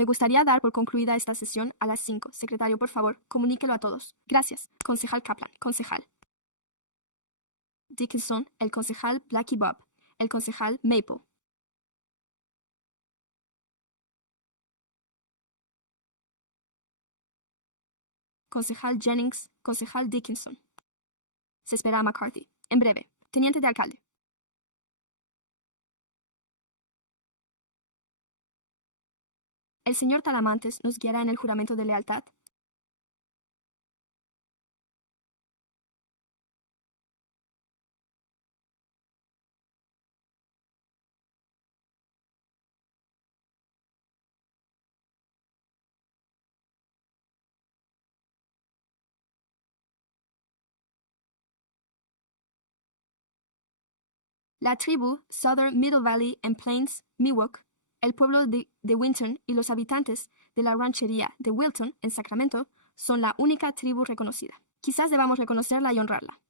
Me gustaría dar por concluida esta sesión a las 5. Secretario, por favor, comuníquelo a todos. Gracias. Concejal Kaplan. Concejal Dickinson, el concejal Blackie Bob, el concejal Maple. Concejal Jennings, concejal Dickinson. Se espera a McCarthy. En breve. Teniente de alcalde. El señor Talamantes nos guiará en el juramento de lealtad. La tribu Southern Middle Valley and Plains Miwok, el pueblo de Winton y los habitantes de la ranchería de Wilton, en Sacramento, son la única tribu reconocida. Quizás debamos reconocerla y honrarla.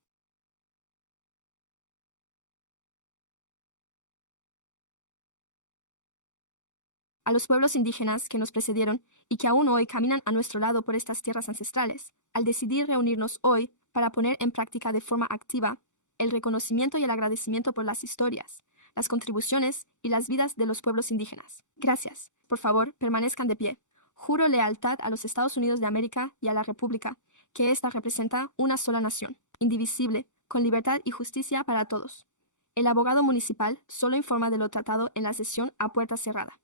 A los pueblos indígenas que nos precedieron y que aún hoy caminan a nuestro lado por estas tierras ancestrales, al decidir reunirnos hoy para poner en práctica de forma activa el reconocimiento y el agradecimiento por las historias, las contribuciones y las vidas de los pueblos indígenas. Gracias. Por favor, permanezcan de pie. Juro lealtad a los Estados Unidos de América y a la República, que ésta representa una sola nación, indivisible, con libertad y justicia para todos. El abogado municipal solo informa de lo tratado en la sesión a puerta cerrada.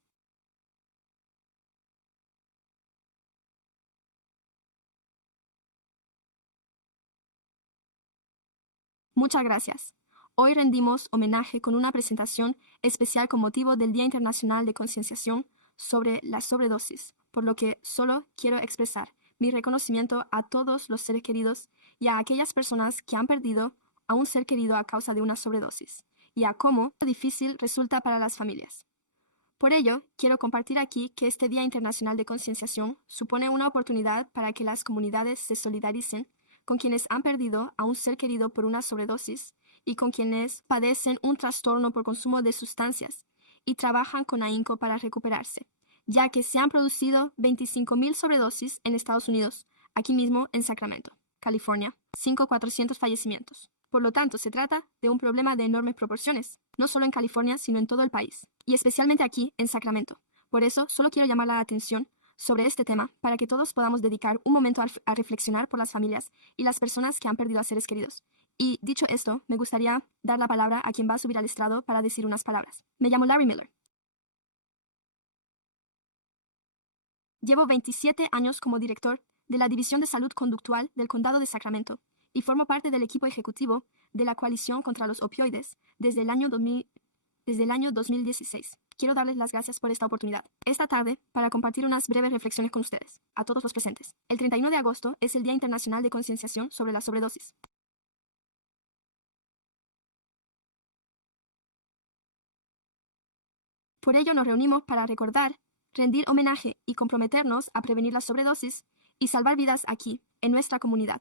Muchas gracias. Hoy rendimos homenaje con una presentación especial con motivo del Día Internacional de Concienciación sobre la sobredosis, por lo que solo quiero expresar mi reconocimiento a todos los seres queridos y a aquellas personas que han perdido a un ser querido a causa de una sobredosis, y a cómo difícil resulta para las familias. Por ello, quiero compartir aquí que este Día Internacional de Concienciación supone una oportunidad para que las comunidades se solidaricen con quienes han perdido a un ser querido por una sobredosis y con quienes padecen un trastorno por consumo de sustancias y trabajan con ahínco para recuperarse, ya que se han producido 25,000 sobredosis en Estados Unidos, aquí mismo en Sacramento, California, 5,400 fallecimientos. Por lo tanto, se trata de un problema de enormes proporciones, no solo en California, sino en todo el país, y especialmente aquí en Sacramento. Por eso, solo quiero llamar la atención sobre este tema para que todos podamos dedicar un momento a reflexionar por las familias y las personas que han perdido a seres queridos. Y dicho esto, me gustaría dar la palabra a quien va a subir al estrado para decir unas palabras. Me llamo Larry Miller. Llevo 27 años como director de la División de Salud Conductual del Condado de Sacramento y formo parte del equipo ejecutivo de la Coalición contra los Opioides desde el año 2016. Quiero darles las gracias por esta oportunidad esta tarde para compartir unas breves reflexiones con ustedes, a todos los presentes. El 31 de agosto es el Día Internacional de Concienciación sobre la Sobredosis. Por ello nos reunimos para recordar, rendir homenaje y comprometernos a prevenir la sobredosis y salvar vidas aquí, en nuestra comunidad.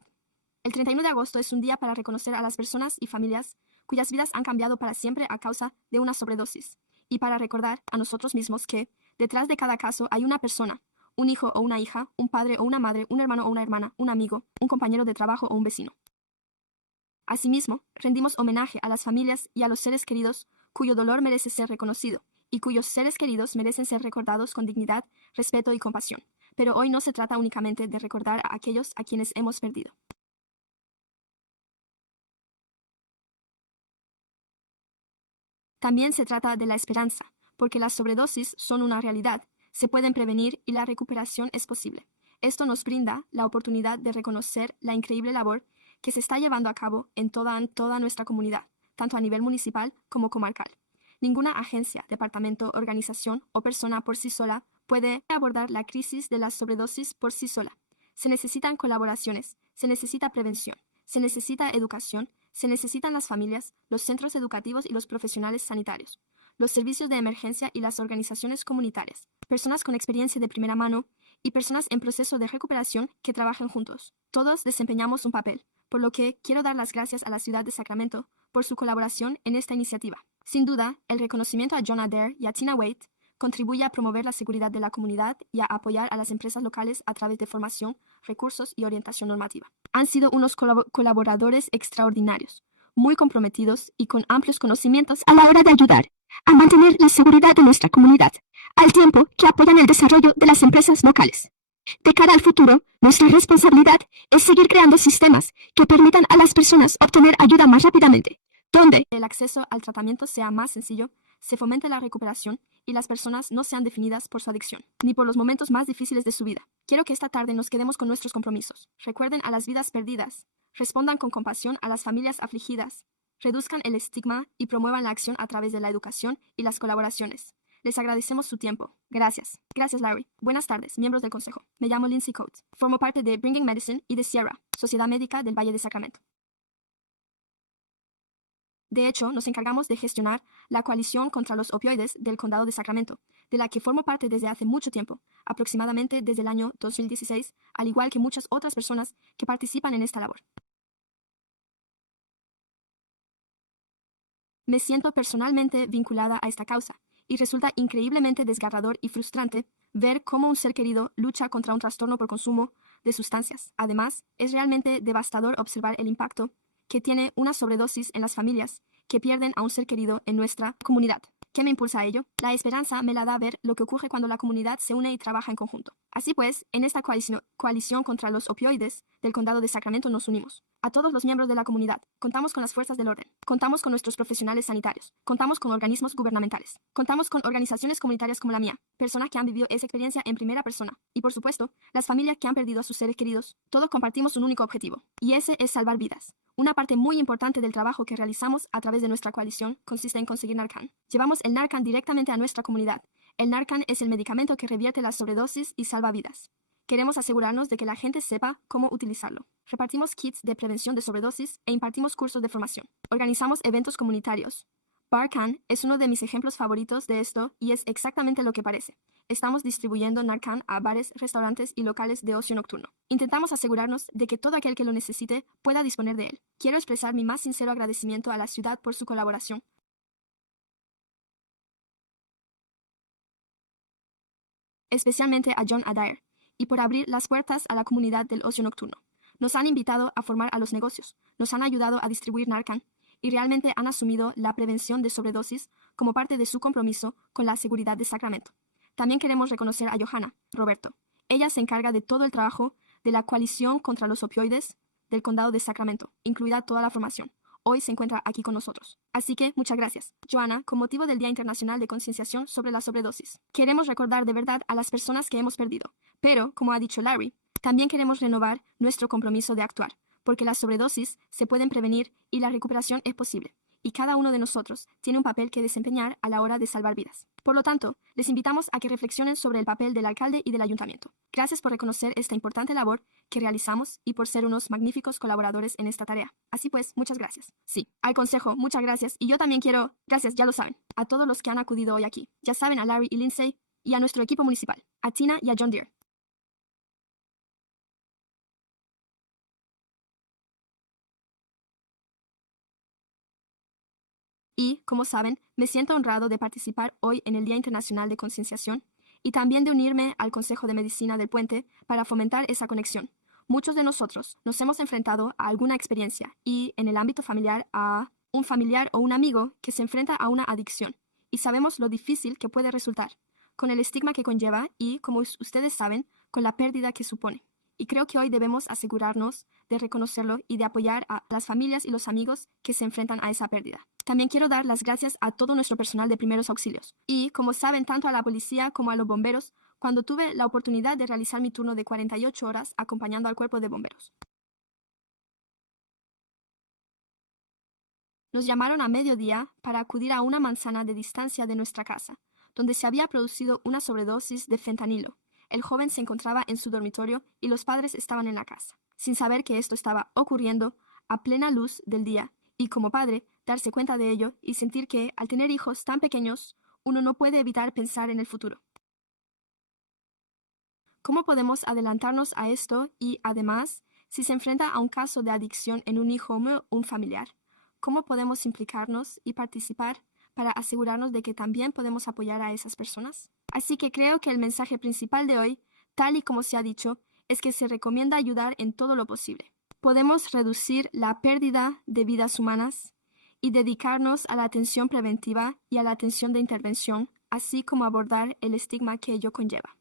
El 31 de agosto es un día para reconocer a las personas y familias cuyas vidas han cambiado para siempre a causa de una sobredosis, y para recordar a nosotros mismos que, detrás de cada caso hay una persona, un hijo o una hija, un padre o una madre, un hermano o una hermana, un amigo, un compañero de trabajo o un vecino. Asimismo, rendimos homenaje a las familias y a los seres queridos cuyo dolor merece ser reconocido, y cuyos seres queridos merecen ser recordados con dignidad, respeto y compasión. Pero hoy no se trata únicamente de recordar a aquellos a quienes hemos perdido. También se trata de la esperanza, porque las sobredosis son una realidad, se pueden prevenir y la recuperación es posible. Esto nos brinda la oportunidad de reconocer la increíble labor que se está llevando a cabo en toda nuestra comunidad, tanto a nivel municipal como comarcal. Ninguna agencia, departamento, organización o persona por sí sola puede abordar la crisis de la sobredosis por sí sola. Se necesitan colaboraciones, se necesita prevención, se necesita educación, se necesitan las familias, los centros educativos y los profesionales sanitarios, los servicios de emergencia y las organizaciones comunitarias, personas con experiencia de primera mano y personas en proceso de recuperación que trabajen juntos. Todos desempeñamos un papel, por lo que quiero dar las gracias a la ciudad de Sacramento por su colaboración en esta iniciativa. Sin duda, el reconocimiento a John Adair y a Tina Waite contribuye a promover la seguridad de la comunidad y a apoyar a las empresas locales a través de formación, recursos y orientación normativa. Han sido unos colaboradores extraordinarios, muy comprometidos y con amplios conocimientos a la hora de ayudar a mantener la seguridad de nuestra comunidad, al tiempo que apoyan el desarrollo de las empresas locales. De cara al futuro, nuestra responsabilidad es seguir creando sistemas que permitan a las personas obtener ayuda más rápidamente, donde el acceso al tratamiento sea más sencillo, se fomente la recuperación y las personas no sean definidas por su adicción, ni por los momentos más difíciles de su vida. Quiero que esta tarde nos quedemos con nuestros compromisos. Recuerden a las vidas perdidas, respondan con compasión a las familias afligidas, reduzcan el estigma y promuevan la acción a través de la educación y las colaboraciones. Les agradecemos su tiempo. Gracias. Gracias, Larry. Buenas tardes, miembros del Consejo. Me llamo Lindsay Coates. Formo parte de Bringing Medicine y de Sierra, Sociedad Médica del Valle de Sacramento. De hecho, nos encargamos de gestionar la coalición contra los opioides del Condado de Sacramento, de la que formo parte desde hace mucho tiempo, aproximadamente desde el año 2016, al igual que muchas otras personas que participan en esta labor. Me siento personalmente vinculada a esta causa, y resulta increíblemente desgarrador y frustrante ver cómo un ser querido lucha contra un trastorno por consumo de sustancias. Además, es realmente devastador observar el impacto que tiene una sobredosis en las familias que pierden a un ser querido en nuestra comunidad. ¿Qué me impulsa a ello? La esperanza me la da ver lo que ocurre cuando la comunidad se une y trabaja en conjunto. Así pues, en esta coalición contra los opioides del Condado de Sacramento nos unimos. A todos los miembros de la comunidad, contamos con las fuerzas del orden, contamos con nuestros profesionales sanitarios, contamos con organismos gubernamentales, contamos con organizaciones comunitarias como la mía, personas que han vivido esa experiencia en primera persona, y por supuesto, las familias que han perdido a sus seres queridos. Todos compartimos un único objetivo, y ese es salvar vidas. Una parte muy importante del trabajo que realizamos a través de nuestra coalición consiste en conseguir Narcan. Llevamos el Narcan directamente a nuestra comunidad. El Narcan es el medicamento que revierte la sobredosis y salva vidas. Queremos asegurarnos de que la gente sepa cómo utilizarlo. Repartimos kits de prevención de sobredosis e impartimos cursos de formación. Organizamos eventos comunitarios. Barcan es uno de mis ejemplos favoritos de esto y es exactamente lo que parece. Estamos distribuyendo Narcan a bares, restaurantes y locales de ocio nocturno. Intentamos asegurarnos de que todo aquel que lo necesite pueda disponer de él. Quiero expresar mi más sincero agradecimiento a la ciudad por su colaboración, especialmente a John Adair, y por abrir las puertas a la comunidad del ocio nocturno. Nos han invitado a formar a los negocios, nos han ayudado a distribuir Narcan y realmente han asumido la prevención de sobredosis como parte de su compromiso con la seguridad de Sacramento. También queremos reconocer a Johanna Roberto. Ella se encarga de todo el trabajo de la coalición contra los opioides del Condado de Sacramento, incluida toda la formación. Hoy se encuentra aquí con nosotros. Así que, muchas gracias, Johanna, con motivo del Día Internacional de Concienciación sobre la Sobredosis. Queremos recordar de verdad a las personas que hemos perdido, pero, como ha dicho Larry, también queremos renovar nuestro compromiso de actuar, porque las sobredosis se pueden prevenir y la recuperación es posible, y cada uno de nosotros tiene un papel que desempeñar a la hora de salvar vidas. Por lo tanto, les invitamos a que reflexionen sobre el papel del alcalde y del ayuntamiento. Gracias por reconocer esta importante labor que realizamos y por ser unos magníficos colaboradores en esta tarea. Así pues, muchas gracias. Sí, al consejo, muchas gracias. Y yo también quiero, gracias, ya lo saben, a todos los que han acudido hoy aquí. Ya saben, a Larry y Lindsay y a nuestro equipo municipal, a Tina y a John Deere. Y, como saben, me siento honrado de participar hoy en el Día Internacional de Concienciación y también de unirme al Consejo de Medicina del Puente para fomentar esa conexión. Muchos de nosotros nos hemos enfrentado a alguna experiencia y, en el ámbito familiar, a un familiar o un amigo que se enfrenta a una adicción y sabemos lo difícil que puede resultar, con el estigma que conlleva y, como ustedes saben, con la pérdida que supone. Y creo que hoy debemos asegurarnos de reconocerlo y de apoyar a las familias y los amigos que se enfrentan a esa pérdida. También quiero dar las gracias a todo nuestro personal de primeros auxilios. Y, como saben, tanto a la policía como a los bomberos, cuando tuve la oportunidad de realizar mi turno de 48 horas acompañando al cuerpo de bomberos. Nos llamaron a mediodía para acudir a una manzana de distancia de nuestra casa, donde se había producido una sobredosis de fentanilo. El joven se encontraba en su dormitorio y los padres estaban en la casa, sin saber que esto estaba ocurriendo a plena luz del día, y como padre, darse cuenta de ello y sentir que, al tener hijos tan pequeños, uno no puede evitar pensar en el futuro. ¿Cómo podemos adelantarnos a esto y, además, si se enfrenta a un caso de adicción en un hijo o un familiar? ¿Cómo podemos implicarnos y participar para asegurarnos de que también podemos apoyar a esas personas. Así que creo que el mensaje principal de hoy, tal y como se ha dicho, es que se recomienda ayudar en todo lo posible. Podemos reducir la pérdida de vidas humanas y dedicarnos a la atención preventiva y a la atención de intervención, así como abordar el estigma que ello conlleva.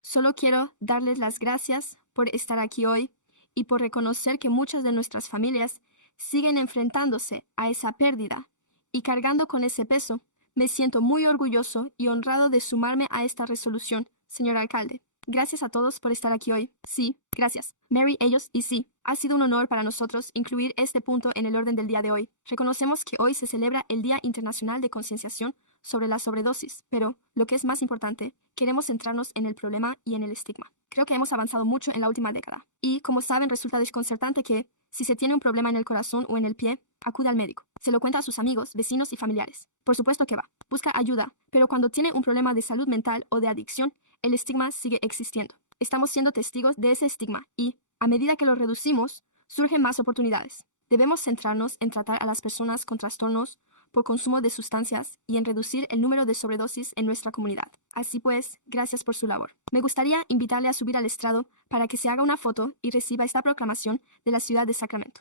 Solo quiero darles las gracias por estar aquí hoy y por reconocer que muchas de nuestras familias siguen enfrentándose a esa pérdida y cargando con ese peso. Me siento muy orgulloso y honrado de sumarme a esta resolución, señor alcalde. Gracias a todos por estar aquí hoy. Sí, gracias. Mary, ellos y sí. Ha sido un honor para nosotros incluir este punto en el orden del día de hoy. Reconocemos que hoy se celebra el Día Internacional de Concienciación sobre la sobredosis, pero, lo que es más importante, queremos centrarnos en el problema y en el estigma. Creo que hemos avanzado mucho en la última década. Y, como saben, resulta desconcertante que, si se tiene un problema en el corazón o en el pie, acude al médico. Se lo cuenta a sus amigos, vecinos y familiares. Por supuesto que va. Busca ayuda, pero cuando tiene un problema de salud mental o de adicción, el estigma sigue existiendo. Estamos siendo testigos de ese estigma y, a medida que lo reducimos, surgen más oportunidades. Debemos centrarnos en tratar a las personas con trastornos por consumo de sustancias y en reducir el número de sobredosis en nuestra comunidad. Así pues, gracias por su labor. Me gustaría invitarle a subir al estrado para que se haga una foto y reciba esta proclamación de la ciudad de Sacramento.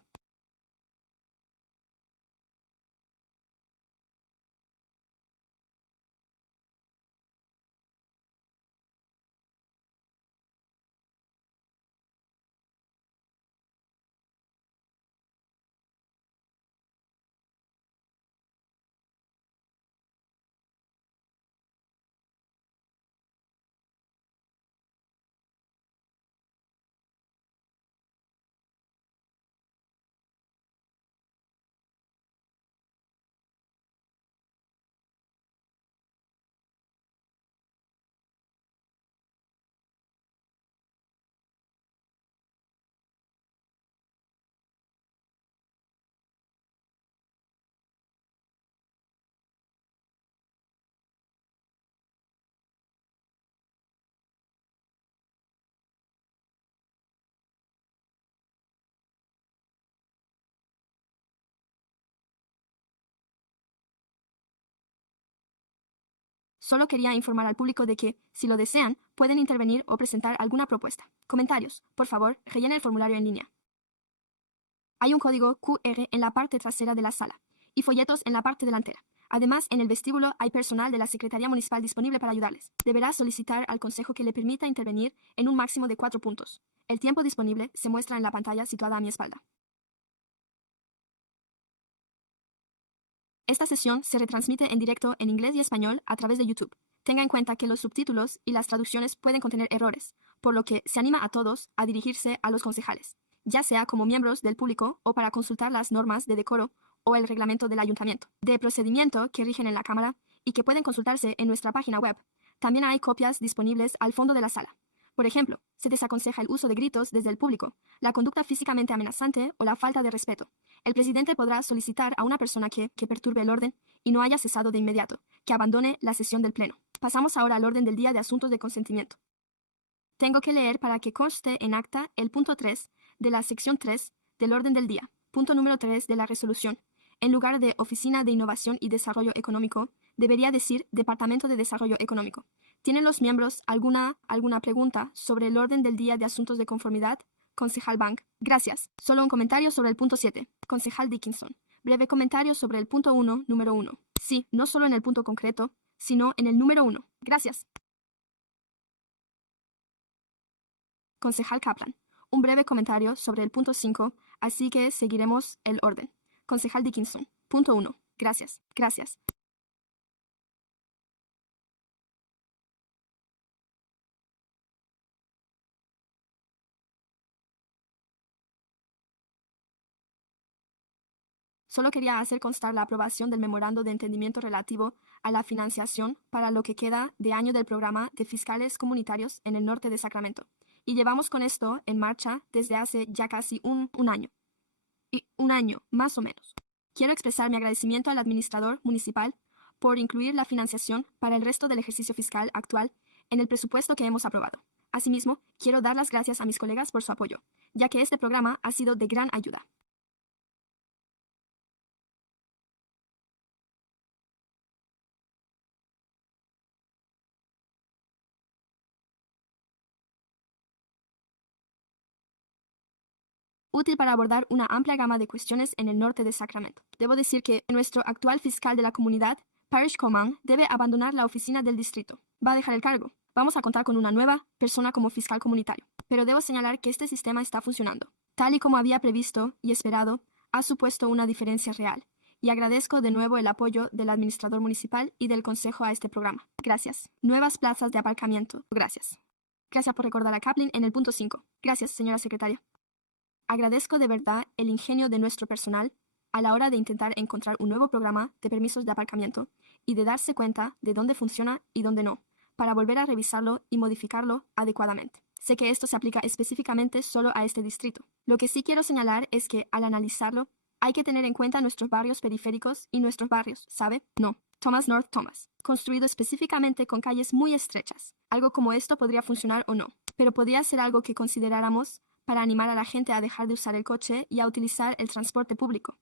Solo quería informar al público de que, si lo desean, pueden intervenir o presentar alguna propuesta. Comentarios. Por favor, rellene el formulario en línea. Hay un código QR en la parte trasera de la sala y folletos en la parte delantera. Además, en el vestíbulo hay personal de la Secretaría Municipal disponible para ayudarles. Deberá solicitar al consejo que le permita intervenir en un máximo de 4 puntos. El tiempo disponible se muestra en la pantalla situada a mi espalda. Esta sesión se retransmite en directo en inglés y español a través de YouTube. Tenga en cuenta que los subtítulos y las traducciones pueden contener errores, por lo que se anima a todos a dirigirse a los concejales, ya sea como miembros del público o para consultar las normas de decoro o el reglamento del ayuntamiento, de procedimiento que rigen en la Cámara y que pueden consultarse en nuestra página web. También hay copias disponibles al fondo de la sala. Por ejemplo, se desaconseja el uso de gritos desde el público, la conducta físicamente amenazante o la falta de respeto. El presidente podrá solicitar a una persona que perturbe el orden y no haya cesado de inmediato, que abandone la sesión del Pleno. Pasamos ahora al orden del día de asuntos de consentimiento. Tengo que leer para que conste en acta el punto 3 de la sección 3 del orden del día, punto número 3 de la resolución. En lugar de Oficina de Innovación y Desarrollo Económico, debería decir Departamento de Desarrollo Económico. ¿Tienen los miembros alguna pregunta sobre el orden del día de asuntos de conformidad? Concejal Bank. Gracias. Solo un comentario sobre el punto 7. Concejal Dickinson. Breve comentario sobre el punto 1, número 1. Sí, no solo en el punto concreto, sino en el número 1. Gracias. Concejal Kaplan. Un breve comentario sobre el punto 5, así que seguiremos el orden. Concejal Dickinson. Punto 1. Gracias. Gracias. Solo quería hacer constar la aprobación del memorando de entendimiento relativo a la financiación para lo que queda de año del programa de fiscales comunitarios en el norte de Sacramento. Y llevamos con esto en marcha desde hace ya casi un año. Y un año, más o menos. Quiero expresar mi agradecimiento al administrador municipal por incluir la financiación para el resto del ejercicio fiscal actual en el presupuesto que hemos aprobado. Asimismo, quiero dar las gracias a mis colegas por su apoyo, ya que este programa ha sido de gran ayuda. útil para abordar una amplia gama de cuestiones en el norte de Sacramento. Debo decir que nuestro actual fiscal de la comunidad, Parrish Coleman, debe abandonar la oficina del distrito. Va a dejar el cargo. Vamos a contar con una nueva persona como fiscal comunitario. Pero debo señalar que este sistema está funcionando. Tal y como había previsto y esperado, ha supuesto una diferencia real. Y agradezco de nuevo el apoyo del administrador municipal y del consejo a este programa. Gracias. Nuevas plazas de aparcamiento. Gracias. Gracias por recordar a Kaplan en el punto 5. Gracias, señora secretaria. Agradezco de verdad el ingenio de nuestro personal a la hora de intentar encontrar un nuevo programa de permisos de aparcamiento y de darse cuenta de dónde funciona y dónde no, para volver a revisarlo y modificarlo adecuadamente. Sé que esto se aplica específicamente solo a este distrito. Lo que sí quiero señalar es que al analizarlo, hay que tener en cuenta nuestros barrios periféricos y nuestros barrios, ¿sabe? No. Thomas North Thomas, construido específicamente con calles muy estrechas. Algo como esto podría funcionar o no, pero podría ser algo que consideráramos para animar a la gente a dejar de usar el coche y a utilizar el transporte público.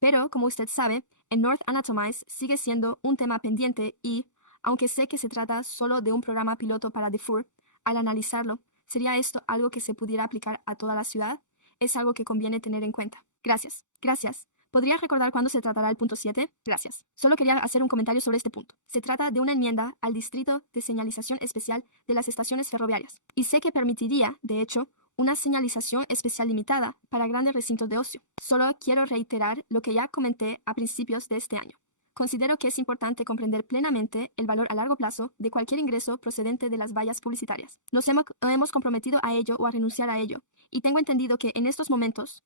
Pero, como usted sabe, en North Anatomize sigue siendo un tema pendiente y, aunque sé que se trata solo de un programa piloto para Defoe, al analizarlo, ¿sería esto algo que se pudiera aplicar a toda la ciudad? Es algo que conviene tener en cuenta. Gracias. Gracias. ¿Podría recordar cuándo se tratará el punto 7? Gracias. Solo quería hacer un comentario sobre este punto. Se trata de una enmienda al Distrito de Señalización Especial de las Estaciones Ferroviarias, y sé que permitiría, de hecho, una señalización especial limitada para grandes recintos de ocio. Solo quiero reiterar lo que ya comenté a principios de este año. Considero que es importante comprender plenamente el valor a largo plazo de cualquier ingreso procedente de las vallas publicitarias. Nos hemos comprometido a ello o a renunciar a ello, y tengo entendido que en estos momentos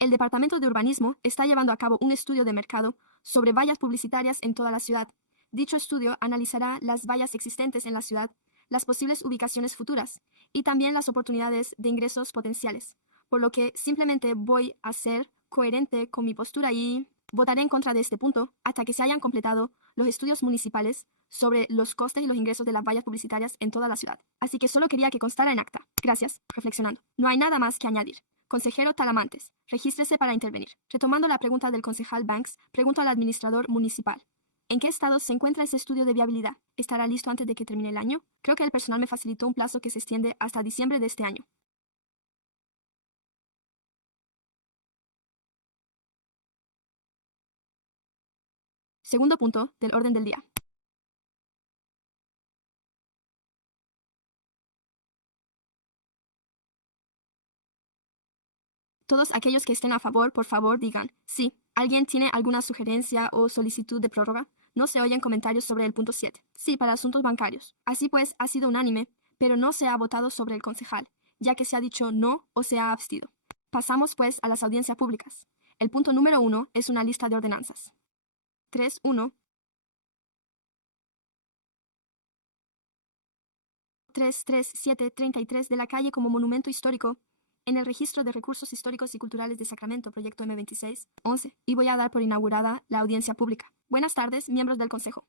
el Departamento de Urbanismo está llevando a cabo un estudio de mercado sobre vallas publicitarias en toda la ciudad. Dicho estudio analizará las vallas existentes en la ciudad, las posibles ubicaciones futuras y también las oportunidades de ingresos potenciales, por lo que simplemente voy a ser coherente con mi postura y votaré en contra de este punto hasta que se hayan completado los estudios municipales sobre los costes y los ingresos de las vallas publicitarias en toda la ciudad. Así que solo quería que constara en acta. Gracias. Reflexionando. No hay nada más que añadir. Consejero Talamantes, regístrese para intervenir. Retomando la pregunta del concejal Banks, pregunto al administrador municipal. ¿En qué estado se encuentra ese estudio de viabilidad? ¿Estará listo antes de que termine el año? Creo que el personal me facilitó un plazo que se extiende hasta diciembre de este año. Segundo punto del orden del día. Todos aquellos que estén a favor, por favor, digan sí. ¿Alguien tiene alguna sugerencia o solicitud de prórroga? No se oyen comentarios sobre el punto 7. Sí, para asuntos bancarios. Así pues, ha sido unánime, pero no se ha votado sobre el concejal, ya que se ha dicho no o se ha abstido. Pasamos, pues, a las audiencias públicas. El punto número 1 es una lista de ordenanzas. 3.1, 33733 de la calle como monumento histórico en el Registro de Recursos Históricos y Culturales de Sacramento, proyecto M26, 11, y voy a dar por inaugurada la audiencia pública. Buenas tardes, miembros del Consejo.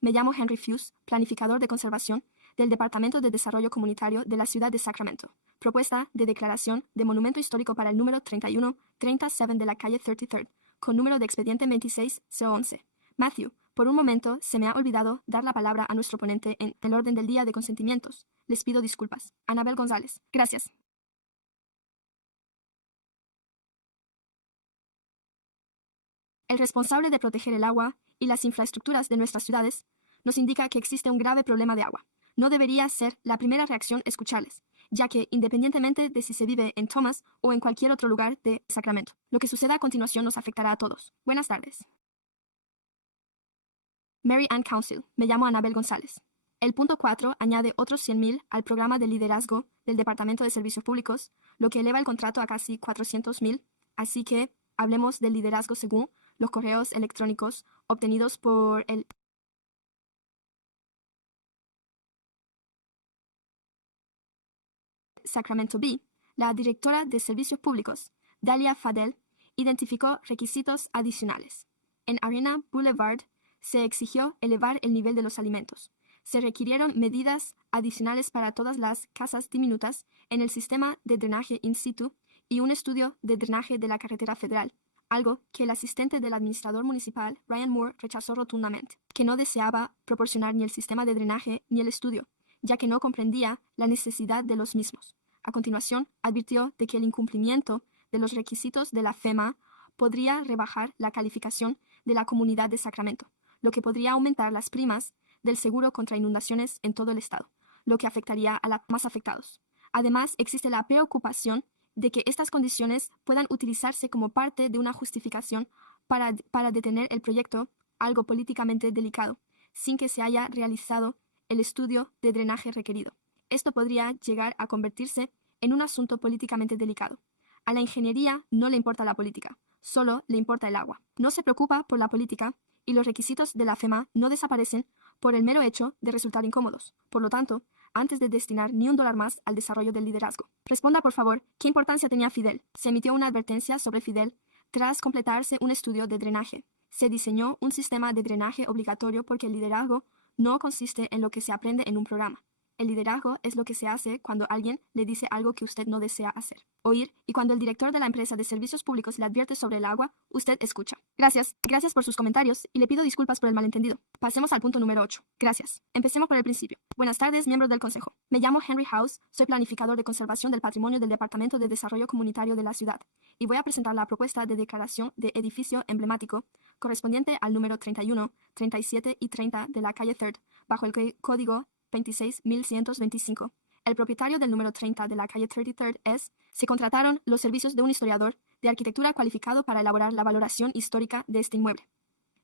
Me llamo Henry Fuse, planificador de conservación del Departamento de Desarrollo Comunitario de la ciudad de Sacramento. Propuesta de declaración de monumento histórico para el número 3137 de la calle 33rd, con número de expediente 26011. Matthew, por un momento se me ha olvidado dar la palabra a nuestro ponente en el orden del día de consentimientos. Les pido disculpas. Anabel González. Gracias. El responsable de proteger el agua y las infraestructuras de nuestras ciudades nos indica que existe un grave problema de agua. No debería ser la primera reacción escucharles, ya que independientemente de si se vive en Thomas o en cualquier otro lugar de Sacramento, lo que suceda a continuación nos afectará a todos. Buenas tardes. Mary Ann Council. Me llamo Anabel González. El punto 4 añade otros 100,000 al programa de liderazgo del Departamento de Servicios Públicos, lo que eleva el contrato a casi 400,000. Así que hablemos del liderazgo según los correos electrónicos obtenidos por el Sacramento Bee. La directora de Servicios Públicos, Dalia Fadel, identificó requisitos adicionales. En Arena Boulevard se exigió elevar el nivel de los alimentos. Se requirieron medidas adicionales para todas las casas diminutas en el sistema de drenaje in situ y un estudio de drenaje de la carretera federal. algo que el asistente del administrador municipal, Ryan Moore, rechazó rotundamente, que no deseaba proporcionar ni el sistema de drenaje ni el estudio, ya que no comprendía la necesidad de los mismos. A continuación, advirtió de que el incumplimiento de los requisitos de la FEMA podría rebajar la calificación de la comunidad de Sacramento, lo que podría aumentar las primas del seguro contra inundaciones en todo el estado, lo que afectaría a los más afectados. Además, existe la preocupación de que estas condiciones puedan utilizarse como parte de una justificación para detener el proyecto, algo políticamente delicado, sin que se haya realizado el estudio de drenaje requerido. Esto podría llegar a convertirse en un asunto políticamente delicado. A la ingeniería no le importa la política, solo le importa el agua. No se preocupa por la política y los requisitos de la FEMA no desaparecen por el mero hecho de resultar incómodos. Por lo tanto, antes de destinar ni un dólar más al desarrollo del liderazgo. Responda, por favor, ¿qué importancia tenía Fidel? Se emitió una advertencia sobre Fidel tras completarse un estudio de drenaje. Se diseñó un sistema de drenaje obligatorio porque el liderazgo no consiste en lo que se aprende en un programa. El liderazgo es lo que se hace cuando alguien le dice algo que usted no desea hacer, oír, y cuando el director de la empresa de servicios públicos le advierte sobre el agua, usted escucha. Gracias por sus comentarios y le pido disculpas por el malentendido. Pasemos al punto número 8. Gracias. Empecemos por el principio. Buenas tardes, miembros del Consejo. Me llamo Henry House, soy planificador de conservación del patrimonio del Departamento de Desarrollo Comunitario de la ciudad, y voy a presentar la propuesta de declaración de edificio emblemático correspondiente al número 31, 37 y 30 de la calle 3rd, bajo el código 26.125. El propietario del número 30 de la calle 33rd se contrataron los servicios de un historiador de arquitectura cualificado para elaborar la valoración histórica de este inmueble.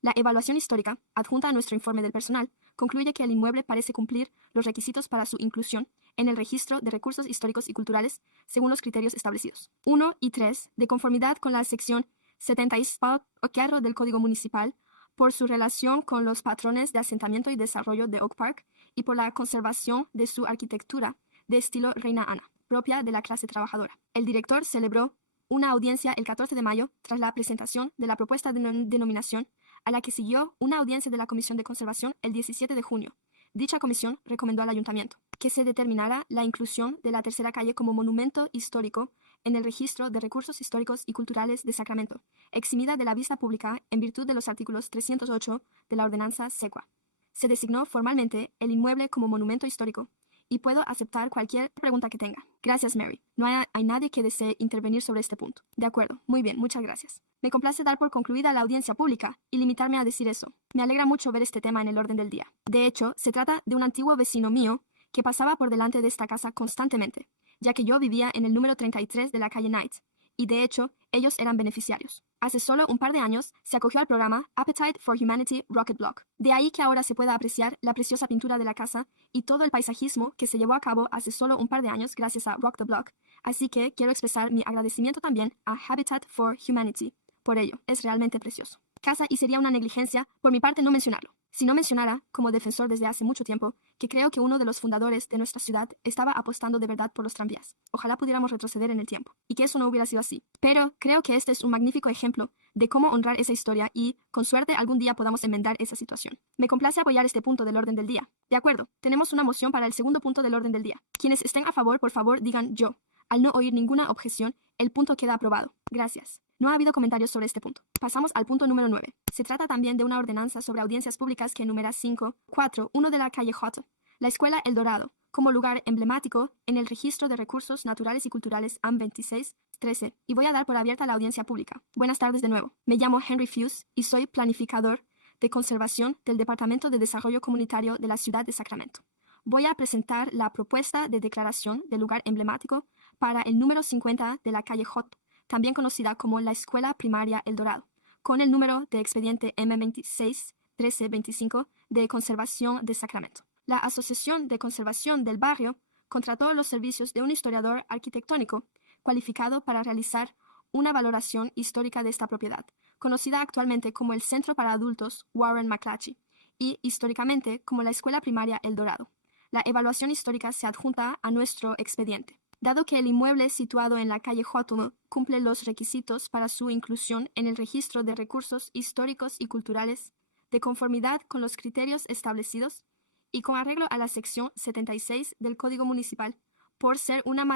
La evaluación histórica, adjunta a nuestro informe del personal, concluye que el inmueble parece cumplir los requisitos para su inclusión en el registro de recursos históricos y culturales según los criterios establecidos. 1 y 3, de conformidad con la sección 74 del Código Municipal, por su relación con los patrones de asentamiento y desarrollo de Oak Park y por la conservación de su arquitectura de estilo Reina Ana, propia de la clase trabajadora. El director celebró una audiencia el 14 de mayo tras la presentación de la propuesta de denominación, a la que siguió una audiencia de la Comisión de Conservación el 17 de junio. Dicha comisión recomendó al ayuntamiento que se determinara la inclusión de la tercera calle como monumento histórico en el registro de recursos históricos y culturales de Sacramento, eximida de la vista pública en virtud de los artículos 308 de la ordenanza SECUA. Se designó formalmente el inmueble como monumento histórico y puedo aceptar cualquier pregunta que tenga. Gracias, Mary. No hay nadie que desee intervenir sobre este punto. De acuerdo. Muy bien, muchas gracias. Me complace dar por concluida la audiencia pública y limitarme a decir eso. Me alegra mucho ver este tema en el orden del día. De hecho, se trata de un antiguo vecino mío que pasaba por delante de esta casa constantemente, ya que yo vivía en el número 33 de la calle Knight, y de hecho, ellos eran beneficiarios. Hace solo un par de años se acogió al programa Appetite for Humanity Rocket Block. De ahí que ahora se pueda apreciar la preciosa pintura de la casa y todo el paisajismo que se llevó a cabo hace solo un par de años gracias a Rock the Block. Así que quiero expresar mi agradecimiento también a Habitat for Humanity por ello. Es realmente precioso. Casa, y sería una negligencia por mi parte no mencionarlo. Si no mencionara, como defensor desde hace mucho tiempo, que creo que uno de los fundadores de nuestra ciudad estaba apostando de verdad por los tranvías. Ojalá pudiéramos retroceder en el tiempo, y que eso no hubiera sido así. Pero creo que este es un magnífico ejemplo de cómo honrar esa historia y, con suerte, algún día podamos enmendar esa situación. Me complace apoyar este punto del orden del día. De acuerdo, tenemos una moción para el segundo punto del orden del día. Quienes estén a favor, por favor, digan yo. Al no oír ninguna objeción, el punto queda aprobado. Gracias. No ha habido comentarios sobre este punto. Pasamos al punto número 9. Se trata también de una ordenanza sobre audiencias públicas que enumera 5.4.1 de la calle Hot, la Escuela El Dorado, como lugar emblemático en el Registro de Recursos Naturales y Culturales AM 2613, y voy a dar por abierta la audiencia pública. Buenas tardes de nuevo. Me llamo Henry Fuse y soy planificador de conservación del Departamento de Desarrollo Comunitario de la ciudad de Sacramento. Voy a presentar la propuesta de declaración de lugar emblemático para el número 50 de la calle Hot, también conocida como la Escuela Primaria El Dorado, con el número de expediente M26-1325 de Conservación de Sacramento. La Asociación de Conservación del barrio contrató los servicios de un historiador arquitectónico cualificado para realizar una valoración histórica de esta propiedad, conocida actualmente como el Centro para Adultos Warren McClatchy y históricamente como la Escuela Primaria El Dorado. La evaluación histórica se adjunta a nuestro expediente. Dado que el inmueble situado en la calle Houghton cumple los requisitos para su inclusión en el registro de recursos históricos y culturales, de conformidad con los criterios establecidos y con arreglo a la sección 76 del Código Municipal, por ser una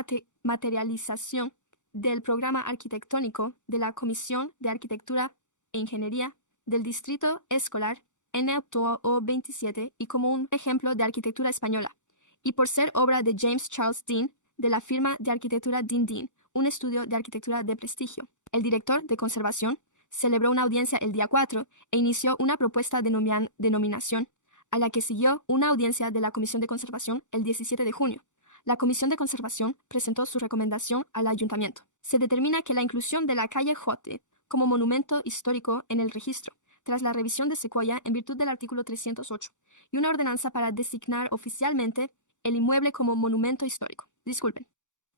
materialización del programa arquitectónico de la Comisión de Arquitectura e Ingeniería del Distrito Escolar NO 27 y como un ejemplo de arquitectura española, y por ser obra de James Charles Dean de la firma de arquitectura Dean Dean, un estudio de arquitectura de prestigio. El director de conservación celebró una audiencia el día 4 e inició una propuesta de nominación, a la que siguió una audiencia de la Comisión de Conservación el 17 de junio. La Comisión de Conservación presentó su recomendación al Ayuntamiento. Se determina que la inclusión de la calle Jote como monumento histórico en el registro, tras la revisión de Sequoia en virtud del artículo 308, y una ordenanza para designar oficialmente el inmueble como monumento histórico. Disculpen.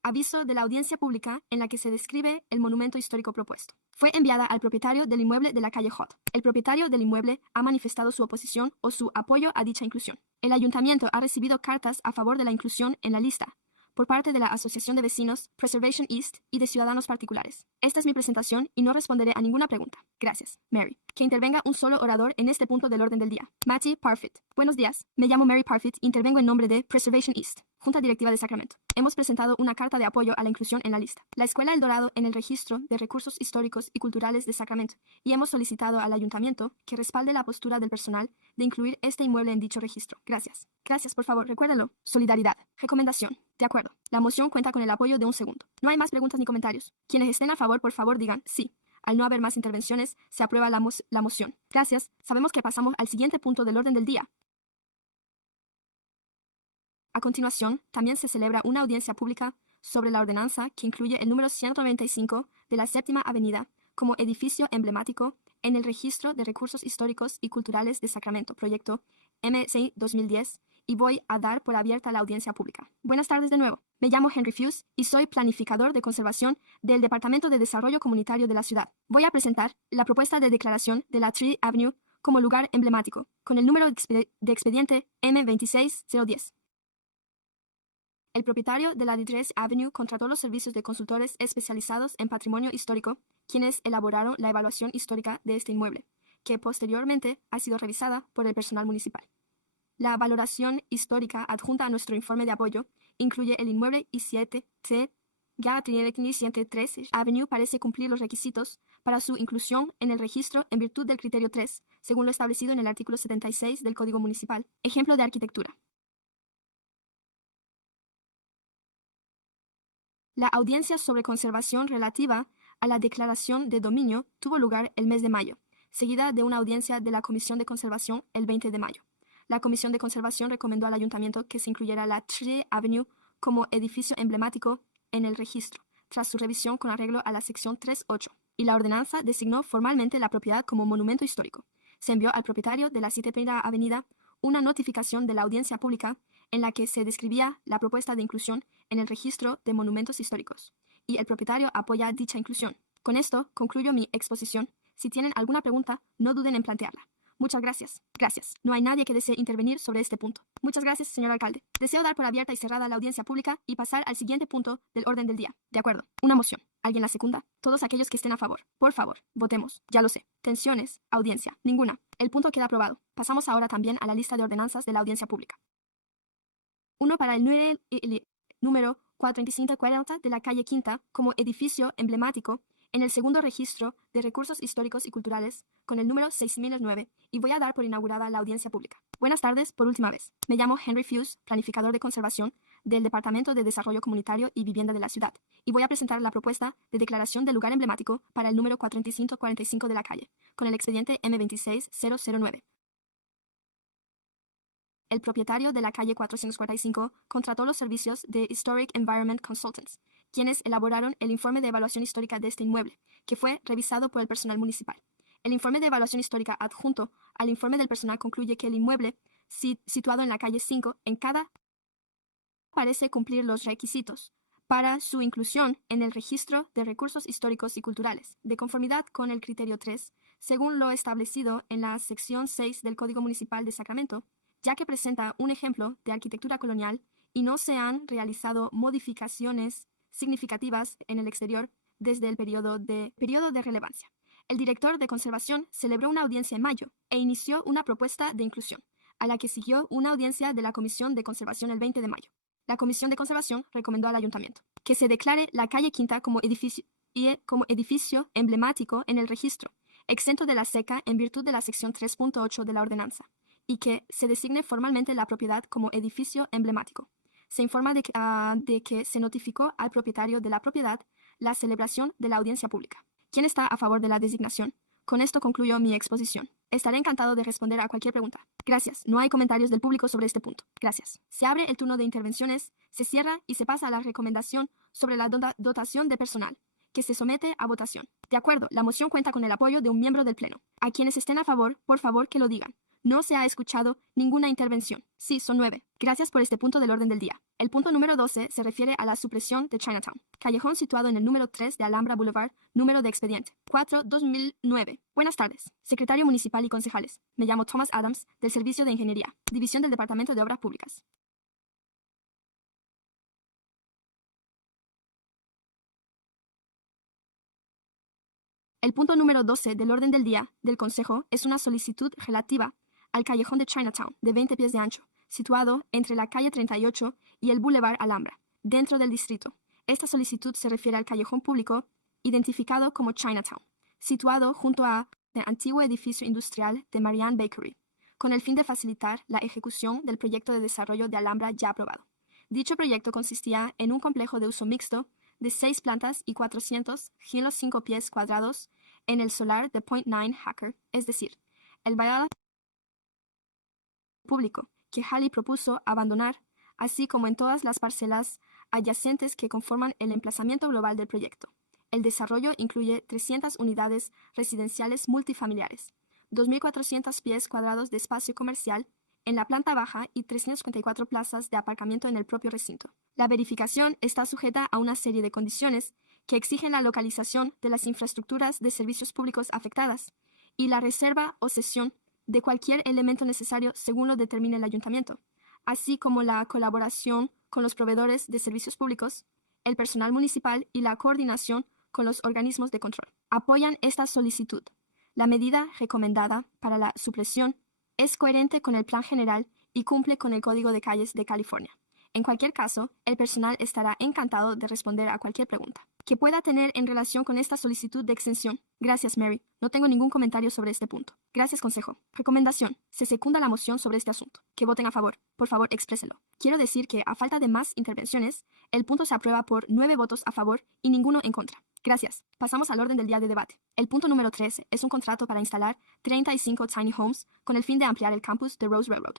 Aviso de la audiencia pública en la que se describe el monumento histórico propuesto. Fue enviada al propietario del inmueble de la calle Hot. El propietario del inmueble ha manifestado su oposición o su apoyo a dicha inclusión. El ayuntamiento ha recibido cartas a favor de la inclusión en la lista por parte de la Asociación de Vecinos Preservation East y de ciudadanos particulares. Esta es mi presentación y no responderé a ninguna pregunta. Gracias. Mary. Que intervenga un solo orador en este punto del orden del día. Matty Parfit. Buenos días. Me llamo Mary Parfit e intervengo en nombre de Preservation East, Junta Directiva de Sacramento. Hemos presentado una carta de apoyo a la inclusión en la lista. La Escuela El Dorado en el Registro de Recursos Históricos y Culturales de Sacramento, y hemos solicitado al ayuntamiento que respalde la postura del personal de incluir este inmueble en dicho registro. Gracias. Gracias, por favor, recuérdalo. Solidaridad. Recomendación. De acuerdo. La moción cuenta con el apoyo de un segundo. No hay más preguntas ni comentarios. Quienes estén a favor, por favor, digan sí. Al no haber más intervenciones, se aprueba la moción. Gracias. Sabemos que pasamos al siguiente punto del orden del día. A continuación, también se celebra una audiencia pública sobre la ordenanza que incluye el número 195 de la Séptima Avenida como edificio emblemático en el Registro de Recursos Históricos y Culturales de Sacramento, proyecto MC 2010, y voy a dar por abierta la audiencia pública. Buenas tardes de nuevo. Me llamo Henry Fuse y soy planificador de conservación del Departamento de Desarrollo Comunitario de la ciudad. Voy a presentar la propuesta de declaración de la Tree Avenue como lugar emblemático, con el número de expediente M26010. El propietario de la Tree Avenue contrató los servicios de consultores especializados en patrimonio histórico, quienes elaboraron la evaluación histórica de este inmueble, que posteriormente ha sido revisada por el personal municipal. La valoración histórica adjunta a nuestro informe de apoyo incluye el inmueble I7C Avenue parece cumplir los requisitos para su inclusión en el registro en virtud del criterio 3, según lo establecido en el artículo 76 del Código Municipal. Ejemplo de arquitectura. La audiencia sobre conservación relativa a la declaración de dominio tuvo lugar el mes de mayo, seguida de una audiencia de la Comisión de Conservación el 20 de mayo. La Comisión de Conservación recomendó al Ayuntamiento que se incluyera la Tree Avenue como edificio emblemático en el registro, tras su revisión con arreglo a la sección 3.8, y la ordenanza designó formalmente la propiedad como monumento histórico. Se envió al propietario de la 7 Avenida una notificación de la audiencia pública en la que se describía la propuesta de inclusión en el registro de monumentos históricos, y el propietario apoya dicha inclusión. Con esto concluyo mi exposición. Si tienen alguna pregunta, no duden en plantearla. Muchas gracias. Gracias. No hay nadie que desee intervenir sobre este punto. Muchas gracias, señor alcalde. Deseo dar por abierta y cerrada la audiencia pública y pasar al siguiente punto del orden del día. De acuerdo. Una moción. ¿Alguien la secunda? Todos aquellos que estén a favor. Por favor, votemos. Ya lo sé. Tensiones. Audiencia. Ninguna. El punto queda aprobado. Pasamos ahora también a la lista de ordenanzas de la audiencia pública. Uno para el número 43540 de la calle Quinta como edificio emblemático en el segundo registro de recursos históricos y culturales con el número 6009, y voy a dar por inaugurada la audiencia pública. Buenas tardes por última vez. Me llamo Henry Fuse, planificador de conservación del Departamento de Desarrollo Comunitario y Vivienda de la ciudad, y voy a presentar la propuesta de declaración de lugar emblemático para el número 43545 de la calle, con el expediente M26009. El propietario de la calle 445 contrató los servicios de Historic Environment Consultants, quienes elaboraron el informe de evaluación histórica de este inmueble, que fue revisado por el personal municipal. El informe de evaluación histórica adjunto al informe del personal concluye que el inmueble, situado en la calle 5, en cada parece cumplir los requisitos para su inclusión en el registro de recursos históricos y culturales, de conformidad con el criterio 3, según lo establecido en la sección 6 del Código Municipal de Sacramento, ya que presenta un ejemplo de arquitectura colonial y no se han realizado modificaciones significativas en el exterior desde el periodo de relevancia. El director de conservación celebró una audiencia en mayo e inició una propuesta de inclusión, a la que siguió una audiencia de la Comisión de Conservación el 20 de mayo. La Comisión de Conservación recomendó al Ayuntamiento que se declare la calle Quinta como edificio emblemático en el registro, exento de la SECA en virtud de la sección 3.8 de la ordenanza, y que se designe formalmente la propiedad como edificio emblemático. Se informa de que se notificó al propietario de la propiedad la celebración de la audiencia pública. ¿Quién está a favor de la designación? Con esto concluyo mi exposición. Estaré encantado de responder a cualquier pregunta. Gracias. No hay comentarios del público sobre este punto. Gracias. Se abre el turno de intervenciones, se cierra y se pasa a la recomendación sobre la dotación de personal, que se somete a votación. De acuerdo, la moción cuenta con el apoyo de un miembro del Pleno. A quienes estén a favor, por favor que lo digan. No se ha escuchado ninguna intervención. Sí, son 9. Gracias por este punto del orden del día. El punto número 12 se refiere a la supresión de Chinatown, callejón situado en el número 3 de Alhambra Boulevard, número de expediente 4-2009. Buenas tardes, secretario municipal y concejales. Me llamo Thomas Adams, del Servicio de Ingeniería, División del Departamento de Obras Públicas. El punto número 12 del orden del día del Consejo es una solicitud relativa al callejón de Chinatown, de 20 pies de ancho, situado entre la calle 38 y el Boulevard Alhambra, dentro del distrito. Esta solicitud se refiere al callejón público identificado como Chinatown, situado junto a el antiguo edificio industrial de Marianne Bakery, con el fin de facilitar la ejecución del proyecto de desarrollo de Alhambra ya aprobado. Dicho proyecto consistía en un complejo de uso mixto de 6 plantas y 405 pies cuadrados en el solar de Point Nine Hacker, es decir, el valor público que Halley propuso abandonar, así como en todas las parcelas adyacentes que conforman el emplazamiento global del proyecto. El desarrollo incluye 300 unidades residenciales multifamiliares, 2.400 pies cuadrados de espacio comercial en la planta baja y 354 plazas de aparcamiento en el propio recinto. La verificación está sujeta a una serie de condiciones que exigen la localización de las infraestructuras de servicios públicos afectadas y la reserva o cesión de cualquier elemento necesario según lo determine el ayuntamiento, así como la colaboración con los proveedores de servicios públicos, el personal municipal y la coordinación con los organismos de control. Apoyan esta solicitud. La medida recomendada para la supresión es coherente con el Plan General y cumple con el Código de Calles de California. En cualquier caso, el personal estará encantado de responder a cualquier pregunta que pueda tener en relación con esta solicitud de exención. Gracias, Mary. No tengo ningún comentario sobre este punto. Gracias, Consejo. Recomendación. Se secunda la moción sobre este asunto. Que voten a favor. Por favor, exprésenlo. Quiero decir que, a falta de más intervenciones, el punto se aprueba por 9 votos a favor y ninguno en contra. Gracias. Pasamos al orden del día de debate. El punto número 13 es un contrato para instalar 35 tiny homes con el fin de ampliar el campus de Rose Railroad.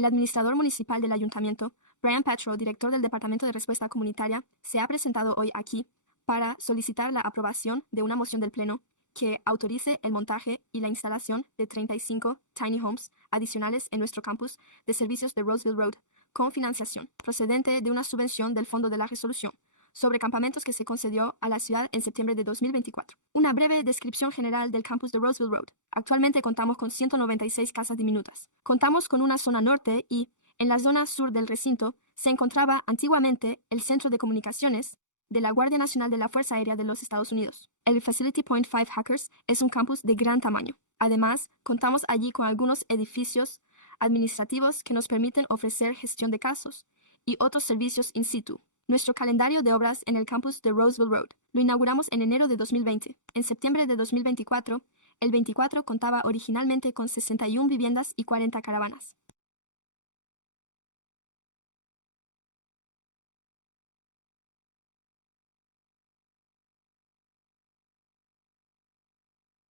El administrador municipal del ayuntamiento, Brian Petro, director del Departamento de Respuesta Comunitaria, se ha presentado hoy aquí para solicitar la aprobación de una moción del Pleno que autorice el montaje y la instalación de 35 tiny homes adicionales en nuestro campus de servicios de Roseville Road, con financiación procedente de una subvención del Fondo de la Resolución sobre campamentos que se concedió a la ciudad en septiembre de 2024. Una breve descripción general del campus de Roseville Road. Actualmente contamos con 196 casas diminutas. Contamos con una zona norte y, en la zona sur del recinto, se encontraba antiguamente el Centro de Comunicaciones de la Guardia Nacional de la Fuerza Aérea de los Estados Unidos. El Facility Point 5 Hackers es un campus de gran tamaño. Además, contamos allí con algunos edificios administrativos que nos permiten ofrecer gestión de casos y otros servicios in situ. Nuestro calendario de obras en el campus de Roseville Road lo inauguramos en enero de 2020. En septiembre de 2024, el 24 contaba originalmente con 61 viviendas y 40 caravanas.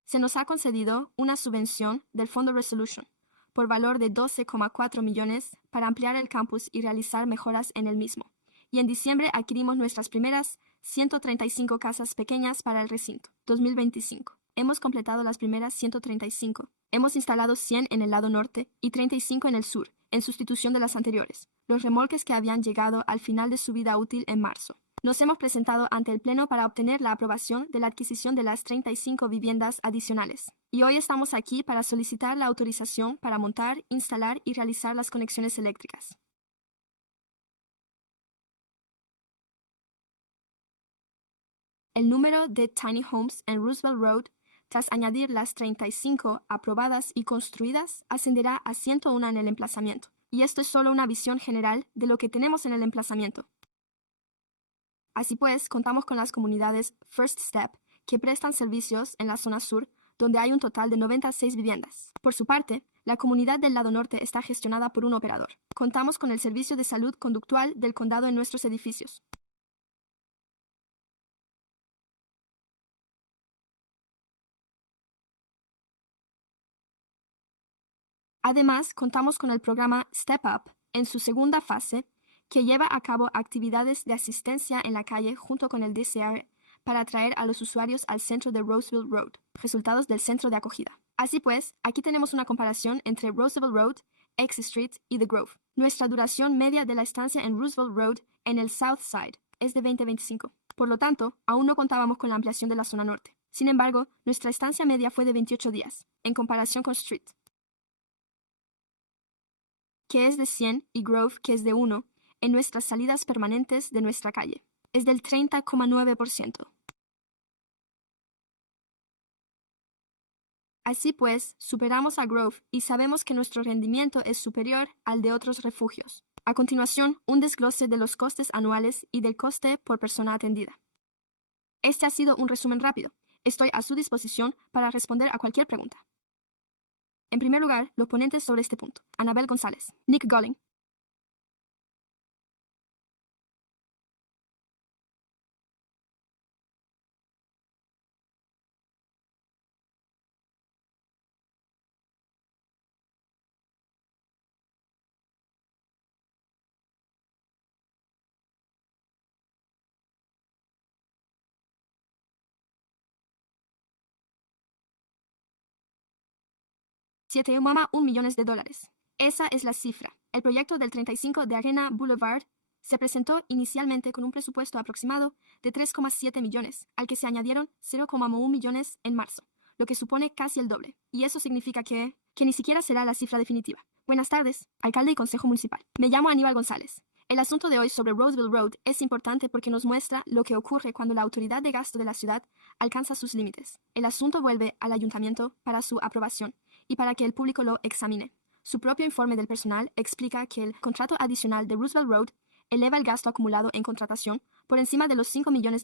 Se nos ha concedido una subvención del Fondo Resolution por valor de 12,4 millones para ampliar el campus y realizar mejoras en el mismo. Y en diciembre adquirimos nuestras primeras 135 casas pequeñas para el recinto, 2025. Hemos completado las primeras 135. Hemos instalado 100 en el lado norte y 35 en el sur, en sustitución de las anteriores, los remolques que habían llegado al final de su vida útil en marzo. Nos hemos presentado ante el Pleno para obtener la aprobación de la adquisición de las 35 viviendas adicionales. Y hoy estamos aquí para solicitar la autorización para montar, instalar y realizar las conexiones eléctricas. El número de tiny homes en Roosevelt Road, tras añadir las 35 aprobadas y construidas, ascenderá a 101 en el emplazamiento. Y esto es solo una visión general de lo que tenemos en el emplazamiento. Así pues, contamos con las comunidades First Step, que prestan servicios en la zona sur, donde hay un total de 96 viviendas. Por su parte, la comunidad del lado norte está gestionada por un operador. Contamos con el servicio de salud conductual del condado en nuestros edificios. Además, contamos con el programa Step Up en su segunda fase, que lleva a cabo actividades de asistencia en la calle junto con el DCR para atraer a los usuarios al centro de Roosevelt Road, resultados del centro de acogida. Así pues, aquí tenemos una comparación entre Roosevelt Road, X Street y The Grove. Nuestra duración media de la estancia en Roosevelt Road en el South Side es de 20-25. Por lo tanto, aún no contábamos con la ampliación de la zona norte. Sin embargo, nuestra estancia media fue de 28 días, en comparación con Street, que es de 100, y Grove, que es de 1, en nuestras salidas permanentes de nuestra calle. Es del 30,9%. Así pues, superamos a Grove y sabemos que nuestro rendimiento es superior al de otros refugios. A continuación, un desglose de los costes anuales y del coste por persona atendida. Este ha sido un resumen rápido. Estoy a su disposición para responder a cualquier pregunta. En primer lugar, los ponentes sobre este punto: Anabel González, Nick Golling. $7,1 millones. Esa es la cifra. El proyecto del 35 de Arena Boulevard se presentó inicialmente con un presupuesto aproximado de 3,7 millones, al que se añadieron 0,1 millones en marzo, lo que supone casi el doble. Y eso significa que ni siquiera será la cifra definitiva. Buenas tardes, alcalde y consejo municipal. Me llamo Aníbal González. El asunto de hoy sobre Roosevelt Road es importante porque nos muestra lo que ocurre cuando la autoridad de gasto de la ciudad alcanza sus límites. El asunto vuelve al ayuntamiento para su aprobación y para que el público lo examine. Su propio informe del personal explica que el contrato adicional de Roosevelt Road eleva el gasto acumulado en contratación por encima de los $5 millones.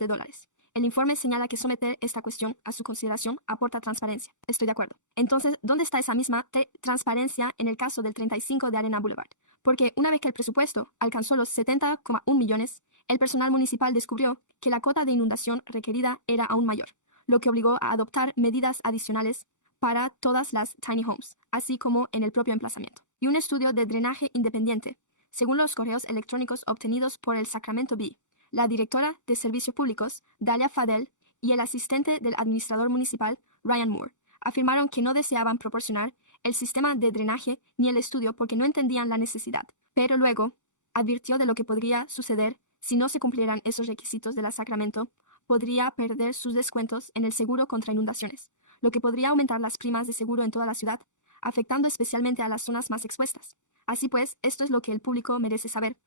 El informe señala que someter esta cuestión a su consideración aporta transparencia. Estoy de acuerdo. Entonces, ¿dónde está esa misma transparencia en el caso del 35 de Arena Boulevard? Porque una vez que el presupuesto alcanzó los 70,1 millones, el personal municipal descubrió que la cota de inundación requerida era aún mayor, lo que obligó a adoptar medidas adicionales para todas las tiny homes, así como en el propio emplazamiento. Y un estudio de drenaje independiente, según los correos electrónicos obtenidos por el Sacramento Bee, la directora de Servicios Públicos, Dalia Fadel, y el asistente del administrador municipal, Ryan Moore, afirmaron que no deseaban proporcionar el sistema de drenaje ni el estudio porque no entendían la necesidad, pero luego advirtió de lo que podría suceder si no se cumplieran esos requisitos de la Sacramento. Podría perder sus descuentos en el seguro contra inundaciones, lo que podría aumentar las primas de seguro en toda la ciudad, afectando especialmente a las zonas más expuestas. Así pues, esto es lo que el público merece saber.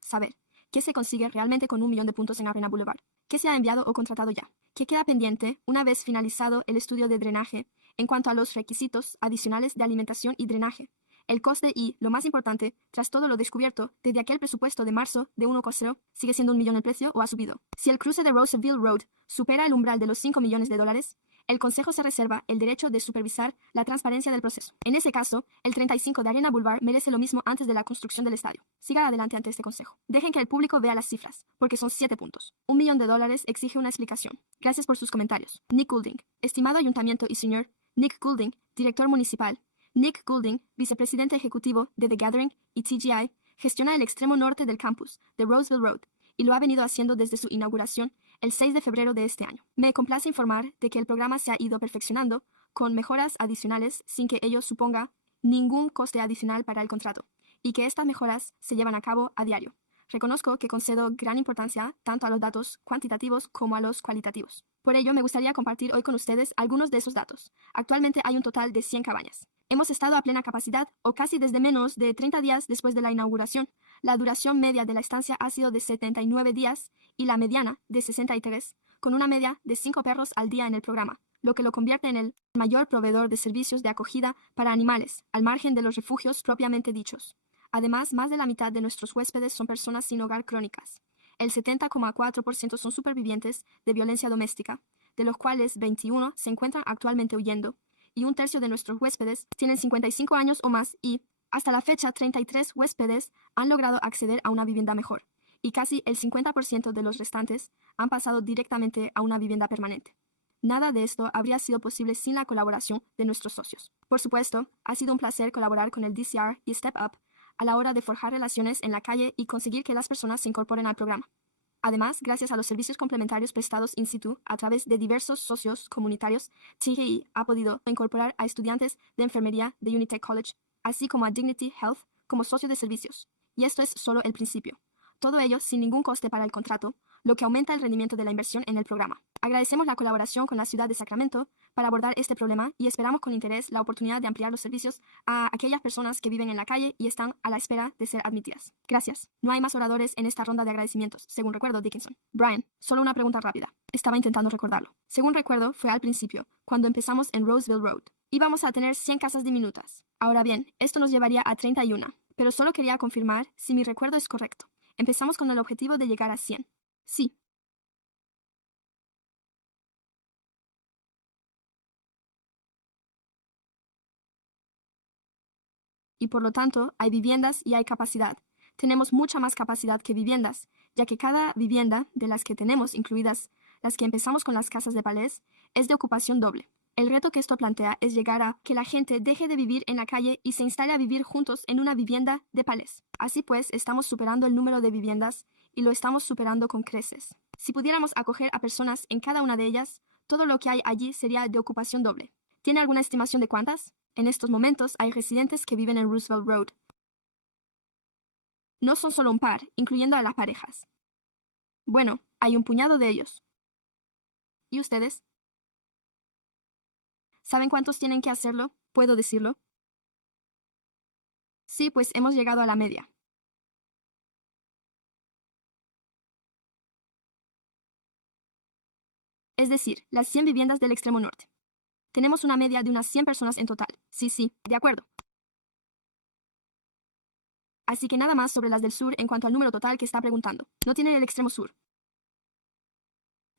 ¿Qué se consigue realmente con 1 millón de puntos en Arena Boulevard? ¿Qué se ha enviado o contratado ya? ¿Qué queda pendiente una vez finalizado el estudio de drenaje en cuanto a los requisitos adicionales de alimentación y drenaje? El coste y, lo más importante, tras todo lo descubierto, desde aquel presupuesto de marzo de 1,0, ¿sigue siendo 1 millón el precio o ha subido? Si el cruce de Roosevelt Road supera el umbral de los $5 millones, el Consejo se reserva el derecho de supervisar la transparencia del proceso. En ese caso, el 35 de Arena Boulevard merece lo mismo antes de la construcción del estadio. Siga adelante ante este consejo. Dejen que el público vea las cifras, porque son 7 puntos. $1 millón exige una explicación. Gracias por sus comentarios. Nick Goulding. Estimado ayuntamiento y señor Nick Goulding, director municipal. Nick Goulding, vicepresidente ejecutivo de The Gathering y TGI, gestiona el extremo norte del campus de Roosevelt Road y lo ha venido haciendo desde su inauguración el 6 de febrero de este año. Me complace informar de que el programa se ha ido perfeccionando con mejoras adicionales sin que ello suponga ningún coste adicional para el contrato, y que estas mejoras se llevan a cabo a diario. Reconozco que concedo gran importancia tanto a los datos cuantitativos como a los cualitativos. Por ello, me gustaría compartir hoy con ustedes algunos de esos datos. Actualmente hay un total de 100 cabañas. Hemos estado a plena capacidad, o casi desde menos de 30 días después de la inauguración. La duración media de la estancia ha sido de 79 días y la mediana de 63, con una media de 5 perros al día en el programa, lo que lo convierte en el mayor proveedor de servicios de acogida para animales, al margen de los refugios propiamente dichos. Además, más de la mitad de nuestros huéspedes son personas sin hogar crónicas. El 70,4% son supervivientes de violencia doméstica, de los cuales 21 se encuentran actualmente huyendo, y un tercio de nuestros huéspedes tienen 55 años o más y, hasta la fecha, 33 huéspedes han logrado acceder a una vivienda mejor, y casi el 50% de los restantes han pasado directamente a una vivienda permanente. Nada de esto habría sido posible sin la colaboración de nuestros socios. Por supuesto, ha sido un placer colaborar con el DCR y Step Up a la hora de forjar relaciones en la calle y conseguir que las personas se incorporen al programa. Además, gracias a los servicios complementarios prestados in situ a través de diversos socios comunitarios, TGI ha podido incorporar a estudiantes de enfermería de Unitech College, así como a Dignity Health como socio de servicios. Y esto es solo el principio. Todo ello sin ningún coste para el contrato, lo que aumenta el rendimiento de la inversión en el programa. Agradecemos la colaboración con la ciudad de Sacramento para abordar este problema y esperamos con interés la oportunidad de ampliar los servicios a aquellas personas que viven en la calle y están a la espera de ser admitidas. Gracias. No hay más oradores en esta ronda de agradecimientos, según recuerdo, Dickinson. Brian, solo una pregunta rápida. Estaba intentando recordarlo. Según recuerdo, fue al principio, cuando empezamos en Roseville Road. Íbamos a tener 100 casas diminutas. Ahora bien, esto nos llevaría a 31, pero solo quería confirmar si mi recuerdo es correcto. Empezamos con el objetivo de llegar a 100. Sí. Y por lo tanto, hay viviendas y hay capacidad. Tenemos mucha más capacidad que viviendas, ya que cada vivienda de las que tenemos, incluidas las que empezamos con las casas de palés, es de ocupación doble. El reto que esto plantea es llegar a que la gente deje de vivir en la calle y se instale a vivir juntos en una vivienda de palés. Así pues, estamos superando el número de viviendas y lo estamos superando con creces. Si pudiéramos acoger a personas en cada una de ellas, todo lo que hay allí sería de ocupación doble. ¿Tiene alguna estimación de cuántas? En estos momentos hay residentes que viven en Roosevelt Road. No son solo un par, incluyendo a las parejas. Bueno, hay un puñado de ellos. ¿Y ustedes? ¿Saben cuántos tienen que hacerlo? ¿Puedo decirlo? Sí, pues hemos llegado a la media. Es decir, las 100 viviendas del extremo norte. Tenemos una media de unas 100 personas en total. Sí, sí, de acuerdo. Así que nada más sobre las del sur en cuanto al número total que está preguntando. No tiene el extremo sur.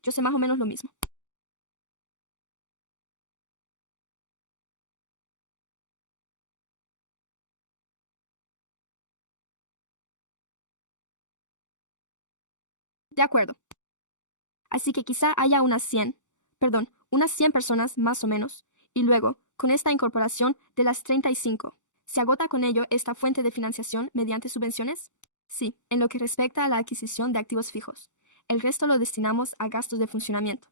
Yo sé más o menos lo mismo. De acuerdo. Así que quizá haya unas 100 personas más o menos, y luego, con esta incorporación de las 35, ¿se agota con ello esta fuente de financiación mediante subvenciones? Sí, en lo que respecta a la adquisición de activos fijos. El resto lo destinamos a gastos de funcionamiento.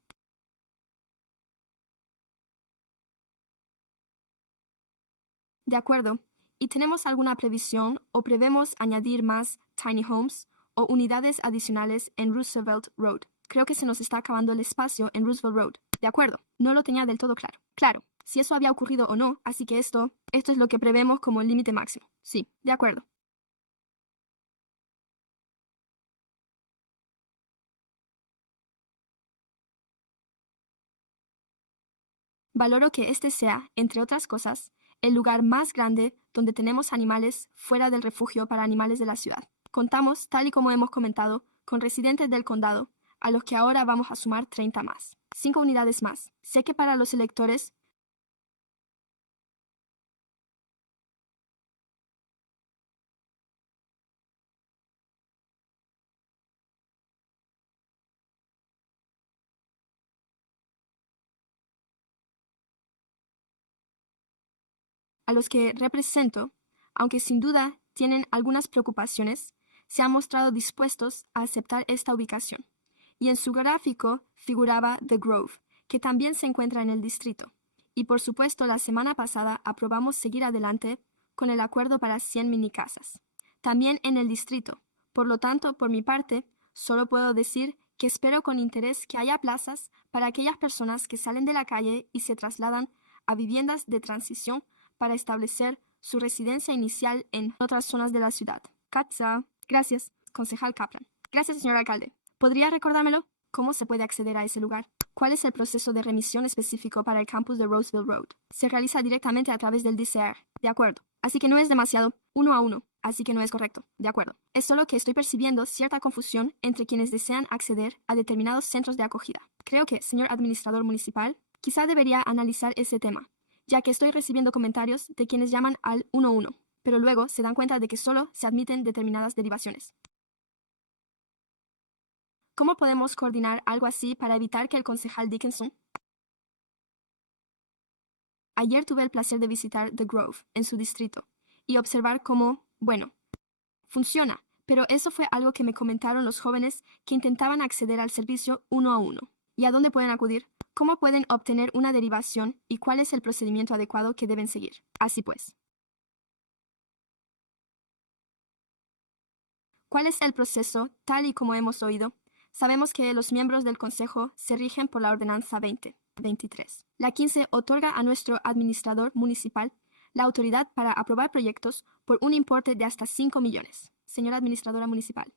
De acuerdo. ¿Y tenemos alguna previsión o prevemos añadir más tiny homes o unidades adicionales en Roosevelt Road? Creo que se nos está acabando el espacio en Roosevelt Road. De acuerdo. No lo tenía del todo claro. Claro, si eso había ocurrido o no, así que esto es lo que prevemos como el límite máximo. Sí, de acuerdo. Valoro que este sea, entre otras cosas, el lugar más grande donde tenemos animales fuera del refugio para animales de la ciudad. Contamos, tal y como hemos comentado, con residentes del condado, a los que ahora vamos a sumar 30 más. 5 unidades más. Sé que para los electores a los que represento, aunque sin duda tienen algunas preocupaciones, se han mostrado dispuestos a aceptar esta ubicación. Y en su gráfico figuraba The Grove, que también se encuentra en el distrito. Y por supuesto, la semana pasada aprobamos seguir adelante con el acuerdo para 100 minicasas, también en el distrito. Por lo tanto, por mi parte, solo puedo decir que espero con interés que haya plazas para aquellas personas que salen de la calle y se trasladan a viviendas de transición para establecer su residencia inicial en otras zonas de la ciudad. Katza. Gracias, concejal Kaplan. Gracias, señor alcalde. ¿Podría recordármelo? ¿Cómo se puede acceder a ese lugar? ¿Cuál es el proceso de remisión específico para el campus de Roseville Road? Se realiza directamente a través del DCR. De acuerdo. Así que no es demasiado 1 a 1. Así que no es correcto. De acuerdo. Es solo que estoy percibiendo cierta confusión entre quienes desean acceder a determinados centros de acogida. Creo que, señor administrador municipal, quizá debería analizar ese tema, ya que estoy recibiendo comentarios de quienes llaman al 1-1, pero luego se dan cuenta de que solo se admiten determinadas derivaciones. ¿Cómo podemos coordinar algo así para evitar que el concejal Dickinson? Ayer tuve el placer de visitar The Grove, en su distrito, y observar cómo, bueno, funciona, pero eso fue algo que me comentaron los jóvenes que intentaban acceder al servicio 1-1. ¿Y a dónde pueden acudir? ¿Cómo pueden obtener una derivación y cuál es el procedimiento adecuado que deben seguir? Así pues, ¿cuál es el proceso tal y como hemos oído? Sabemos que los miembros del Consejo se rigen por la Ordenanza 2023. La 15 otorga a nuestro administrador municipal la autoridad para aprobar proyectos por un importe de hasta 5 millones. Señora administradora municipal.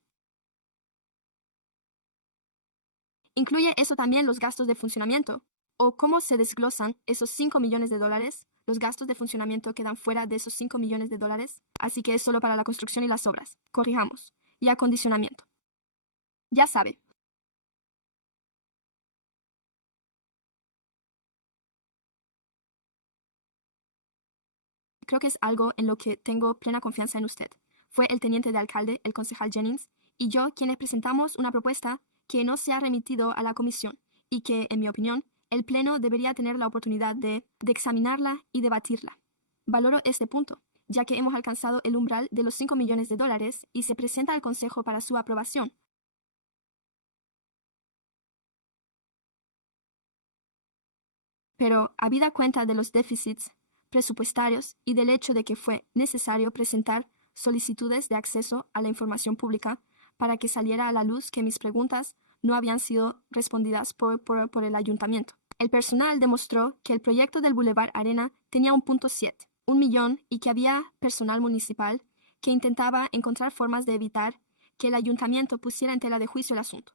¿Incluye eso también los gastos de funcionamiento? ¿O cómo se desglosan esos 5 millones de dólares? Los gastos de funcionamiento quedan fuera de esos 5 millones de dólares, así que es solo para la construcción y las obras. Corrijamos. Y acondicionamiento. Ya sabe. Creo que es algo en lo que tengo plena confianza en usted. Fue el teniente de alcalde, el concejal Jennings, y yo quienes presentamos una propuesta que no se ha remitido a la comisión y que, en mi opinión, el Pleno debería tener la oportunidad de examinarla y debatirla. Valoro este punto, ya que hemos alcanzado el umbral de los 5 millones de dólares y se presenta al Consejo para su aprobación. Pero, habida cuenta de los déficits presupuestarios y del hecho de que fue necesario presentar solicitudes de acceso a la información pública para que saliera a la luz que mis preguntas no habían sido respondidas por el ayuntamiento. El personal demostró que el proyecto del Boulevard Arena tenía un punto 7, 1 millón, y que había personal municipal que intentaba encontrar formas de evitar que el ayuntamiento pusiera en tela de juicio el asunto.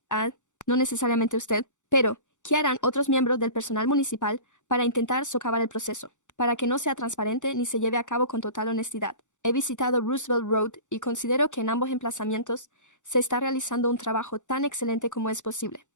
No necesariamente usted, pero ¿qué harán otros miembros del personal municipal para intentar socavar el proceso, para que no sea transparente ni se lleve a cabo con total honestidad? He visitado Roosevelt Road y considero que en ambos emplazamientos se está realizando un trabajo tan excelente como es posible.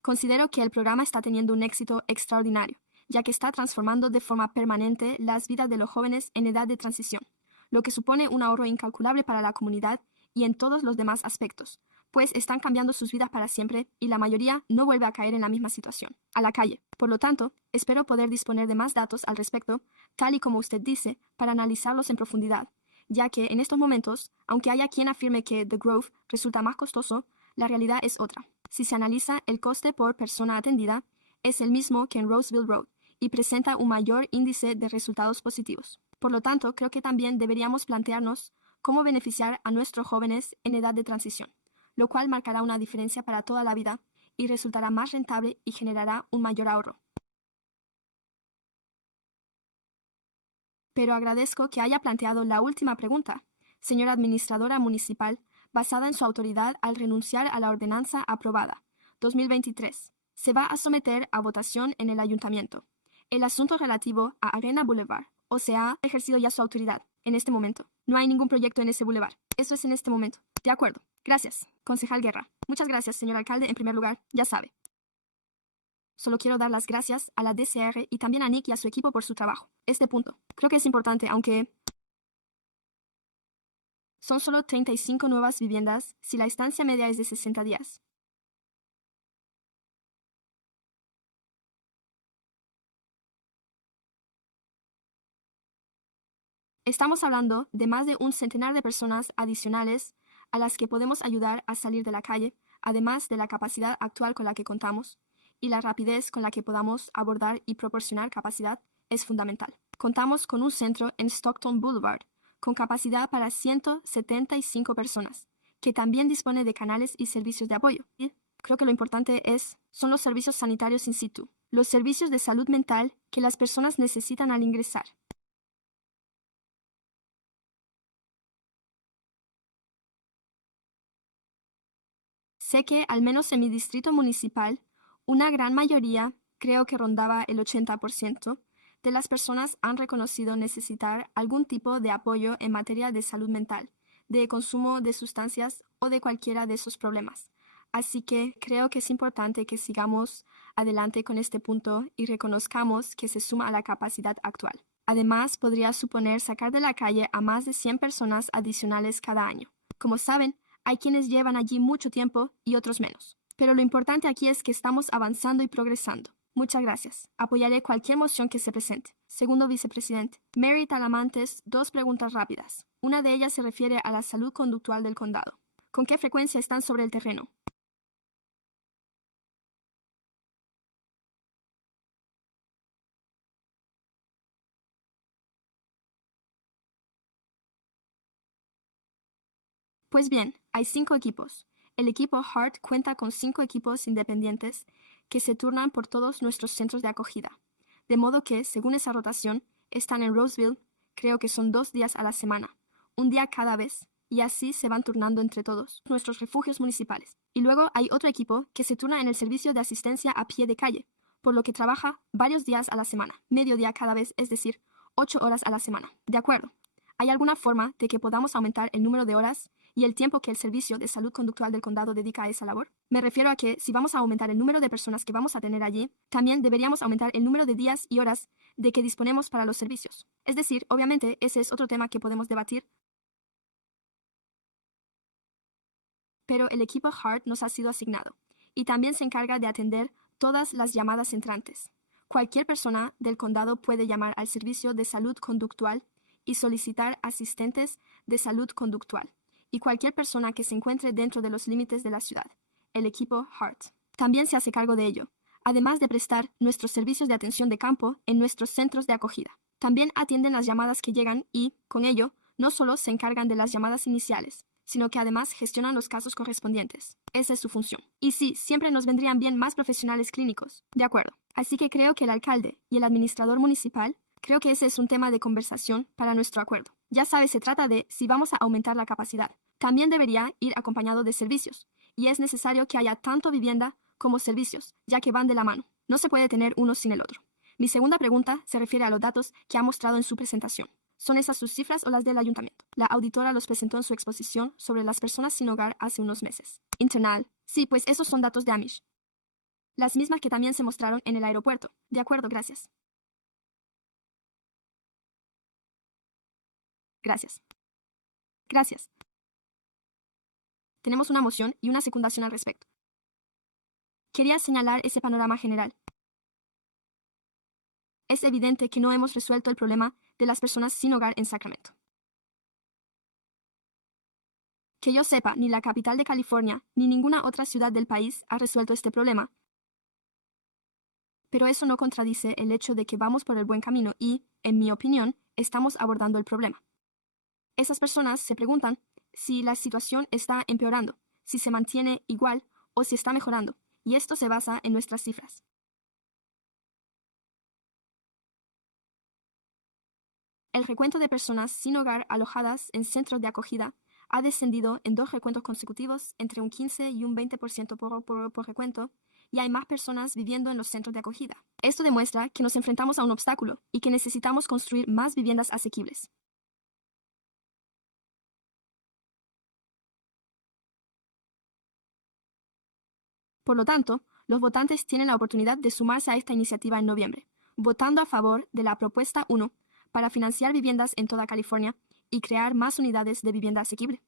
Considero que el programa está teniendo un éxito extraordinario, ya que está transformando de forma permanente las vidas de los jóvenes en edad de transición, lo que supone un ahorro incalculable para la comunidad y en todos los demás aspectos, pues están cambiando sus vidas para siempre y la mayoría no vuelve a caer en la misma situación, a la calle. Por lo tanto, espero poder disponer de más datos al respecto, tal y como usted dice, para analizarlos en profundidad, ya que en estos momentos, aunque haya quien afirme que The Grove resulta más costoso, la realidad es otra. Si se analiza, el coste por persona atendida es el mismo que en Roseville Road y presenta un mayor índice de resultados positivos. Por lo tanto, creo que también deberíamos plantearnos cómo beneficiar a nuestros jóvenes en edad de transición, lo cual marcará una diferencia para toda la vida y resultará más rentable y generará un mayor ahorro. Pero agradezco que haya planteado la última pregunta, señora administradora municipal, basada en su autoridad al renunciar a la ordenanza aprobada 2023. Se va a someter a votación en el ayuntamiento. El asunto relativo a Arena Boulevard, o se ha ejercido ya su autoridad en este momento. No hay ningún proyecto en ese boulevard. Eso es en este momento. De acuerdo. Gracias, concejal Guerra. Muchas gracias, señor alcalde. En primer lugar, ya sabe. Solo quiero dar las gracias a la DCR y también a Nick y a su equipo por su trabajo. Este punto. Creo que es importante, aunque son solo 35 nuevas viviendas si la estancia media es de 60 días. Estamos hablando de más de un centenar de personas adicionales a las que podemos ayudar a salir de la calle, además de la capacidad actual con la que contamos, y la rapidez con la que podamos abordar y proporcionar capacidad es fundamental. Contamos con un centro en Stockton Boulevard, con capacidad para 175 personas, que también dispone de canales y servicios de apoyo. Y creo que lo importante son los servicios sanitarios in situ, los servicios de salud mental que las personas necesitan al ingresar. Sé que, al menos en mi distrito municipal, una gran mayoría, creo que rondaba el 80%, de las personas han reconocido necesitar algún tipo de apoyo en materia de salud mental, de consumo de sustancias o de cualquiera de esos problemas. Así que creo que es importante que sigamos adelante con este punto y reconozcamos que se suma a la capacidad actual. Además, podría suponer sacar de la calle a más de 100 personas adicionales cada año. Como saben, hay quienes llevan allí mucho tiempo y otros menos. Pero lo importante aquí es que estamos avanzando y progresando. Muchas gracias. Apoyaré cualquier moción que se presente. Segundo vicepresidente. Mary Talamantes, 2 preguntas rápidas. Una de ellas se refiere a la salud conductual del condado. ¿Con qué frecuencia están sobre el terreno? Pues bien, hay 5 equipos. El equipo HEART cuenta con 5 equipos independientes que se turnan por todos nuestros centros de acogida. De modo que, según esa rotación, están en Roseville, creo que son 2 días a la semana, un día cada vez, y así se van turnando entre todos nuestros refugios municipales. Y luego hay otro equipo que se turna en el servicio de asistencia a pie de calle, por lo que trabaja varios días a la semana, medio día cada vez, es decir, 8 horas a la semana. De acuerdo. ¿Hay alguna forma de que podamos aumentar el número de horas y el tiempo que el Servicio de Salud Conductual del Condado dedica a esa labor? Me refiero a que si vamos a aumentar el número de personas que vamos a tener allí, también deberíamos aumentar el número de días y horas de que disponemos para los servicios. Es decir, obviamente ese es otro tema que podemos debatir, pero el equipo HEART nos ha sido asignado y también se encarga de atender todas las llamadas entrantes. Cualquier persona del condado puede llamar al Servicio de Salud Conductual y solicitar asistentes de salud conductual, y cualquier persona que se encuentre dentro de los límites de la ciudad. El equipo HEART también se hace cargo de ello, además de prestar nuestros servicios de atención de campo en nuestros centros de acogida. También atienden las llamadas que llegan y, con ello, no solo se encargan de las llamadas iniciales, sino que además gestionan los casos correspondientes. Esa es su función. Y sí, siempre nos vendrían bien más profesionales clínicos. De acuerdo. Así que creo que el alcalde y el administrador municipal, creo que ese es un tema de conversación para nuestro acuerdo. Ya sabes, se trata de si vamos a aumentar la capacidad. También debería ir acompañado de servicios, y es necesario que haya tanto vivienda como servicios, ya que van de la mano. No se puede tener uno sin el otro. Mi segunda pregunta se refiere a los datos que ha mostrado en su presentación. ¿Son esas sus cifras o las del ayuntamiento? La auditora los presentó en su exposición sobre las personas sin hogar hace unos meses. Internal. Sí, pues esos son datos de Amish. Las mismas que también se mostraron en el aeropuerto. De acuerdo, gracias. Gracias. Gracias. Tenemos una moción y una secundación al respecto. Quería señalar ese panorama general. Es evidente que no hemos resuelto el problema de las personas sin hogar en Sacramento. Que yo sepa, ni la capital de California, ni ninguna otra ciudad del país ha resuelto este problema. Pero eso no contradice el hecho de que vamos por el buen camino y, en mi opinión, estamos abordando el problema. Esas personas se preguntan si la situación está empeorando, si se mantiene igual o si está mejorando, y esto se basa en nuestras cifras. El recuento de personas sin hogar alojadas en centros de acogida ha descendido en 2 recuentos consecutivos entre un 15 y un 20% por recuento, y hay más personas viviendo en los centros de acogida. Esto demuestra que nos enfrentamos a un obstáculo y que necesitamos construir más viviendas asequibles. Por lo tanto, los votantes tienen la oportunidad de sumarse a esta iniciativa en noviembre, votando a favor de la propuesta 1 para financiar viviendas en toda California y crear más unidades de vivienda asequible.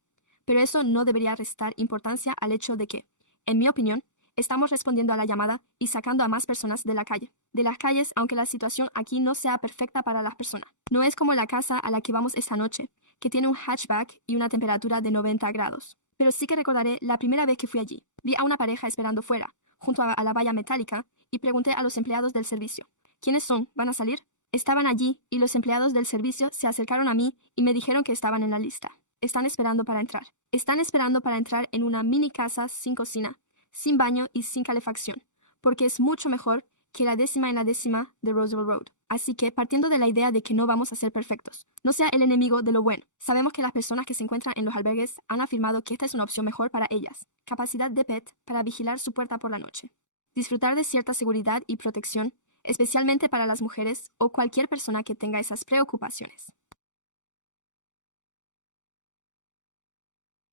Pero eso no debería restar importancia al hecho de que, en mi opinión, estamos respondiendo a la llamada y sacando a más personas de la calle. De las calles, aunque la situación aquí no sea perfecta para las personas. No es como la casa a la que vamos esta noche, que tiene un hatchback y una temperatura de 90 grados. Pero sí que recordaré la primera vez que fui allí. Vi a una pareja esperando fuera, junto a la valla metálica, y pregunté a los empleados del servicio: ¿quiénes son? ¿Van a salir? Estaban allí, y los empleados del servicio se acercaron a mí y me dijeron que estaban en la lista. Están esperando para entrar. Están esperando para entrar en una mini casa sin cocina, sin baño y sin calefacción, porque es mucho mejor que la décima en la décima de Roosevelt Road. Así que, partiendo de la idea de que no vamos a ser perfectos, no sea el enemigo de lo bueno. Sabemos que las personas que se encuentran en los albergues han afirmado que esta es una opción mejor para ellas. Capacidad de PET para vigilar su puerta por la noche. Disfrutar de cierta seguridad y protección, especialmente para las mujeres o cualquier persona que tenga esas preocupaciones.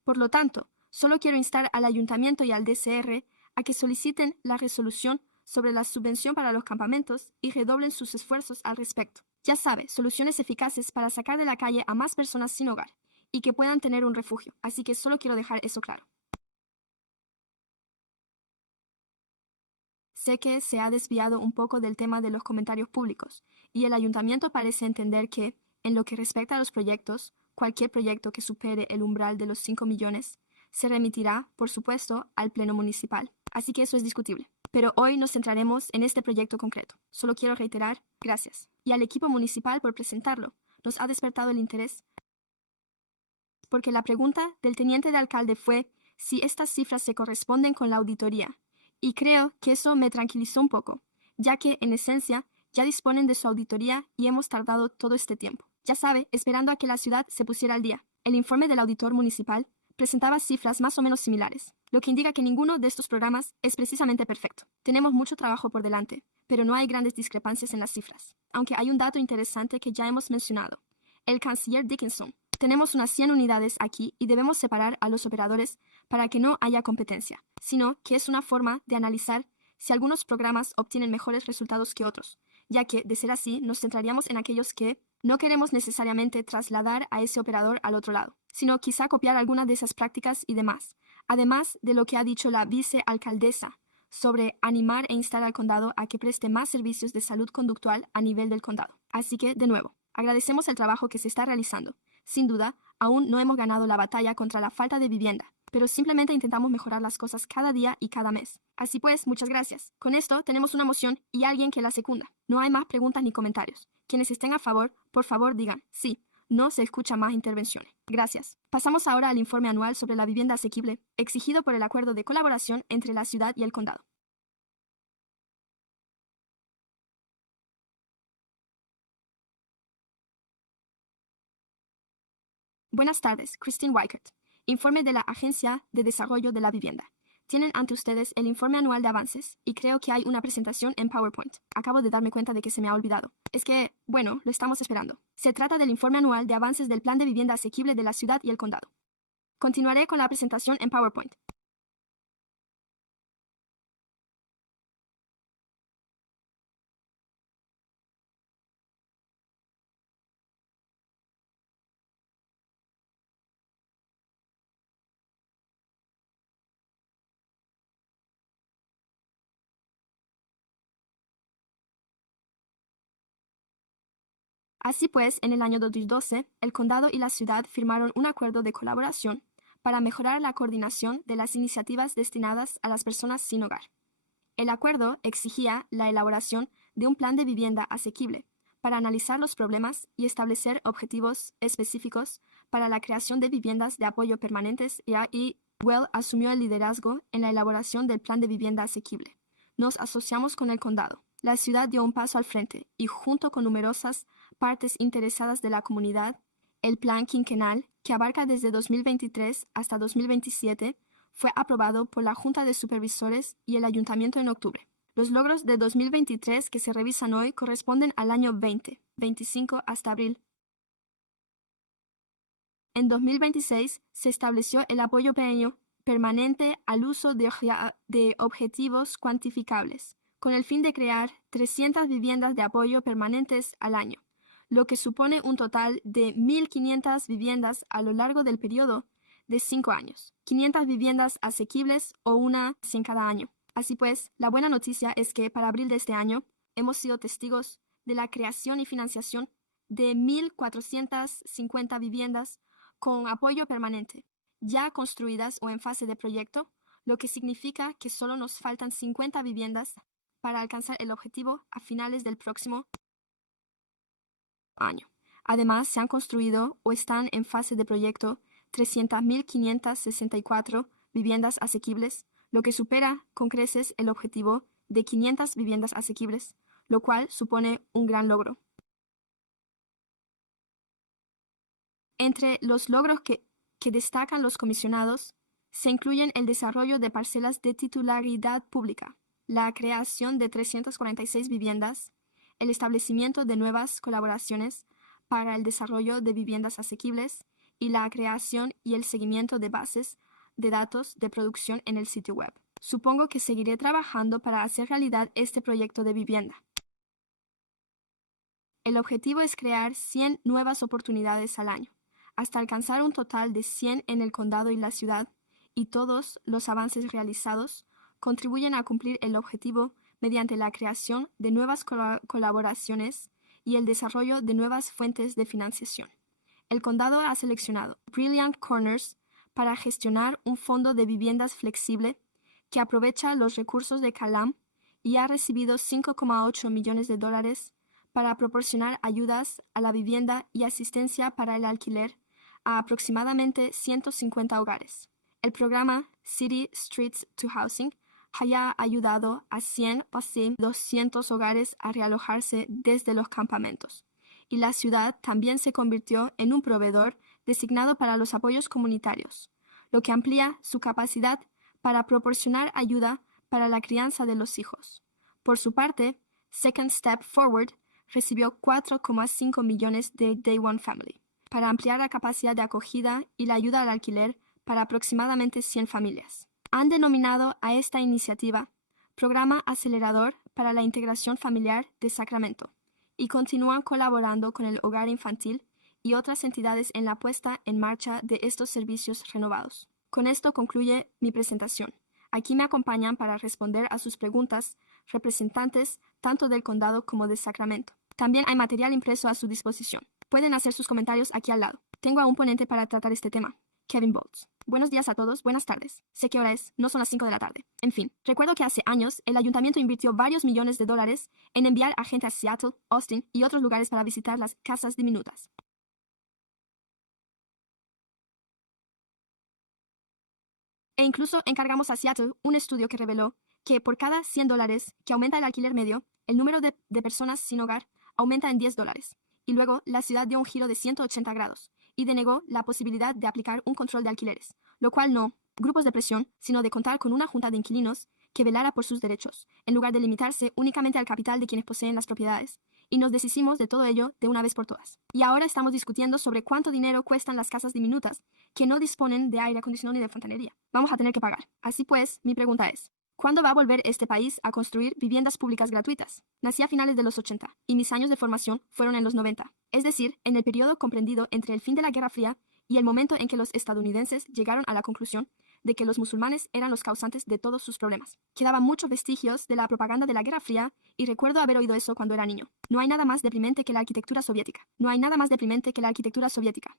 Por lo tanto, solo quiero instar al Ayuntamiento y al DCR a que soliciten la resolución sobre la subvención para los campamentos y redoblen sus esfuerzos al respecto. Ya sabe, soluciones eficaces para sacar de la calle a más personas sin hogar y que puedan tener un refugio. Así que solo quiero dejar eso claro. Sé que se ha desviado un poco del tema de los comentarios públicos y el ayuntamiento parece entender que, en lo que respecta a los proyectos, cualquier proyecto que supere el umbral de los 5 millones se remitirá, por supuesto, al Pleno Municipal. Así que eso es discutible. Pero hoy nos centraremos en este proyecto concreto. Solo quiero reiterar gracias. Y al equipo municipal por presentarlo. Nos ha despertado el interés porque la pregunta del teniente de alcalde fue si estas cifras se corresponden con la auditoría. Y creo que eso me tranquilizó un poco, ya que, en esencia, ya disponen de su auditoría y hemos tardado todo este tiempo. Ya sabe, esperando a que la ciudad se pusiera al día. El informe del auditor municipal presentaba cifras más o menos similares, lo que indica que ninguno de estos programas es precisamente perfecto. Tenemos mucho trabajo por delante, pero no hay grandes discrepancias en las cifras. Aunque hay un dato interesante que ya hemos mencionado. El canciller Dickinson. Tenemos unas 100 unidades aquí y debemos separar a los operadores para que no haya competencia, sino que es una forma de analizar si algunos programas obtienen mejores resultados que otros, ya que, de ser así, nos centraríamos en aquellos que no queremos necesariamente trasladar a ese operador al otro lado, sino quizá copiar alguna de esas prácticas y demás, además de lo que ha dicho la vicealcaldesa sobre animar e instar al condado a que preste más servicios de salud conductual a nivel del condado. Así que, de nuevo, agradecemos el trabajo que se está realizando. Sin duda, aún no hemos ganado la batalla contra la falta de vivienda, pero simplemente intentamos mejorar las cosas cada día y cada mes. Así pues, muchas gracias. Con esto tenemos una moción y alguien que la secunda. No hay más preguntas ni comentarios. Quienes estén a favor, por favor digan sí. No se escucha más intervenciones. Gracias. Pasamos ahora al informe anual sobre la vivienda asequible, exigido por el acuerdo de colaboración entre la ciudad y el condado. Buenas tardes, Christine Weichert. Informe de la Agencia de Desarrollo de la Vivienda. Tienen ante ustedes el informe anual de avances y creo que hay una presentación en PowerPoint. Acabo de darme cuenta de que se me ha olvidado. Es que, bueno, lo estamos esperando. Se trata del informe anual de avances del Plan de Vivienda Asequible de la ciudad y el condado. Continuaré con la presentación en PowerPoint. Así pues, en el año 2012, el condado y la ciudad firmaron un acuerdo de colaboración para mejorar la coordinación de las iniciativas destinadas a las personas sin hogar. El acuerdo exigía la elaboración de un plan de vivienda asequible para analizar los problemas y establecer objetivos específicos para la creación de viviendas de apoyo permanentes y Well asumió el liderazgo en la elaboración del plan de vivienda asequible. Nos asociamos con el condado. La ciudad dio un paso al frente y, junto con numerosas partes interesadas de la comunidad, el plan quinquenal, que abarca desde 2023 hasta 2027, fue aprobado por la Junta de Supervisores y el Ayuntamiento en octubre. Los logros de 2023 que se revisan hoy corresponden al año 2025 hasta abril. En 2026 se estableció el apoyo permanente al uso de objetivos cuantificables, con el fin de crear 300 viviendas de apoyo permanentes al año, lo que supone un total de 1.500 viviendas a lo largo del periodo de 5 años, 500 viviendas asequibles o una 100 cada año. Así pues, la buena noticia es que para abril de este año hemos sido testigos de la creación y financiación de 1.450 viviendas con apoyo permanente, ya construidas o en fase de proyecto, lo que significa que solo nos faltan 50 viviendas para alcanzar el objetivo a finales del próximo año. Además, se han construido o están en fase de proyecto 300.564 viviendas asequibles, lo que supera con creces el objetivo de 500 viviendas asequibles, lo cual supone un gran logro. Entre los logros que destacan los comisionados, se incluyen el desarrollo de parcelas de titularidad pública, la creación de 346 viviendas, el establecimiento de nuevas colaboraciones para el desarrollo de viviendas asequibles y la creación y el seguimiento de bases de datos de producción en el sitio web. Supongo que seguiré trabajando para hacer realidad este proyecto de vivienda. El objetivo es crear 100 nuevas oportunidades al año, hasta alcanzar un total de 100 en el condado y la ciudad, y todos los avances realizados contribuyen a cumplir el objetivo mediante la creación de nuevas colaboraciones y el desarrollo de nuevas fuentes de financiación. El condado ha seleccionado Brilliant Corners para gestionar un fondo de viviendas flexible que aprovecha los recursos de CalAMP y ha recibido $5,8 millones para proporcionar ayudas a la vivienda y asistencia para el alquiler a aproximadamente 150 hogares. El programa City Streets to Housing haya ayudado a 100 o 200 hogares a realojarse desde los campamentos, y la ciudad también se convirtió en un proveedor designado para los apoyos comunitarios, lo que amplía su capacidad para proporcionar ayuda para la crianza de los hijos. Por su parte, Second Step Forward recibió $4,5 millones de Day One Family para ampliar la capacidad de acogida y la ayuda al alquiler para aproximadamente 100 familias. Han denominado a esta iniciativa Programa Acelerador para la Integración Familiar de Sacramento y continúan colaborando con el Hogar Infantil y otras entidades en la puesta en marcha de estos servicios renovados. Con esto concluye mi presentación. Aquí me acompañan para responder a sus preguntas representantes tanto del condado como de Sacramento. También hay material impreso a su disposición. Pueden hacer sus comentarios aquí al lado. Tengo a un ponente para tratar este tema, Kevin Boltz. Buenos días a todos, buenas tardes. Sé qué hora es, no son las 5 de la tarde. En fin, recuerdo que hace años el ayuntamiento invirtió varios millones de dólares en enviar a gente a Seattle, Austin y otros lugares para visitar las casas diminutas. E incluso encargamos a Seattle un estudio que reveló que por cada $100 que aumenta el alquiler medio, el número de personas sin hogar aumenta en $10. Y luego la ciudad dio un giro de 180 grados y denegó la posibilidad de aplicar un control de alquileres, lo cual no grupos de presión, sino de contar con una junta de inquilinos que velara por sus derechos, en lugar de limitarse únicamente al capital de quienes poseen las propiedades. Y nos deshicimos de todo ello de una vez por todas. Y ahora estamos discutiendo sobre cuánto dinero cuestan las casas diminutas que no disponen de aire acondicionado ni de fontanería. Vamos a tener que pagar. Así pues, mi pregunta es, ¿cuándo va a volver este país a construir viviendas públicas gratuitas? Nací a finales de los 80 y mis años de formación fueron en los 90, es decir, en el periodo comprendido entre el fin de la Guerra Fría y el momento en que los estadounidenses llegaron a la conclusión de que los musulmanes eran los causantes de todos sus problemas. Quedaban muchos vestigios de la propaganda de la Guerra Fría y recuerdo haber oído eso cuando era niño. No hay nada más deprimente que la arquitectura soviética. No hay nada más deprimente que la arquitectura soviética.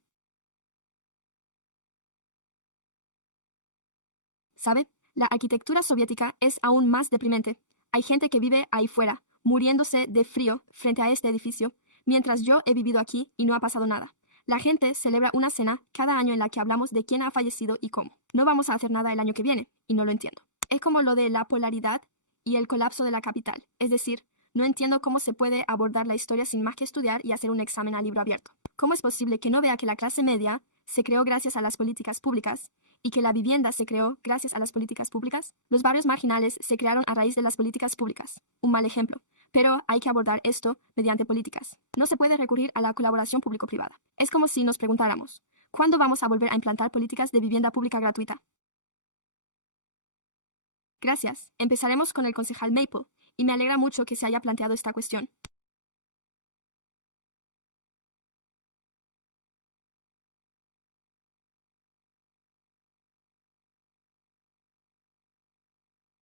¿Sabe? La arquitectura soviética es aún más deprimente. Hay gente que vive ahí fuera, muriéndose de frío frente a este edificio, mientras yo he vivido aquí y no ha pasado nada. La gente celebra una cena cada año en la que hablamos de quién ha fallecido y cómo. No vamos a hacer nada el año que viene, y no lo entiendo. Es como lo de la polaridad y el colapso de la capital. Es decir, no entiendo cómo se puede abordar la historia sin más que estudiar y hacer un examen a libro abierto. ¿Cómo es posible que no vea que la clase media se creó gracias a las políticas públicas y que la vivienda se creó gracias a las políticas públicas? Los barrios marginales se crearon a raíz de las políticas públicas. Un mal ejemplo. Pero hay que abordar esto mediante políticas. No se puede recurrir a la colaboración público-privada. Es como si nos preguntáramos, ¿cuándo vamos a volver a implantar políticas de vivienda pública gratuita? Gracias. Empezaremos con el concejal Maple, y me alegra mucho que se haya planteado esta cuestión.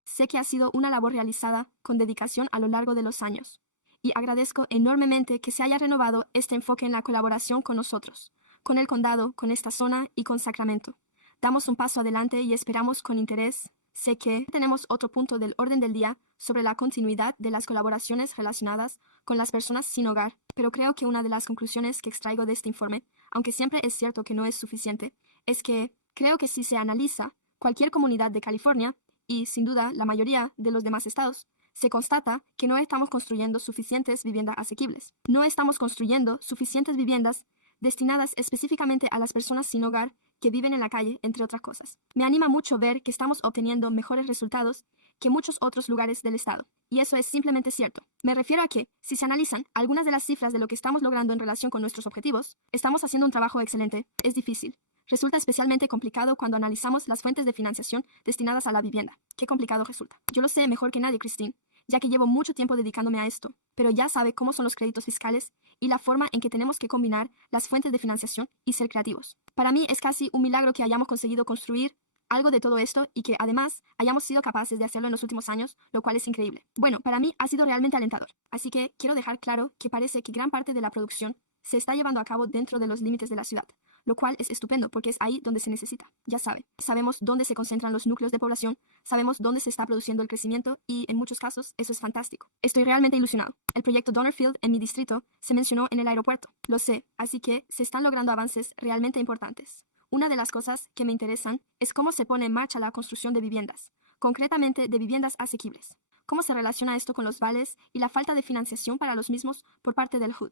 Sé que ha sido una labor realizada con dedicación a lo largo de los años, y agradezco enormemente que se haya renovado este enfoque en la colaboración con nosotros, con el condado, con esta zona y con Sacramento. Damos un paso adelante y esperamos con interés. Sé que tenemos otro punto del orden del día sobre la continuidad de las colaboraciones relacionadas con las personas sin hogar, pero creo que una de las conclusiones que extraigo de este informe, aunque siempre es cierto que no es suficiente, es que creo que si se analiza cualquier comunidad de California, y sin duda la mayoría de los demás estados, se constata que no estamos construyendo suficientes viviendas asequibles. No estamos construyendo suficientes viviendas destinadas específicamente a las personas sin hogar que viven en la calle, entre otras cosas. Me anima mucho ver que estamos obteniendo mejores resultados que muchos otros lugares del estado. Y eso es simplemente cierto. Me refiero a que, si se analizan algunas de las cifras de lo que estamos logrando en relación con nuestros objetivos, estamos haciendo un trabajo excelente. Es difícil. Resulta especialmente complicado cuando analizamos las fuentes de financiación destinadas a la vivienda. Qué complicado resulta. Yo lo sé mejor que nadie, Christine, ya que llevo mucho tiempo dedicándome a esto, pero ya sabe cómo son los créditos fiscales y la forma en que tenemos que combinar las fuentes de financiación y ser creativos. Para mí es casi un milagro que hayamos conseguido construir algo de todo esto y que además hayamos sido capaces de hacerlo en los últimos años, lo cual es increíble. Bueno, para mí ha sido realmente alentador. Así que quiero dejar claro que parece que gran parte de la producción se está llevando a cabo dentro de los límites de la ciudad, lo cual es estupendo porque es ahí donde se necesita. Ya sabe, sabemos dónde se concentran los núcleos de población, sabemos dónde se está produciendo el crecimiento y en muchos casos eso es fantástico. Estoy realmente ilusionado. El proyecto Donnerfield en mi distrito se mencionó en el aeropuerto. Lo sé, así que se están logrando avances realmente importantes. Una de las cosas que me interesan es cómo se pone en marcha la construcción de viviendas, concretamente de viviendas asequibles. Cómo se relaciona esto con los vales y la falta de financiación para los mismos por parte del HUD.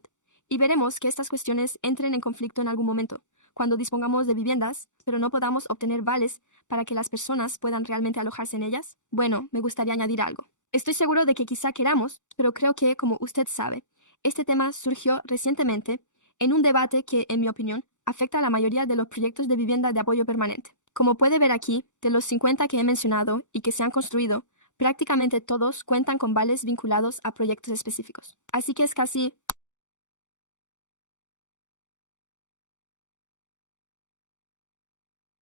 Y veremos que estas cuestiones entren en conflicto en algún momento, cuando dispongamos de viviendas, pero no podamos obtener vales para que las personas puedan realmente alojarse en ellas. Bueno, me gustaría añadir algo. Estoy seguro de que quizá queramos, pero creo que, como usted sabe, este tema surgió recientemente en un debate que, en mi opinión, afecta a la mayoría de los proyectos de vivienda de apoyo permanente. Como puede ver aquí, de los 50 que he mencionado y que se han construido, prácticamente todos cuentan con vales vinculados a proyectos específicos. Así que es casi...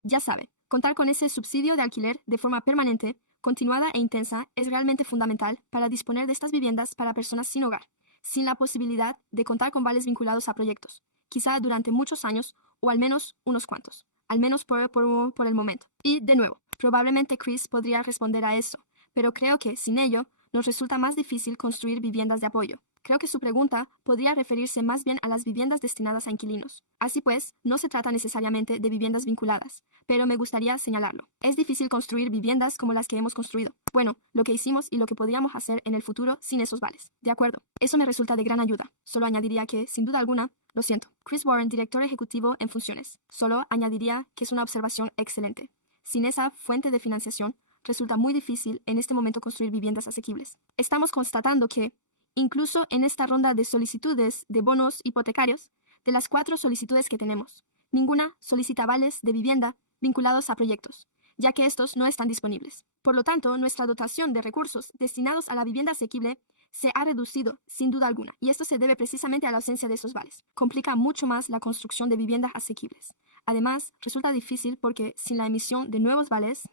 Ya sabe, contar con ese subsidio de alquiler de forma permanente, continuada e intensa es realmente fundamental para disponer de estas viviendas para personas sin hogar, sin la posibilidad de contar con vales vinculados a proyectos, quizá durante muchos años o al menos unos cuantos, al menos por el momento. Y, de nuevo, probablemente Chris podría responder a eso, pero creo que, sin ello, nos resulta más difícil construir viviendas de apoyo. Creo que su pregunta podría referirse más bien a las viviendas destinadas a inquilinos. Así pues, no se trata necesariamente de viviendas vinculadas, pero me gustaría señalarlo. Es difícil construir viviendas como las que hemos construido. Bueno, lo que hicimos y lo que podríamos hacer en el futuro sin esos vales. De acuerdo. Eso me resulta de gran ayuda. Solo añadiría que, sin duda alguna, lo siento. Chris Warren, director ejecutivo en funciones. Solo añadiría que es una observación excelente. Sin esa fuente de financiación, resulta muy difícil en este momento construir viviendas asequibles. Estamos constatando que, incluso en esta ronda de solicitudes de bonos hipotecarios, de las 4 solicitudes que tenemos, ninguna solicita vales de vivienda vinculados a proyectos, ya que estos no están disponibles. Por lo tanto, nuestra dotación de recursos destinados a la vivienda asequible se ha reducido, sin duda alguna, y esto se debe precisamente a la ausencia de esos vales. Complica mucho más la construcción de viviendas asequibles. Además, resulta difícil porque, sin la emisión de nuevos vales,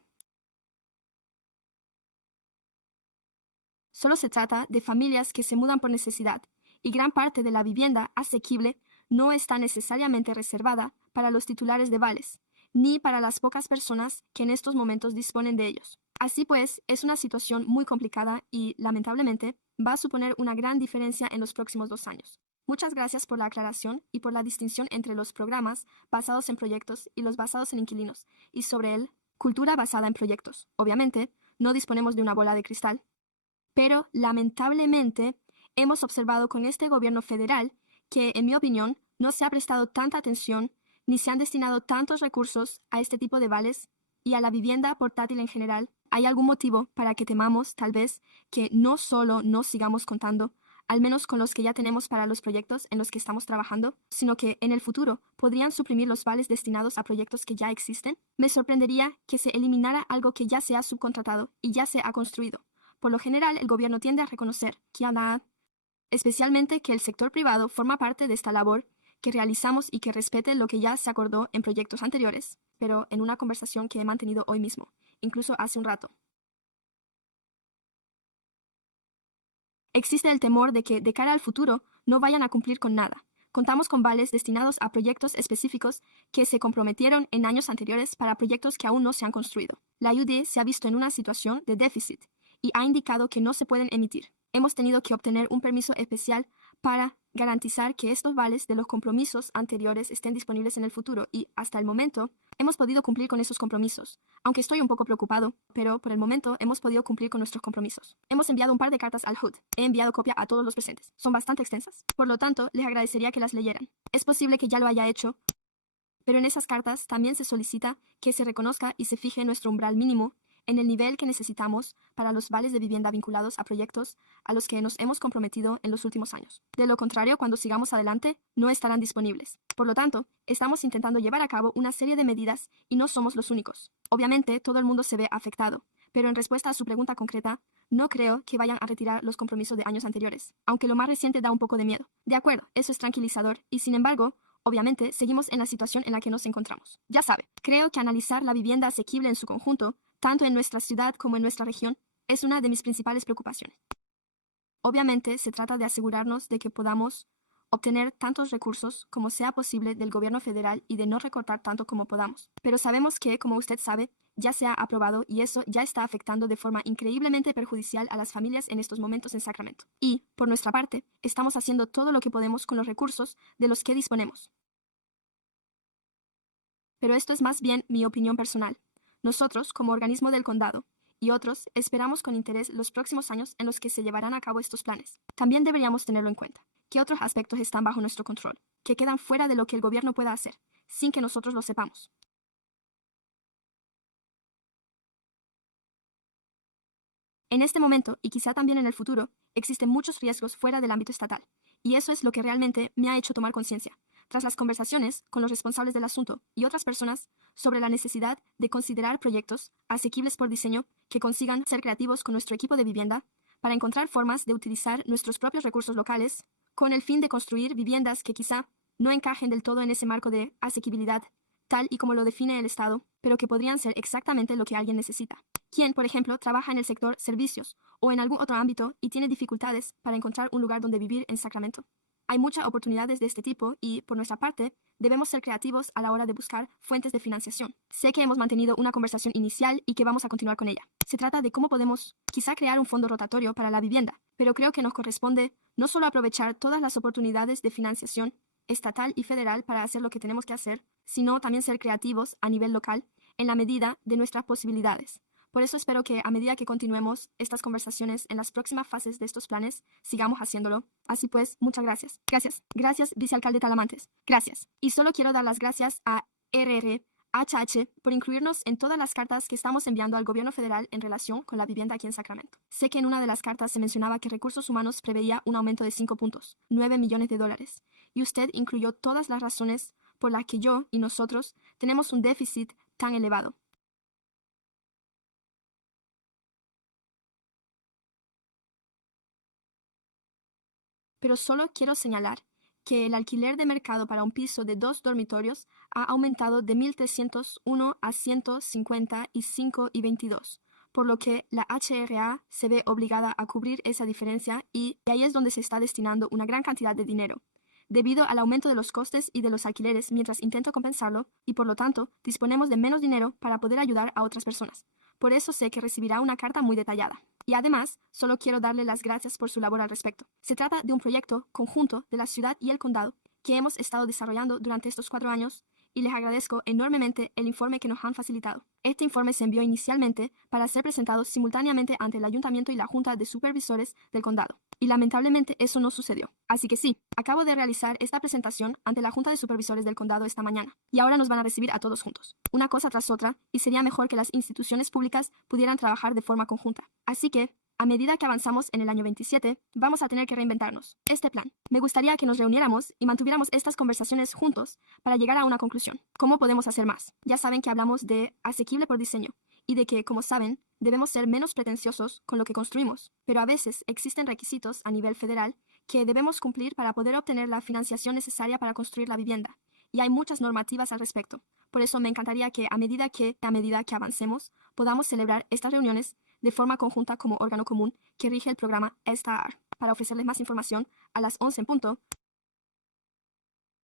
solo se trata de familias que se mudan por necesidad, y gran parte de la vivienda asequible no está necesariamente reservada para los titulares de vales, ni para las pocas personas que en estos momentos disponen de ellos. Así pues, es una situación muy complicada y, lamentablemente, va a suponer una gran diferencia en los próximos 2 años. Muchas gracias por la aclaración y por la distinción entre los programas basados en proyectos y los basados en inquilinos, y sobre el cultura basada en proyectos. Obviamente, no disponemos de una bola de cristal, pero lamentablemente hemos observado con este gobierno federal que, en mi opinión, no se ha prestado tanta atención ni se han destinado tantos recursos a este tipo de vales y a la vivienda portátil en general. ¿Hay algún motivo para que temamos, tal vez, que no solo no sigamos contando, al menos con los que ya tenemos para los proyectos en los que estamos trabajando, sino que en el futuro podrían suprimir los vales destinados a proyectos que ya existen? Me sorprendería que se eliminara algo que ya se ha subcontratado y ya se ha construido. Por lo general, el gobierno tiende a reconocer especialmente que el sector privado forma parte de esta labor, que realizamos y que respete lo que ya se acordó en proyectos anteriores, pero en una conversación que he mantenido hoy mismo, incluso hace un rato. Existe el temor de que, de cara al futuro, no vayan a cumplir con nada. Contamos con vales destinados a proyectos específicos que se comprometieron en años anteriores para proyectos que aún no se han construido. La UD se ha visto en una situación de déficit y ha indicado que no se pueden emitir. Hemos tenido que obtener un permiso especial para garantizar que estos vales de los compromisos anteriores estén disponibles en el futuro y, hasta el momento, hemos podido cumplir con esos compromisos. Aunque estoy un poco preocupado, pero por el momento hemos podido cumplir con nuestros compromisos. Hemos enviado un par de cartas al HUD. He enviado copia a todos los presentes. Son bastante extensas. Por lo tanto, les agradecería que las leyeran. Es posible que ya lo haya hecho, pero en esas cartas también se solicita que se reconozca y se fije nuestro umbral mínimo en el nivel que necesitamos para los vales de vivienda vinculados a proyectos a los que nos hemos comprometido en los últimos años. De lo contrario, cuando sigamos adelante, no estarán disponibles. Por lo tanto, estamos intentando llevar a cabo una serie de medidas y no somos los únicos. Obviamente, todo el mundo se ve afectado, pero en respuesta a su pregunta concreta, no creo que vayan a retirar los compromisos de años anteriores, aunque lo más reciente da un poco de miedo. De acuerdo, eso es tranquilizador y, sin embargo, obviamente, seguimos en la situación en la que nos encontramos. Ya sabe, creo que analizar la vivienda asequible en su conjunto, tanto en nuestra ciudad como en nuestra región, es una de mis principales preocupaciones. Obviamente, se trata de asegurarnos de que podamos obtener tantos recursos como sea posible del gobierno federal y de no recortar tanto como podamos. Pero sabemos que, como usted sabe, ya se ha aprobado y eso ya está afectando de forma increíblemente perjudicial a las familias en estos momentos en Sacramento. Y, por nuestra parte, estamos haciendo todo lo que podemos con los recursos de los que disponemos. Pero esto es más bien mi opinión personal. Nosotros, como organismo del condado, y otros, esperamos con interés los próximos años en los que se llevarán a cabo estos planes. También deberíamos tenerlo en cuenta. ¿Qué otros aspectos están bajo nuestro control, que quedan fuera de lo que el gobierno pueda hacer, sin que nosotros lo sepamos? En este momento, y quizá también en el futuro, existen muchos riesgos fuera del ámbito estatal, y eso es lo que realmente me ha hecho tomar conciencia, tras las conversaciones con los responsables del asunto y otras personas, sobre la necesidad de considerar proyectos asequibles por diseño que consigan ser creativos con nuestro equipo de vivienda para encontrar formas de utilizar nuestros propios recursos locales con el fin de construir viviendas que quizá no encajen del todo en ese marco de asequibilidad, tal y como lo define el Estado, pero que podrían ser exactamente lo que alguien necesita. Quien, por ejemplo, trabaja en el sector servicios o en algún otro ámbito y tiene dificultades para encontrar un lugar donde vivir en Sacramento. Hay muchas oportunidades de este tipo y, por nuestra parte, debemos ser creativos a la hora de buscar fuentes de financiación. Sé que hemos mantenido una conversación inicial y que vamos a continuar con ella. Se trata de cómo podemos, quizá, crear un fondo rotatorio para la vivienda, pero creo que nos corresponde no solo aprovechar todas las oportunidades de financiación estatal y federal para hacer lo que tenemos que hacer, sino también ser creativos a nivel local en la medida de nuestras posibilidades. Por eso espero que a medida que continuemos estas conversaciones en las próximas fases de estos planes, sigamos haciéndolo. Así pues, muchas gracias. Gracias, vicealcalde Talamantes. Gracias. Y solo quiero dar las gracias a RRHH por incluirnos en todas las cartas que estamos enviando al gobierno federal en relación con la vivienda aquí en Sacramento. Sé que en una de las cartas se mencionaba que Recursos Humanos preveía un aumento de 5 puntos, $9 millones, y usted incluyó todas las razones por las que yo y nosotros tenemos un déficit tan elevado. Pero solo quiero señalar que el alquiler de mercado para un piso de 2 dormitorios ha aumentado de 1.301 a 155.22, por lo que la HRA se ve obligada a cubrir esa diferencia y ahí es donde se está destinando una gran cantidad de dinero, debido al aumento de los costes y de los alquileres mientras intento compensarlo, y por lo tanto disponemos de menos dinero para poder ayudar a otras personas. Por eso sé que recibirá una carta muy detallada. Y además, solo quiero darle las gracias por su labor al respecto. Se trata de un proyecto conjunto de la ciudad y el condado que hemos estado desarrollando durante estos 4 años y les agradezco enormemente el informe que nos han facilitado. Este informe se envió inicialmente para ser presentado simultáneamente ante el ayuntamiento y la junta de supervisores del condado. Y lamentablemente eso no sucedió. Así que sí, acabo de realizar esta presentación ante la junta de supervisores del condado esta mañana. Y ahora nos van a recibir a todos juntos, una cosa tras otra, y sería mejor que las instituciones públicas pudieran trabajar de forma conjunta. Así que, a medida que avanzamos en el año 27, vamos a tener que reinventarnos. Este plan. Me gustaría que nos reuniéramos y mantuviéramos estas conversaciones juntos para llegar a una conclusión. ¿Cómo podemos hacer más? Ya saben que hablamos de asequible por diseño y de que, como saben, debemos ser menos pretenciosos con lo que construimos, pero a veces existen requisitos a nivel federal que debemos cumplir para poder obtener la financiación necesaria para construir la vivienda, y hay muchas normativas al respecto. Por eso me encantaría que a medida que avancemos, podamos celebrar estas reuniones de forma conjunta como órgano común que rige el programa STAR. Para ofrecerles más información, a las 11 en punto,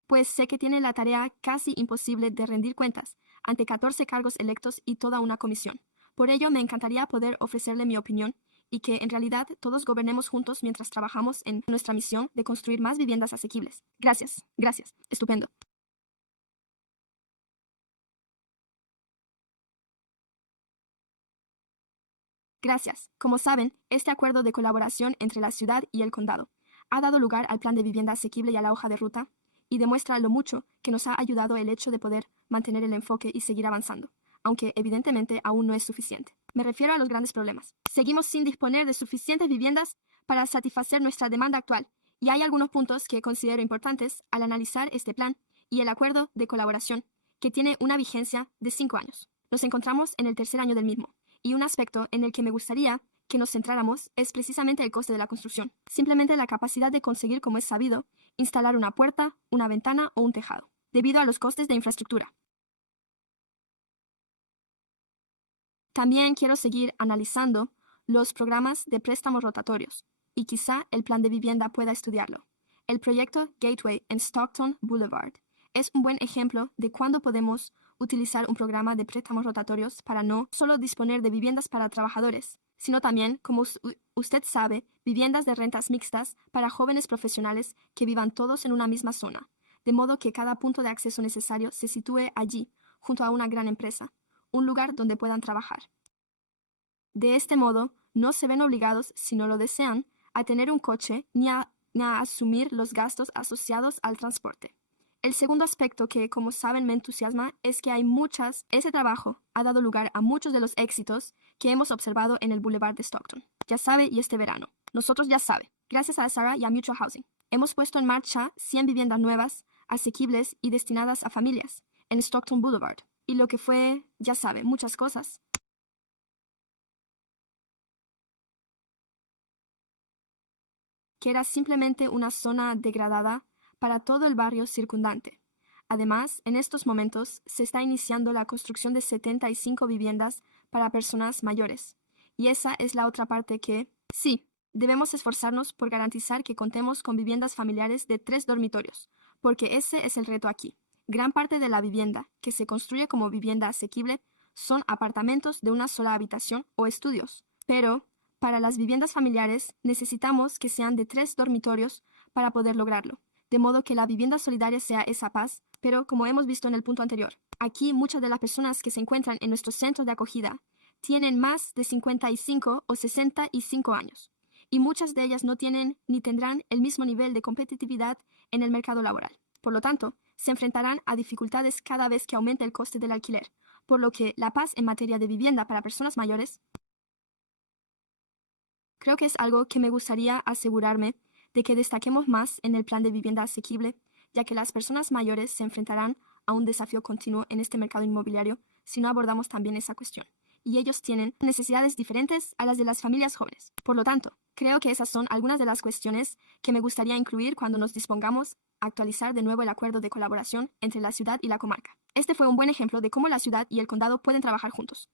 pues sé que tiene la tarea casi imposible de rendir cuentas ante 14 cargos electos y toda una comisión. Por ello, me encantaría poder ofrecerle mi opinión y que en realidad todos gobernemos juntos mientras trabajamos en nuestra misión de construir más viviendas asequibles. Gracias, gracias. Estupendo. Gracias. Como saben, este acuerdo de colaboración entre la ciudad y el condado ha dado lugar al plan de vivienda asequible y a la hoja de ruta, y demuestra lo mucho que nos ha ayudado el hecho de poder mantener el enfoque y seguir avanzando, aunque evidentemente aún no es suficiente. Me refiero a los grandes problemas. Seguimos sin disponer de suficientes viviendas para satisfacer nuestra demanda actual, y hay algunos puntos que considero importantes al analizar este plan y el acuerdo de colaboración, que tiene una vigencia de 5 años. Nos encontramos en el tercer año del mismo, y un aspecto en el que me gustaría que nos centráramos es precisamente el coste de la construcción. Simplemente la capacidad de conseguir, como es sabido, instalar una puerta, una ventana o un tejado, debido a los costes de infraestructura. También quiero seguir analizando los programas de préstamos rotatorios, y quizá el plan de vivienda pueda estudiarlo. El proyecto Gateway en Stockton Boulevard es un buen ejemplo de cuándo podemos utilizar un programa de préstamos rotatorios para no solo disponer de viviendas para trabajadores, sino también, como usted sabe, viviendas de rentas mixtas para jóvenes profesionales que vivan todos en una misma zona, de modo que cada punto de acceso necesario se sitúe allí, junto a una gran empresa, un lugar donde puedan trabajar. De este modo, no se ven obligados, si no lo desean, a tener un coche ni a asumir los gastos asociados al transporte. El segundo aspecto que, como saben, me entusiasma es que ese trabajo ha dado lugar a muchos de los éxitos que hemos observado en el Boulevard de Stockton. Ya sabe, y este verano. Nosotros ya sabe, gracias a Sarah y a Mutual Housing, hemos puesto en marcha 100 viviendas nuevas, asequibles y destinadas a familias en Stockton Boulevard. Y lo que fue, ya sabe, muchas cosas. Que era simplemente una zona degradada para todo el barrio circundante. Además, en estos momentos se está iniciando la construcción de 75 viviendas para personas mayores. Y esa es la otra parte que, sí, debemos esforzarnos por garantizar que contemos con viviendas familiares de 3 dormitorios, porque ese es el reto aquí. Gran parte de la vivienda que se construye como vivienda asequible son apartamentos de una sola habitación o estudios. Pero, para las viviendas familiares necesitamos que sean de 3 dormitorios para poder lograrlo, de modo que la vivienda solidaria sea esa paz, pero como hemos visto en el punto anterior, aquí muchas de las personas que se encuentran en nuestro centro de acogida tienen más de 55 o 65 años, y muchas de ellas no tienen ni tendrán el mismo nivel de competitividad en el mercado laboral. Por lo tanto, se enfrentarán a dificultades cada vez que aumente el coste del alquiler, por lo que la paz en materia de vivienda para personas mayores creo que es algo que me gustaría asegurarme de que destaquemos más en el plan de vivienda asequible, ya que las personas mayores se enfrentarán a un desafío continuo en este mercado inmobiliario si no abordamos también esa cuestión. Y ellos tienen necesidades diferentes a las de las familias jóvenes. Por lo tanto, creo que esas son algunas de las cuestiones que me gustaría incluir cuando nos dispongamos a actualizar de nuevo el acuerdo de colaboración entre la ciudad y la comarca. Este fue un buen ejemplo de cómo la ciudad y el condado pueden trabajar juntos.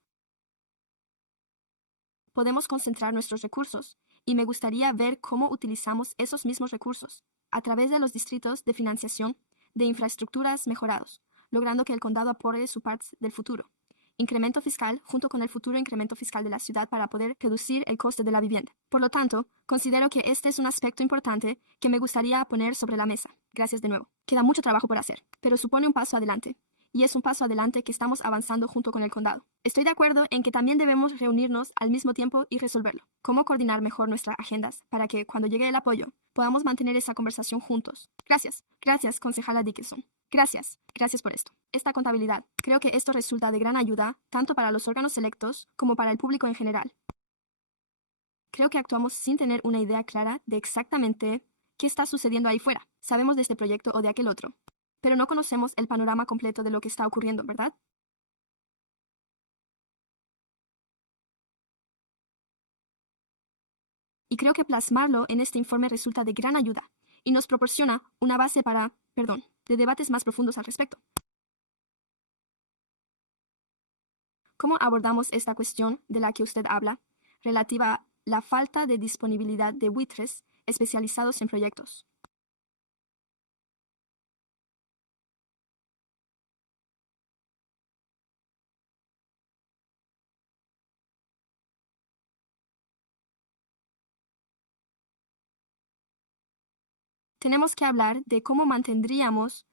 Podemos concentrar nuestros recursos, y me gustaría ver cómo utilizamos esos mismos recursos a través de los distritos de financiación de infraestructuras mejorados, logrando que el condado aporte su parte del futuro. Incremento fiscal junto con el futuro incremento fiscal de la ciudad para poder reducir el coste de la vivienda. Por lo tanto, considero que este es un aspecto importante que me gustaría poner sobre la mesa. Gracias de nuevo. Queda mucho trabajo por hacer, pero supone un paso adelante. Y es un paso adelante que estamos avanzando junto con el condado. Estoy de acuerdo en que también debemos reunirnos al mismo tiempo y resolverlo. ¿Cómo coordinar mejor nuestras agendas para que, cuando llegue el apoyo, podamos mantener esa conversación juntos? Gracias. Gracias, concejala Dickinson. Gracias. Gracias por esto. Esta contabilidad. Creo que esto resulta de gran ayuda tanto para los órganos electos como para el público en general. Creo que actuamos sin tener una idea clara de exactamente qué está sucediendo ahí fuera. Sabemos de este proyecto o de aquel otro, pero no conocemos el panorama completo de lo que está ocurriendo, ¿verdad? Y creo que plasmarlo en este informe resulta de gran ayuda y nos proporciona una base de debates más profundos al respecto. ¿Cómo abordamos esta cuestión de la que usted habla, relativa a la falta de disponibilidad de buitres especializados en proyectos? tenemos que hablar de cómo mantendríamos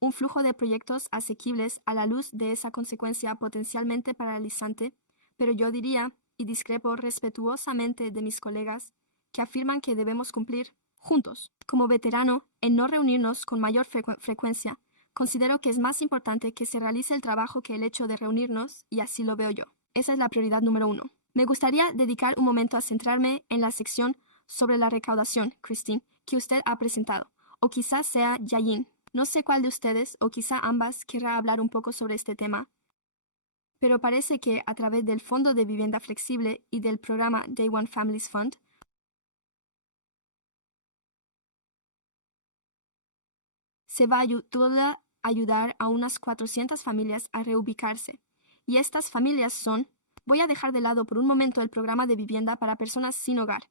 un flujo de proyectos asequibles a la luz de esa consecuencia potencialmente paralizante, pero yo diría, y discrepo respetuosamente de mis colegas, que afirman que debemos cumplir juntos. Como veterano, en no reunirnos con mayor frecuencia, considero que es más importante que se realice el trabajo que el hecho de reunirnos, y así lo veo yo. Esa es la prioridad número 1. Me gustaría dedicar un momento a centrarme en la sección sobre la recaudación, Christine, que usted ha presentado, o quizás sea Yayin. No sé cuál de ustedes, o quizá ambas, querrá hablar un poco sobre este tema, pero parece que a través del Fondo de Vivienda Flexible y del programa Day One Families Fund, se va a ayudar a unas 400 familias a reubicarse. Y estas familias son, voy a dejar de lado por un momento el programa de vivienda para personas sin hogar,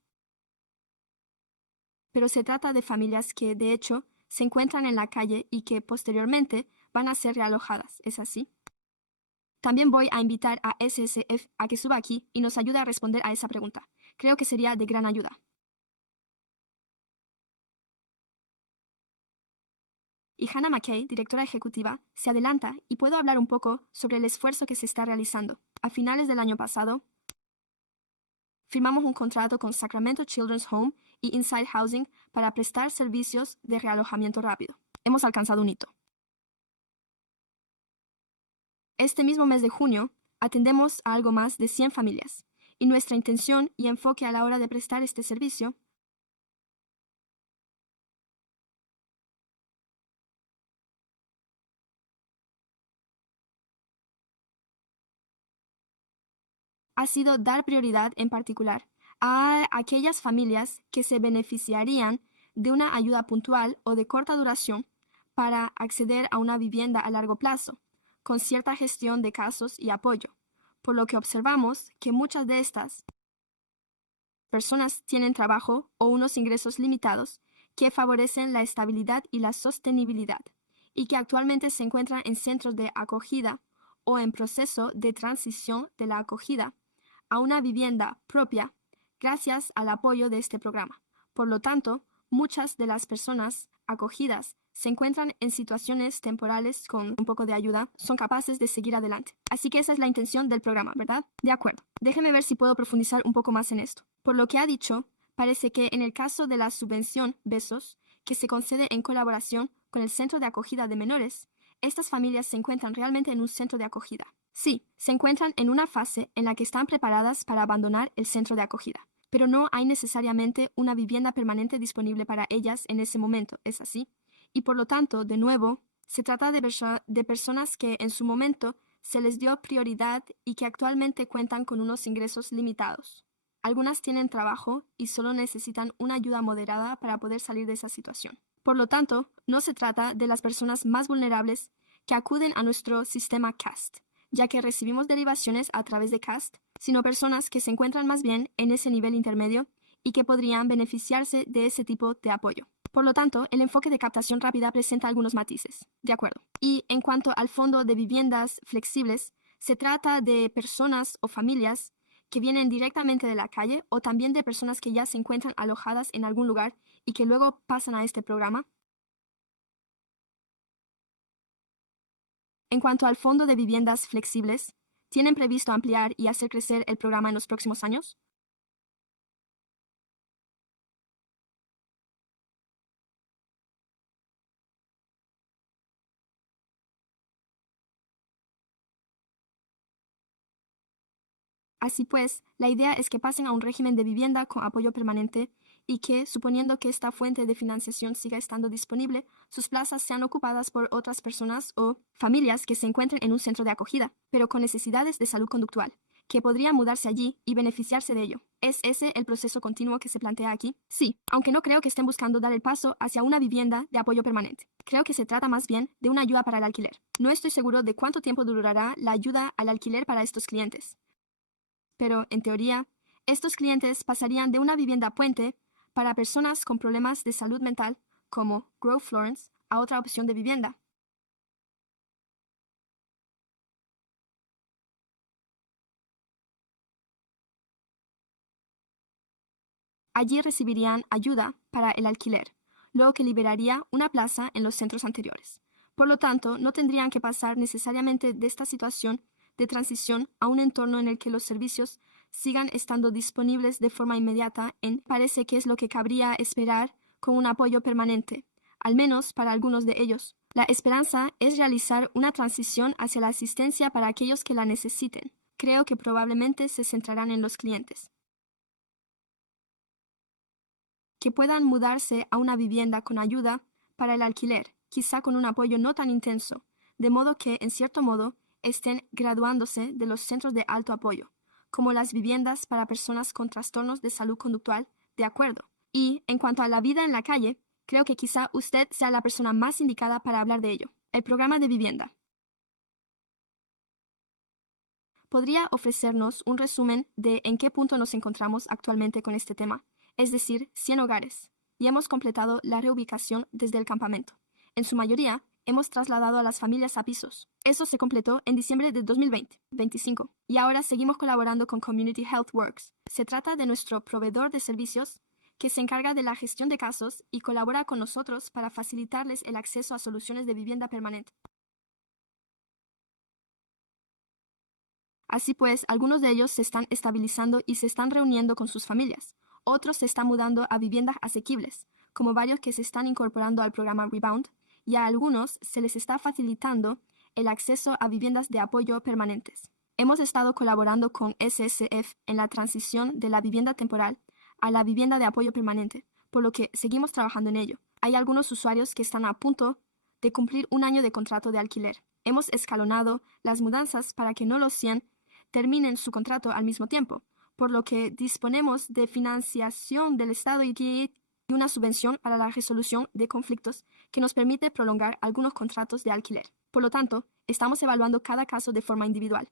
pero se trata de familias que, de hecho, se encuentran en la calle y que posteriormente van a ser realojadas, ¿es así? También voy a invitar a SSF a que suba aquí y nos ayude a responder a esa pregunta. Creo que sería de gran ayuda. Y Hannah McKay, directora ejecutiva, se adelanta y puedo hablar un poco sobre el esfuerzo que se está realizando. A finales del año pasado, firmamos un contrato con Sacramento Children's Home y Inside Housing para prestar servicios de realojamiento rápido. Hemos alcanzado un hito. Este mismo mes de junio, atendemos a algo más de 100 familias, y nuestra intención y enfoque a la hora de prestar este servicio ha sido dar prioridad en particular a aquellas familias que se beneficiarían de una ayuda puntual o de corta duración para acceder a una vivienda a largo plazo, con cierta gestión de casos y apoyo, por lo que observamos que muchas de estas personas tienen trabajo o unos ingresos limitados que favorecen la estabilidad y la sostenibilidad, y que actualmente se encuentran en centros de acogida o en proceso de transición de la acogida a una vivienda propia gracias al apoyo de este programa. Por lo tanto, muchas de las personas acogidas se encuentran en situaciones temporales con un poco de ayuda, son capaces de seguir adelante. Así que esa es la intención del programa, ¿verdad? De acuerdo. Déjeme ver si puedo profundizar un poco más en esto. Por lo que ha dicho, parece que en el caso de la subvención Besos, que se concede en colaboración con el Centro de Acogida de Menores, estas familias se encuentran realmente en un centro de acogida. Sí, se encuentran en una fase en la que están preparadas para abandonar el centro de acogida, pero no hay necesariamente una vivienda permanente disponible para ellas en ese momento, ¿es así? Y por lo tanto, de nuevo, se trata de personas que en su momento se les dio prioridad y que actualmente cuentan con unos ingresos limitados. Algunas tienen trabajo y solo necesitan una ayuda moderada para poder salir de esa situación. Por lo tanto, no se trata de las personas más vulnerables que acuden a nuestro sistema CAST, ya que recibimos derivaciones a través de CAST, sino personas que se encuentran más bien en ese nivel intermedio y que podrían beneficiarse de ese tipo de apoyo. Por lo tanto, el enfoque de captación rápida presenta algunos matices. De acuerdo. Y en cuanto al fondo de viviendas flexibles, se trata de personas o familias que vienen directamente de la calle o también de personas que ya se encuentran alojadas en algún lugar y que luego pasan a este programa. En cuanto al fondo de viviendas flexibles, ¿tienen previsto ampliar y hacer crecer el programa en los próximos años? Así pues, la idea es que pasen a un régimen de vivienda con apoyo permanente y que, suponiendo que esta fuente de financiación siga estando disponible, sus plazas sean ocupadas por otras personas o familias que se encuentren en un centro de acogida, pero con necesidades de salud conductual, que podrían mudarse allí y beneficiarse de ello. ¿Es ese el proceso continuo que se plantea aquí? Sí, aunque no creo que estén buscando dar el paso hacia una vivienda de apoyo permanente. Creo que se trata más bien de una ayuda para el alquiler. No estoy seguro de cuánto tiempo durará la ayuda al alquiler para estos clientes, pero, en teoría, estos clientes pasarían de una vivienda puente para personas con problemas de salud mental, como Grove Florence, a otra opción de vivienda. Allí recibirían ayuda para el alquiler, lo que liberaría una plaza en los centros anteriores. Por lo tanto, no tendrían que pasar necesariamente de esta situación de transición a un entorno en el que los servicios sigan estando disponibles de forma inmediata parece que es lo que cabría esperar con un apoyo permanente, al menos para algunos de ellos. La esperanza es realizar una transición hacia la asistencia para aquellos que la necesiten. Creo que probablemente se centrarán en los clientes que puedan mudarse a una vivienda con ayuda para el alquiler, quizá con un apoyo no tan intenso, de modo que, en cierto modo, estén graduándose de los centros de alto apoyo, como las viviendas para personas con trastornos de salud conductual, de acuerdo. Y, en cuanto a la vida en la calle, creo que quizá usted sea la persona más indicada para hablar de ello. El programa de vivienda. ¿Podría ofrecernos un resumen de en qué punto nos encontramos actualmente con este tema? Es decir, 100 hogares, y hemos completado la reubicación desde el campamento. En su mayoría, hemos trasladado a las familias a pisos. Eso se completó en diciembre de 2020-25, y ahora seguimos colaborando con Community Health Works. Se trata de nuestro proveedor de servicios que se encarga de la gestión de casos y colabora con nosotros para facilitarles el acceso a soluciones de vivienda permanente. Así pues, algunos de ellos se están estabilizando y se están reuniendo con sus familias. Otros se están mudando a viviendas asequibles, como varios que se están incorporando al programa Rebound, y a algunos se les está facilitando el acceso a viviendas de apoyo permanentes. Hemos estado colaborando con SSF en la transición de la vivienda temporal a la vivienda de apoyo permanente, por lo que seguimos trabajando en ello. Hay algunos usuarios que están a punto de cumplir un año de contrato de alquiler. Hemos escalonado las mudanzas para que no los 100 terminen su contrato al mismo tiempo, por lo que disponemos de financiación del Estado y una subvención para la resolución de conflictos que nos permite prolongar algunos contratos de alquiler. Por lo tanto, estamos evaluando cada caso de forma individual.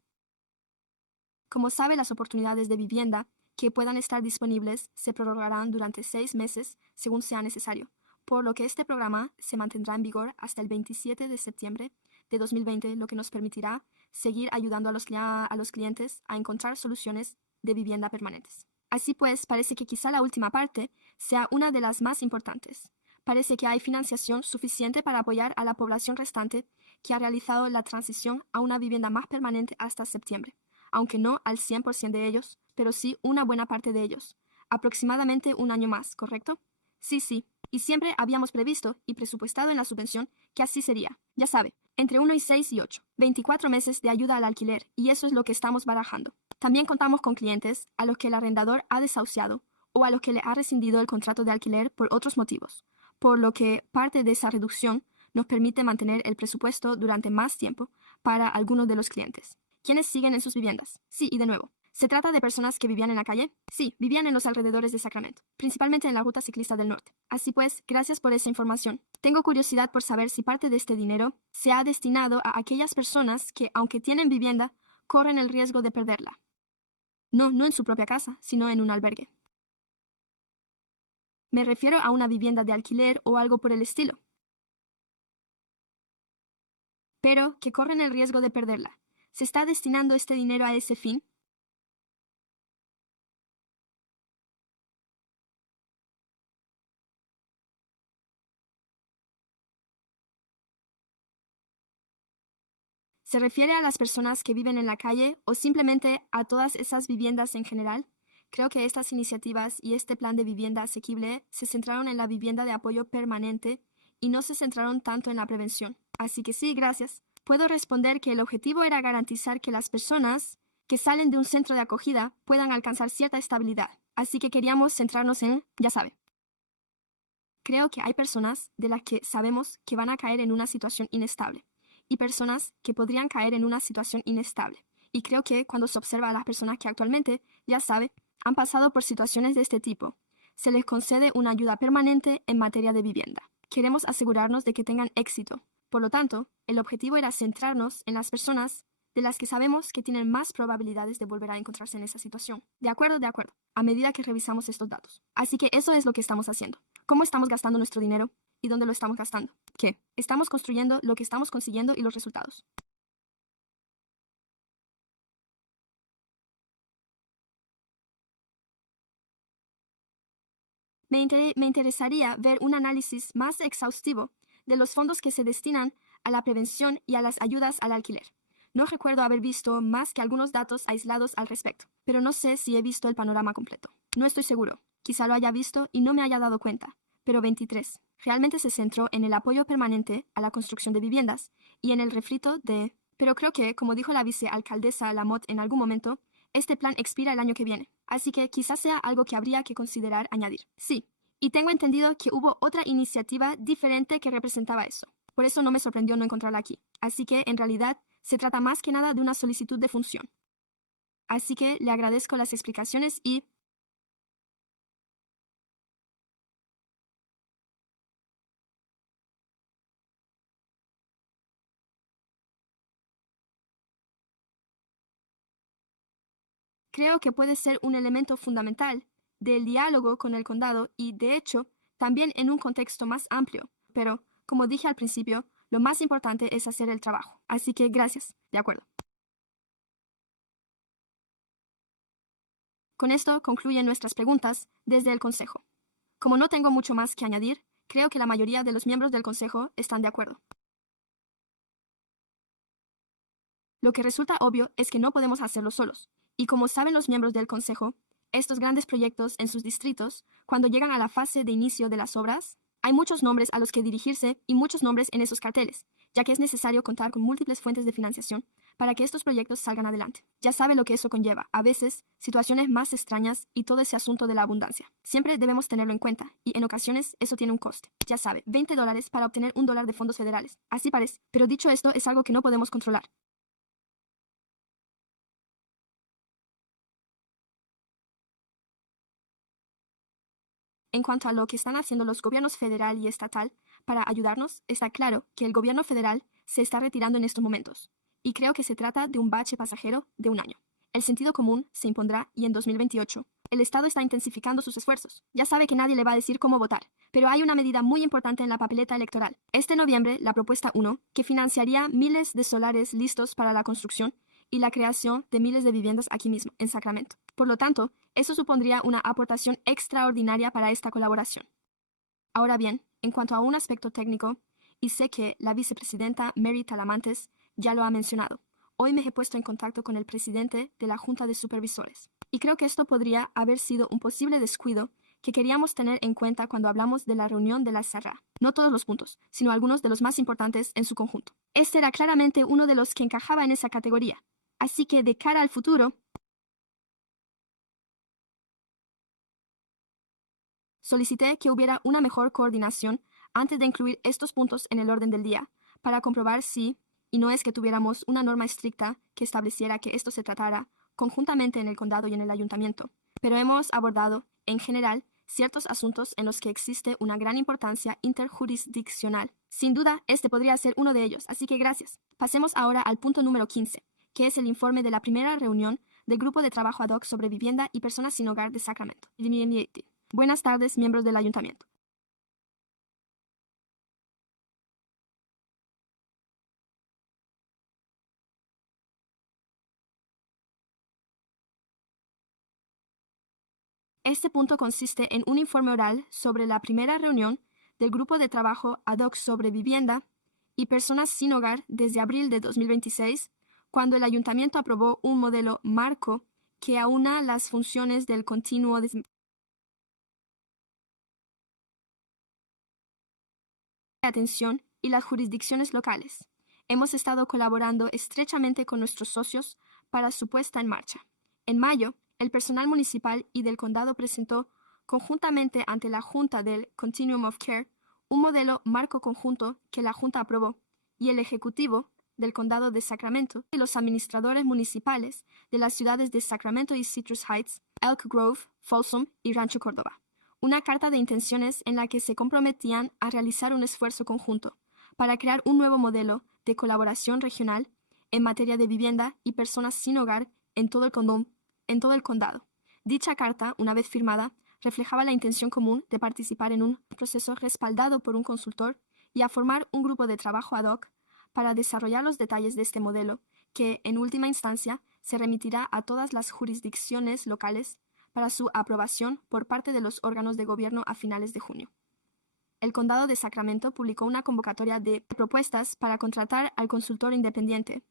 Como sabe, las oportunidades de vivienda que puedan estar disponibles se prorrogarán durante 6 meses según sea necesario, por lo que este programa se mantendrá en vigor hasta el 27 de septiembre de 2020, lo que nos permitirá seguir ayudando a los clientes a encontrar soluciones de vivienda permanentes. Así pues, parece que quizá la última parte sea una de las más importantes. Parece que hay financiación suficiente para apoyar a la población restante que ha realizado la transición a una vivienda más permanente hasta septiembre, aunque no al 100% de ellos, pero sí una buena parte de ellos. Aproximadamente un año más, ¿correcto? Sí, y siempre habíamos previsto y presupuestado en la subvención que así sería. Ya sabe, entre 1 y 6 y 8, 24 meses de ayuda al alquiler, y eso es lo que estamos barajando. También contamos con clientes a los que el arrendador ha desahuciado o a los que le ha rescindido el contrato de alquiler por otros motivos, por lo que parte de esa reducción nos permite mantener el presupuesto durante más tiempo para algunos de los clientes. ¿Quiénes siguen en sus viviendas? Sí, y de nuevo, ¿se trata de personas que vivían en la calle? Sí, vivían en los alrededores de Sacramento, principalmente en la ruta ciclista del norte. Así pues, gracias por esa información. Tengo curiosidad por saber si parte de este dinero se ha destinado a aquellas personas que, aunque tienen vivienda, corren el riesgo de perderla. No en su propia casa, sino en un albergue. Me refiero a una vivienda de alquiler o algo por el estilo. Pero que corren el riesgo de perderla. ¿Se está destinando este dinero a ese fin? ¿Se refiere a las personas que viven en la calle o simplemente a todas esas viviendas en general? Creo que estas iniciativas y este plan de vivienda asequible se centraron en la vivienda de apoyo permanente y no se centraron tanto en la prevención. Así que sí, gracias. Puedo responder que el objetivo era garantizar que las personas que salen de un centro de acogida puedan alcanzar cierta estabilidad. Así que queríamos centrarnos en, ya sabe. Creo que hay personas de las que sabemos que van a caer en una situación inestable y personas que podrían caer en una situación inestable. Y creo que cuando se observa a las personas que actualmente, ya sabe, han pasado por situaciones de este tipo, se les concede una ayuda permanente en materia de vivienda. Queremos asegurarnos de que tengan éxito. Por lo tanto, el objetivo era centrarnos en las personas de las que sabemos que tienen más probabilidades de volver a encontrarse en esa situación. De acuerdo, a medida que revisamos estos datos. Así que eso es lo que estamos haciendo. ¿Cómo estamos gastando nuestro dinero? ¿Y dónde lo estamos gastando? ¿Qué? Estamos construyendo lo que estamos consiguiendo y los resultados. Me interesaría ver un análisis más exhaustivo de los fondos que se destinan a la prevención y a las ayudas al alquiler. No recuerdo haber visto más que algunos datos aislados al respecto, pero no sé si he visto el panorama completo. No estoy seguro. Quizá lo haya visto y no me haya dado cuenta. Pero 23. Realmente se centró en el apoyo permanente a la construcción de viviendas y en el refrito de... Pero creo que, como dijo la vicealcaldesa Lamotte en algún momento, este plan expira el año que viene. Así que quizás sea algo que habría que considerar añadir. Sí, y tengo entendido que hubo otra iniciativa diferente que representaba eso. Por eso no me sorprendió no encontrarla aquí. Así que, en realidad, se trata más que nada de una solicitud de función. Así que le agradezco las explicaciones y... Creo que puede ser un elemento fundamental del diálogo con el condado y, de hecho, también en un contexto más amplio. Pero, como dije al principio, lo más importante es hacer el trabajo. Así que gracias. De acuerdo. Con esto concluyen nuestras preguntas desde el Consejo. Como no tengo mucho más que añadir, creo que la mayoría de los miembros del Consejo están de acuerdo. Lo que resulta obvio es que no podemos hacerlo solos. Y como saben los miembros del Consejo, estos grandes proyectos en sus distritos, cuando llegan a la fase de inicio de las obras, hay muchos nombres a los que dirigirse y muchos nombres en esos carteles, ya que es necesario contar con múltiples fuentes de financiación para que estos proyectos salgan adelante. Ya sabe lo que eso conlleva, a veces, situaciones más extrañas y todo ese asunto de la abundancia. Siempre debemos tenerlo en cuenta, y en ocasiones eso tiene un coste. Ya sabe, $20 para obtener $1 de fondos federales. Así parece. Pero dicho esto, es algo que no podemos controlar. En cuanto a lo que están haciendo los gobiernos federal y estatal para ayudarnos, está claro que el gobierno federal se está retirando en estos momentos, y creo que se trata de un bache pasajero de un año. El sentido común se impondrá y en 2028 el Estado está intensificando sus esfuerzos. Ya sabe que nadie le va a decir cómo votar, pero hay una medida muy importante en la papeleta electoral. Este noviembre, la propuesta 1, que financiaría miles de solares listos para la construcción y la creación de miles de viviendas aquí mismo, en Sacramento. Por lo tanto, eso supondría una aportación extraordinaria para esta colaboración. Ahora bien, en cuanto a un aspecto técnico, y sé que la vicepresidenta Mary Talamantes ya lo ha mencionado, hoy me he puesto en contacto con el presidente de la Junta de Supervisores. Y creo que esto podría haber sido un posible descuido que queríamos tener en cuenta cuando hablamos de la reunión de la SARA. No todos los puntos, sino algunos de los más importantes en su conjunto. Este era claramente uno de los que encajaba en esa categoría. Así que de cara al futuro, solicité que hubiera una mejor coordinación antes de incluir estos puntos en el orden del día, para comprobar si, y no es que tuviéramos una norma estricta que estableciera que esto se tratara conjuntamente en el condado y en el ayuntamiento, pero hemos abordado, en general, ciertos asuntos en los que existe una gran importancia interjurisdiccional. Sin duda, este podría ser uno de ellos, así que gracias. Pasemos ahora al punto número 15, que es el informe de la primera reunión del Grupo de Trabajo ad hoc sobre Vivienda y Personas sin Hogar de Sacramento. Buenas tardes, miembros del ayuntamiento. Este punto consiste en un informe oral sobre la primera reunión del Grupo de Trabajo ad hoc sobre Vivienda y Personas sin Hogar desde abril de 2026, cuando el ayuntamiento aprobó un modelo marco que aúna las funciones del continuo de atención y las jurisdicciones locales. Hemos estado colaborando estrechamente con nuestros socios para su puesta en marcha. En mayo, el personal municipal y del condado presentó conjuntamente ante la Junta del Continuum of Care un modelo marco conjunto que la Junta aprobó, y el Ejecutivo del Condado de Sacramento y los administradores municipales de las ciudades de Sacramento y Citrus Heights, Elk Grove, Folsom y Rancho Córdoba. Una carta de intenciones en la que se comprometían a realizar un esfuerzo conjunto para crear un nuevo modelo de colaboración regional en materia de vivienda y personas sin hogar en todo el condado. Dicha carta, una vez firmada, reflejaba la intención común de participar en un proceso respaldado por un consultor y a formar un grupo de trabajo ad hoc para desarrollar los detalles de este modelo, que, en última instancia, se remitirá a todas las jurisdicciones locales para su aprobación por parte de los órganos de gobierno a finales de junio. El Condado de Sacramento publicó una convocatoria de propuestas para contratar al consultor independiente,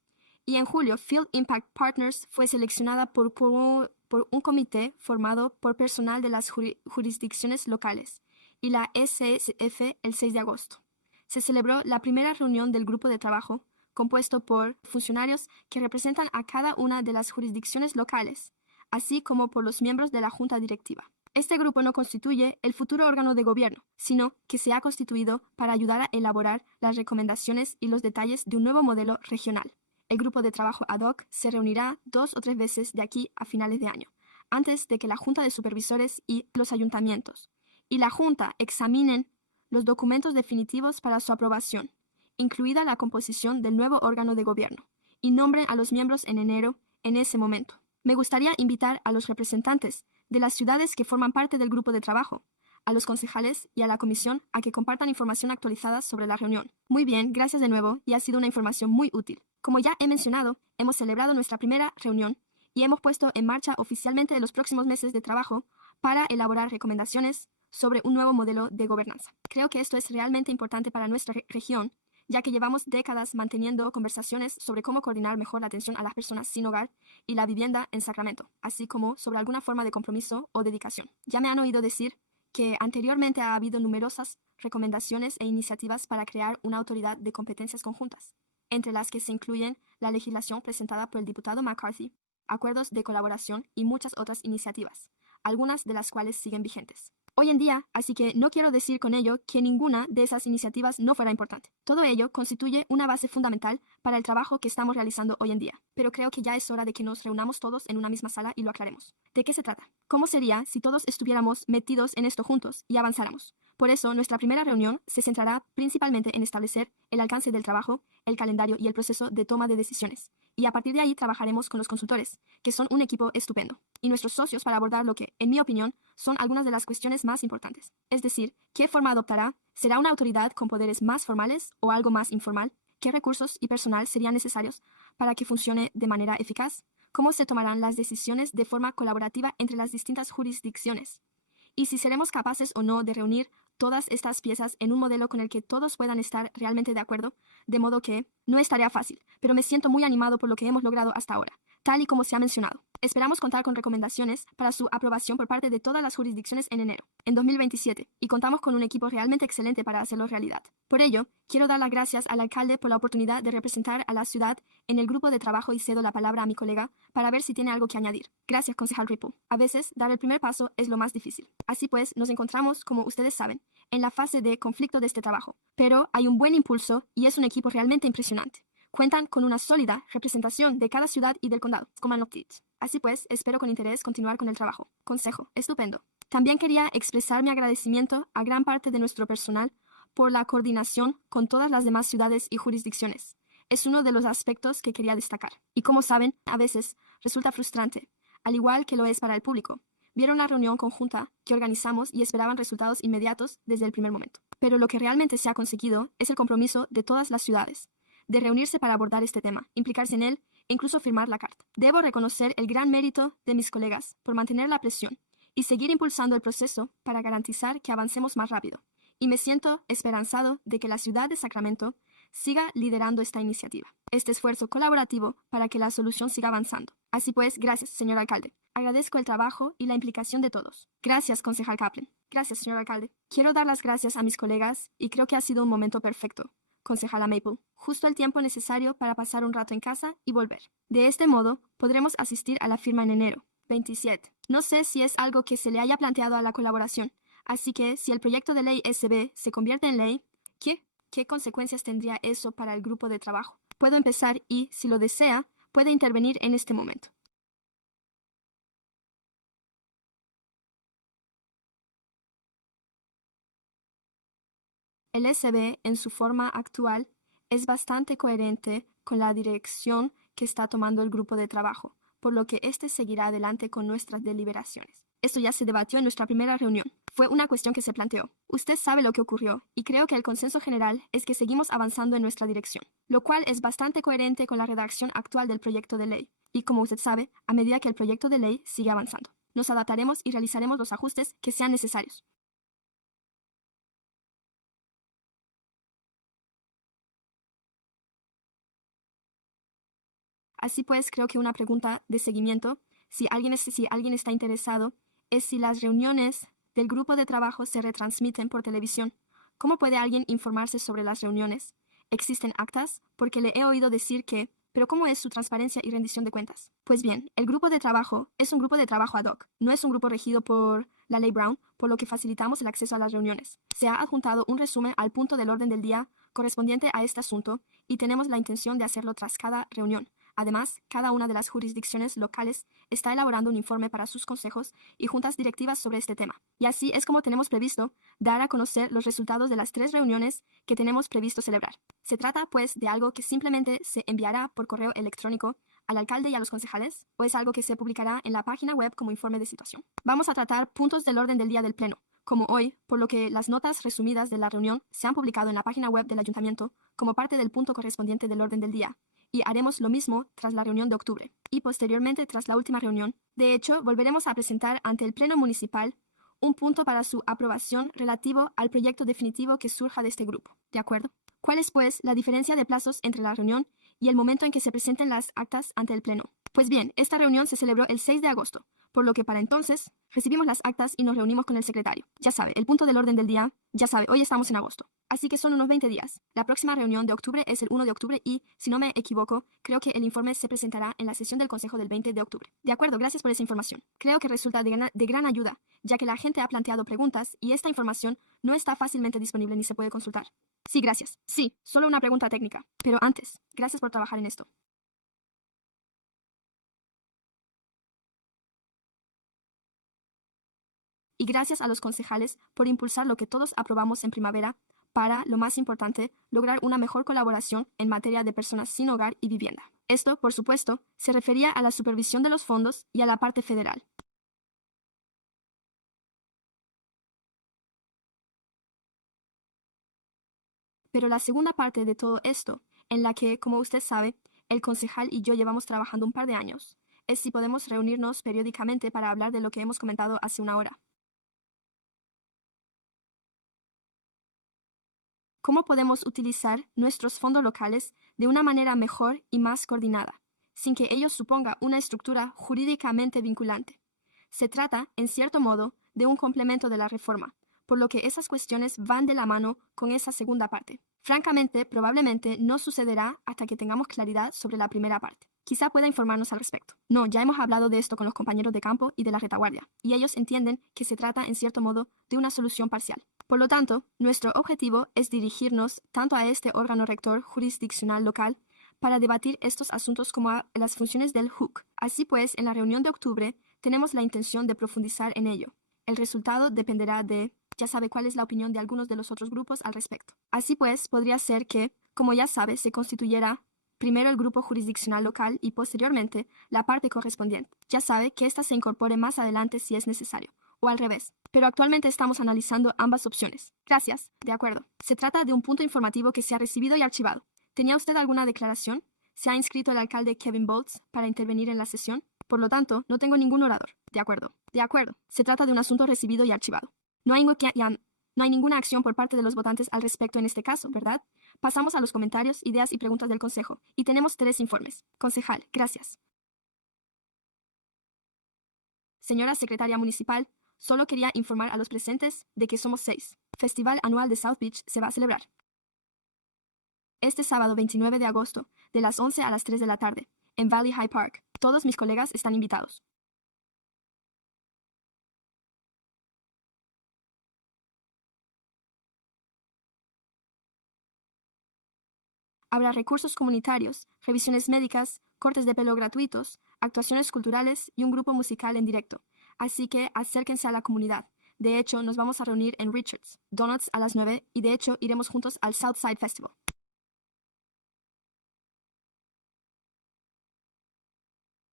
y en julio Field Impact Partners fue seleccionada por un comité formado por personal de las jurisdicciones locales y la SSF el 6 de agosto. Se celebró la primera reunión del grupo de trabajo, compuesto por funcionarios que representan a cada una de las jurisdicciones locales, así como por los miembros de la junta directiva. Este grupo no constituye el futuro órgano de gobierno, sino que se ha constituido para ayudar a elaborar las recomendaciones y los detalles de un nuevo modelo regional. El grupo de trabajo ad hoc se reunirá 2 o 3 veces de aquí a finales de año, antes de que la Junta de Supervisores y los ayuntamientos y la Junta examinen los documentos definitivos para su aprobación, incluida la composición del nuevo órgano de gobierno, y nombren a los miembros en enero en ese momento. Me gustaría invitar a los representantes de las ciudades que forman parte del grupo de trabajo, a los concejales y a la comisión a que compartan información actualizada sobre la reunión. Muy bien, gracias de nuevo y ha sido una información muy útil. Como ya he mencionado, hemos celebrado nuestra primera reunión y hemos puesto en marcha oficialmente los próximos meses de trabajo para elaborar recomendaciones sobre un nuevo modelo de gobernanza. Creo que esto es realmente importante para nuestra región, ya que llevamos décadas manteniendo conversaciones sobre cómo coordinar mejor la atención a las personas sin hogar y la vivienda en Sacramento, así como sobre alguna forma de compromiso o dedicación. Ya me han oído decir que anteriormente ha habido numerosas recomendaciones e iniciativas para crear una autoridad de competencias conjuntas, entre las que se incluyen la legislación presentada por el diputado McCarthy, acuerdos de colaboración y muchas otras iniciativas, algunas de las cuales siguen vigentes hoy en día, así que no quiero decir con ello que ninguna de esas iniciativas no fuera importante. Todo ello constituye una base fundamental para el trabajo que estamos realizando hoy en día, pero creo que ya es hora de que nos reunamos todos en una misma sala y lo aclaremos. ¿De qué se trata? ¿Cómo sería si todos estuviéramos metidos en esto juntos y avanzáramos? Por eso, nuestra primera reunión se centrará principalmente en establecer el alcance del trabajo, el calendario y el proceso de toma de decisiones. Y a partir de ahí trabajaremos con los consultores, que son un equipo estupendo, y nuestros socios para abordar lo que, en mi opinión, son algunas de las cuestiones más importantes. Es decir, ¿qué forma adoptará? ¿Será una autoridad con poderes más formales o algo más informal? ¿Qué recursos y personal serían necesarios para que funcione de manera eficaz? ¿Cómo se tomarán las decisiones de forma colaborativa entre las distintas jurisdicciones? Y si seremos capaces o no de reunir todas estas piezas en un modelo con el que todos puedan estar realmente de acuerdo, de modo que no es tarea fácil, pero me siento muy animado por lo que hemos logrado hasta ahora, tal y como se ha mencionado. Esperamos contar con recomendaciones para su aprobación por parte de todas las jurisdicciones en enero, en 2027, y contamos con un equipo realmente excelente para hacerlo realidad. Por ello, quiero dar las gracias al alcalde por la oportunidad de representar a la ciudad en el grupo de trabajo y cedo la palabra a mi colega para ver si tiene algo que añadir. Gracias, concejal Ripple. A veces, dar el primer paso es lo más difícil. Así pues, nos encontramos, como ustedes saben, en la fase de conflicto de este trabajo. Pero hay un buen impulso y es un equipo realmente impresionante. Cuentan con una sólida representación de cada ciudad y del condado, como han notado. Así pues, espero con interés continuar con el trabajo. Consejo, estupendo. También quería expresar mi agradecimiento a gran parte de nuestro personal por la coordinación con todas las demás ciudades y jurisdicciones. Es uno de los aspectos que quería destacar. Y como saben, a veces resulta frustrante, al igual que lo es para el público. Vieron la reunión conjunta que organizamos y esperaban resultados inmediatos desde el primer momento. Pero lo que realmente se ha conseguido es el compromiso de todas las ciudades, de reunirse para abordar este tema, implicarse en él e incluso firmar la carta. Debo reconocer el gran mérito de mis colegas por mantener la presión y seguir impulsando el proceso para garantizar que avancemos más rápido. Y me siento esperanzado de que la ciudad de Sacramento siga liderando esta iniciativa, este esfuerzo colaborativo para que la solución siga avanzando. Así pues, gracias, señor alcalde. Agradezco el trabajo y la implicación de todos. Gracias, concejal Kaplan. Gracias, señor alcalde. Quiero dar las gracias a mis colegas y creo que ha sido un momento perfecto, concejala Maple. Justo el tiempo necesario para pasar un rato en casa y volver. De este modo, podremos asistir a la firma en enero. 27. No sé si es algo que se le haya planteado a la colaboración, así que si el proyecto de ley SB se convierte en ley, ¿qué consecuencias tendría eso para el grupo de trabajo? Puedo empezar y, si lo desea, puede intervenir en este momento. El SB, en su forma actual, es bastante coherente con la dirección que está tomando el grupo de trabajo, por lo que éste seguirá adelante con nuestras deliberaciones. Esto ya se debatió en nuestra primera reunión. Fue una cuestión que se planteó. Usted sabe lo que ocurrió, y creo que el consenso general es que seguimos avanzando en nuestra dirección, lo cual es bastante coherente con la redacción actual del proyecto de ley, y como usted sabe, a medida que el proyecto de ley sigue avanzando. nos adaptaremos y realizaremos los ajustes que sean necesarios. Así pues, creo que una pregunta de seguimiento, si alguien está interesado, es si las reuniones del grupo de trabajo se retransmiten por televisión. ¿Cómo puede alguien informarse sobre las reuniones? ¿Existen actas? Porque le he oído decir que, pero ¿cómo es su transparencia y rendición de cuentas? Pues bien, el grupo de trabajo es un grupo de trabajo ad hoc, no es un grupo regido por la ley Brown, por lo que facilitamos el acceso a las reuniones. Se ha adjuntado un resumen al punto del orden del día correspondiente a este asunto y tenemos la intención de hacerlo tras cada reunión. Además, cada una de las jurisdicciones locales está elaborando un informe para sus consejos y juntas directivas sobre este tema. Y así es como tenemos previsto dar a conocer los resultados de las 3 reuniones que tenemos previsto celebrar. Se trata, pues, de algo que simplemente se enviará por correo electrónico al alcalde y a los concejales, o es algo que se publicará en la página web como informe de situación. Vamos a tratar puntos del orden del día del Pleno, como hoy, por lo que las notas resumidas de la reunión se han publicado en la página web del ayuntamiento como parte del punto correspondiente del orden del día, y haremos lo mismo tras la reunión de octubre y posteriormente tras la última reunión. De hecho, volveremos a presentar ante el Pleno Municipal un punto para su aprobación relativo al proyecto definitivo que surja de este grupo. ¿De acuerdo? ¿Cuál es, pues, la diferencia de plazos entre la reunión y el momento en que se presenten las actas ante el Pleno? Pues bien, esta reunión se celebró el 6 de agosto, por lo que para entonces recibimos las actas y nos reunimos con el secretario. Ya sabe, el punto del orden del día, ya sabe, hoy estamos en agosto. Así que son unos 20 días. La próxima reunión de octubre es el 1 de octubre y, si no me equivoco, creo que el informe se presentará en la sesión del Consejo del 20 de octubre. De acuerdo, gracias por esa información. Creo que resulta de gran ayuda, ya que la gente ha planteado preguntas y esta información no está fácilmente disponible ni se puede consultar. Sí, gracias. Sí, solo una pregunta técnica. Pero antes, gracias por trabajar en esto. Y gracias a los concejales por impulsar lo que todos aprobamos en primavera para, lo más importante, lograr una mejor colaboración en materia de personas sin hogar y vivienda. Esto, por supuesto, se refería a la supervisión de los fondos y a la parte federal. Pero la segunda parte de todo esto, en la que, como usted sabe, el concejal y yo llevamos trabajando un par de años, es si podemos reunirnos periódicamente para hablar de lo que hemos comentado hace una hora. ¿Cómo podemos utilizar nuestros fondos locales de una manera mejor y más coordinada, sin que ello suponga una estructura jurídicamente vinculante? Se trata, en cierto modo, de un complemento de la reforma, por lo que esas cuestiones van de la mano con esa segunda parte. Francamente, probablemente no sucederá hasta que tengamos claridad sobre la primera parte. Quizá pueda informarnos al respecto. No, ya hemos hablado de esto con los compañeros de campo y de la retaguardia, y ellos entienden que se trata, en cierto modo, de una solución parcial. Por lo tanto, nuestro objetivo es dirigirnos tanto a este órgano rector jurisdiccional local para debatir estos asuntos como a las funciones del HUC. Así pues, en la reunión de octubre tenemos la intención de profundizar en ello. El resultado dependerá de, ya sabe cuál es la opinión de algunos de los otros grupos al respecto. Así pues, podría ser que, como ya sabe, se constituyera primero el grupo jurisdiccional local y posteriormente la parte correspondiente. Ya sabe que ésta se incorpore más adelante si es necesario, o al revés. Pero actualmente estamos analizando ambas opciones. Gracias. De acuerdo. Se trata de un punto informativo que se ha recibido y archivado. ¿Tenía usted alguna declaración? ¿Se ha inscrito el alcalde Kevin Boltz para intervenir en la sesión? Por lo tanto, no tengo ningún orador. De acuerdo. De acuerdo. Se trata de un asunto recibido y archivado. No hay ninguna acción por parte de los votantes al respecto en este caso, ¿verdad? Pasamos a los comentarios, ideas y preguntas del Consejo. Y tenemos 3 informes. Concejal, gracias. Señora Secretaria Municipal, solo quería informar a los presentes de que somos 6. Festival anual de South Beach se va a celebrar este sábado 29 de agosto, de las 11 a las 3 de la tarde, en Valley High Park. Todos mis colegas están invitados. Habrá recursos comunitarios, revisiones médicas, cortes de pelo gratuitos, actuaciones culturales y un grupo musical en directo. Así que acérquense a la comunidad. De hecho, nos vamos a reunir en Richards, Donuts a las 9 y de hecho iremos juntos al Southside Festival.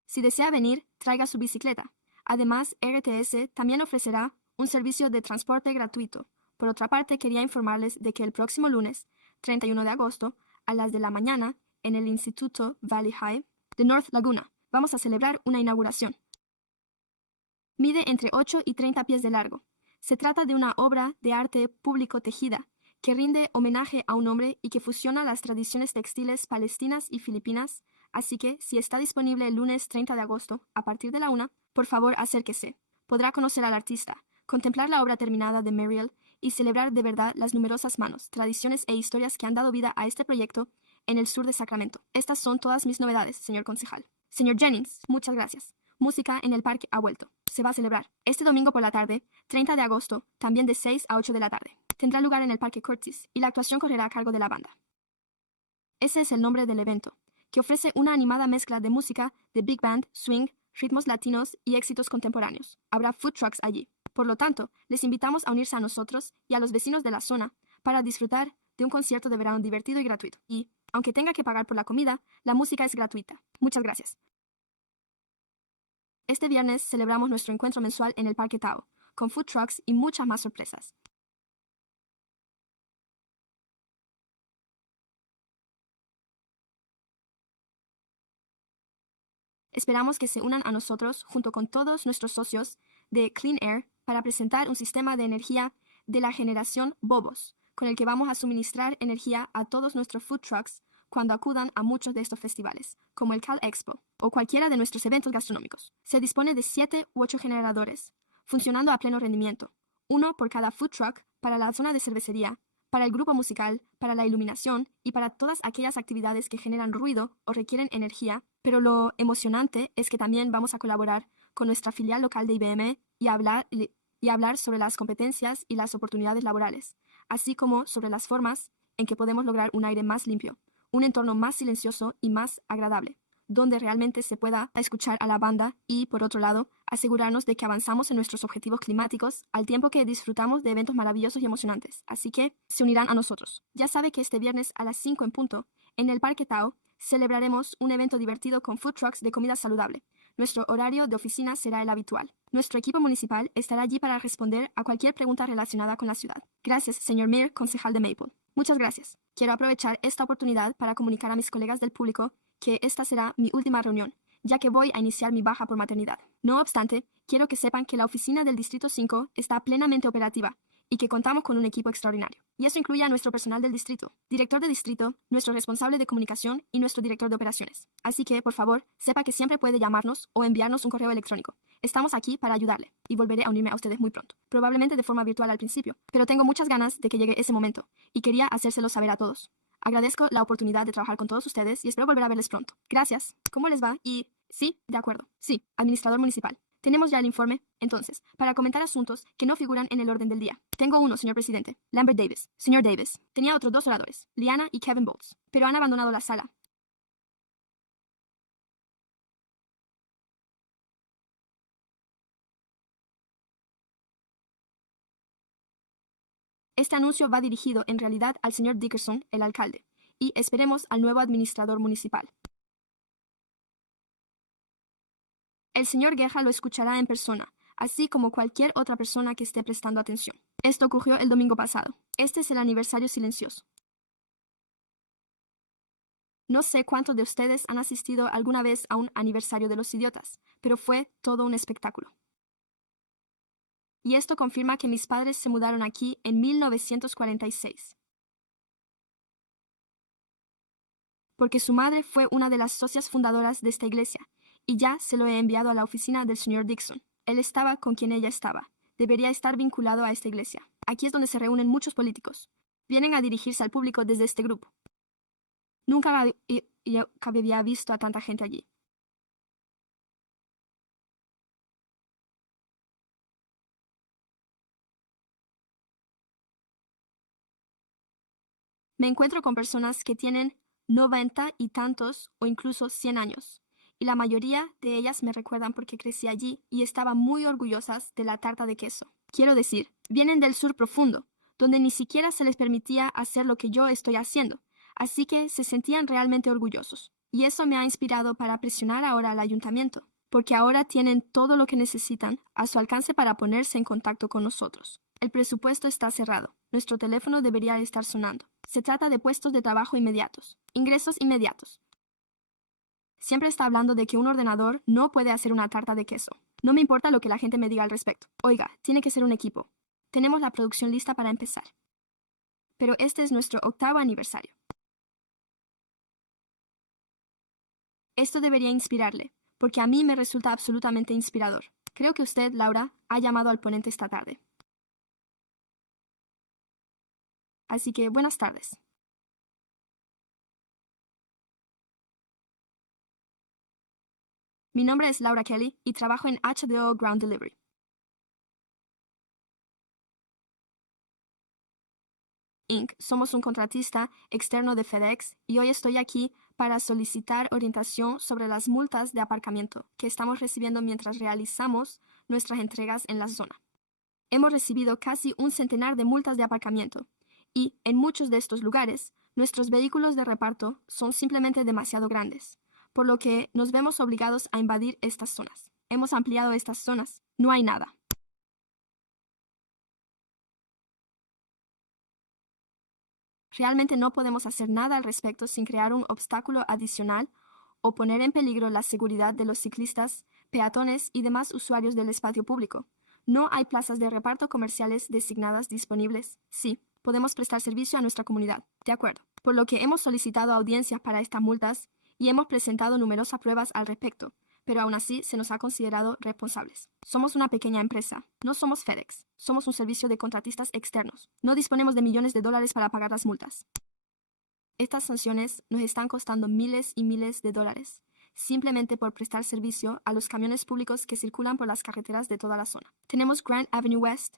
Si desea venir, traiga su bicicleta. Además, RTS también ofrecerá un servicio de transporte gratuito. Por otra parte, quería informarles de que el próximo lunes, 31 de agosto, a las de la mañana, en el Instituto Valley High de North Laguna, vamos a celebrar una inauguración. Mide entre 8 y 30 pies de largo. Se trata de una obra de arte público tejida que rinde homenaje a un hombre y que fusiona las tradiciones textiles palestinas y filipinas, así que si está disponible el lunes 30 de agosto a partir de la 1, por favor acérquese. Podrá conocer al artista, contemplar la obra terminada de Muriel y celebrar de verdad las numerosas manos, tradiciones e historias que han dado vida a este proyecto en el sur de Sacramento. Estas son todas mis novedades, señor concejal. Señor Jennings, muchas gracias. Música en el parque ha vuelto. Se va a celebrar este domingo por la tarde, 30 de agosto, también de 6 a 8 de la tarde. Tendrá lugar en el Parque Curtis y la actuación correrá a cargo de la banda. Ese es el nombre del evento, que ofrece una animada mezcla de música, de big band, swing, ritmos latinos y éxitos contemporáneos. Habrá food trucks allí. Por lo tanto, les invitamos a unirse a nosotros y a los vecinos de la zona para disfrutar de un concierto de verano divertido y gratuito. Y, aunque tenga que pagar por la comida, la música es gratuita. Muchas gracias. Este viernes celebramos nuestro encuentro mensual en el Parque Tao, con food trucks y muchas más sorpresas. Esperamos que se unan a nosotros junto con todos nuestros socios de Clean Air para presentar un sistema de energía de la generación Bobos, con el que vamos a suministrar energía a todos nuestros food trucks cuando acudan a muchos de estos festivales, como el Cal Expo o cualquiera de nuestros eventos gastronómicos. Se dispone de 7 u 8 generadores, funcionando a pleno rendimiento, uno por cada food truck para la zona de cervecería, para el grupo musical, para la iluminación y para todas aquellas actividades que generan ruido o requieren energía, pero lo emocionante es que también vamos a colaborar con nuestra filial local de IBM y hablar sobre las competencias y las oportunidades laborales, así como sobre las formas en que podemos lograr un aire más limpio, un entorno más silencioso y más agradable, donde realmente se pueda escuchar a la banda y, por otro lado, asegurarnos de que avanzamos en nuestros objetivos climáticos al tiempo que disfrutamos de eventos maravillosos y emocionantes. Así que se unirán a nosotros. Ya sabe que este viernes a las 5 en punto, en el Parque Tao, celebraremos un evento divertido con food trucks de comida saludable. Nuestro horario de oficina será el habitual. Nuestro equipo municipal estará allí para responder a cualquier pregunta relacionada con la ciudad. Gracias, señor Mayor, concejal de Maple. Muchas gracias. Quiero aprovechar esta oportunidad para comunicar a mis colegas del público que esta será mi última reunión, ya que voy a iniciar mi baja por maternidad. No obstante, quiero que sepan que la oficina del Distrito 5 está plenamente operativa y que contamos con un equipo extraordinario. Y eso incluye a nuestro personal del distrito, director de distrito, nuestro responsable de comunicación y nuestro director de operaciones. Así que, por favor, sepa que siempre puede llamarnos o enviarnos un correo electrónico. Estamos aquí para ayudarle y volveré a unirme a ustedes muy pronto, probablemente de forma virtual al principio, pero tengo muchas ganas de que llegue ese momento y quería hacérselo saber a todos. Agradezco la oportunidad de trabajar con todos ustedes y espero volver a verles pronto. Gracias. ¿Cómo les va? Y sí, de acuerdo. Sí, administrador municipal. Tenemos ya el informe, entonces, para comentar asuntos que no figuran en el orden del día. Tengo uno, señor presidente. Lambert Davis. Señor Davis. Tenía otros 2 oradores, Liana y Kevin Boltz, pero han abandonado la sala. Este anuncio va dirigido en realidad al señor Dickerson, el alcalde, y esperemos al nuevo administrador municipal. El señor Guerra lo escuchará en persona, así como cualquier otra persona que esté prestando atención. Esto ocurrió el domingo pasado. Este es el aniversario silencioso. No sé cuántos de ustedes han asistido alguna vez a un aniversario de los idiotas, pero fue todo un espectáculo. Y esto confirma que mis padres se mudaron aquí en 1946. Porque su madre fue una de las socias fundadoras de esta iglesia, y ya se lo he enviado a la oficina del señor Dixon. Él estaba con quien ella estaba. Debería estar vinculado a esta iglesia. Aquí es donde se reúnen muchos políticos. Vienen a dirigirse al público desde este grupo. Nunca había visto a tanta gente allí. Me encuentro con personas que tienen 90 y tantos o incluso 100 años, y la mayoría de ellas me recuerdan porque crecí allí y estaban muy orgullosas de la tarta de queso. Quiero decir, vienen del sur profundo, donde ni siquiera se les permitía hacer lo que yo estoy haciendo, así que se sentían realmente orgullosos. Y eso me ha inspirado para presionar ahora al ayuntamiento, porque ahora tienen todo lo que necesitan a su alcance para ponerse en contacto con nosotros. El presupuesto está cerrado. Nuestro teléfono debería estar sonando. Se trata de puestos de trabajo inmediatos, ingresos inmediatos. Siempre está hablando de que un ordenador no puede hacer una tarta de queso. No me importa lo que la gente me diga al respecto. Oiga, tiene que ser un equipo. Tenemos la producción lista para empezar. Pero este es nuestro 8º aniversario. Esto debería inspirarle, porque a mí me resulta absolutamente inspirador. Creo que usted, Laura, ha llamado al ponente esta tarde. Así que, buenas tardes. Mi nombre es Laura Kelly y trabajo en HDO Ground Delivery. Inc. Somos un contratista externo de FedEx y hoy estoy aquí para solicitar orientación sobre las multas de aparcamiento que estamos recibiendo mientras realizamos nuestras entregas en la zona. Hemos recibido casi un centenar de multas de aparcamiento y, en muchos de estos lugares, nuestros vehículos de reparto son simplemente demasiado grandes, por lo que nos vemos obligados a invadir estas zonas. Hemos ampliado estas zonas. No hay nada. Realmente no podemos hacer nada al respecto sin crear un obstáculo adicional o poner en peligro la seguridad de los ciclistas, peatones y demás usuarios del espacio público. No hay plazas de reparto comerciales designadas disponibles. Sí, podemos prestar servicio a nuestra comunidad. De acuerdo. Por lo que hemos solicitado audiencias para estas multas y hemos presentado numerosas pruebas al respecto, pero aún así se nos ha considerado responsables. Somos una pequeña empresa, no somos FedEx, somos un servicio de contratistas externos. No disponemos de millones de dólares para pagar las multas. Estas sanciones nos están costando miles y miles de dólares, simplemente por prestar servicio a los camiones públicos que circulan por las carreteras de toda la zona. Tenemos Grand Avenue West,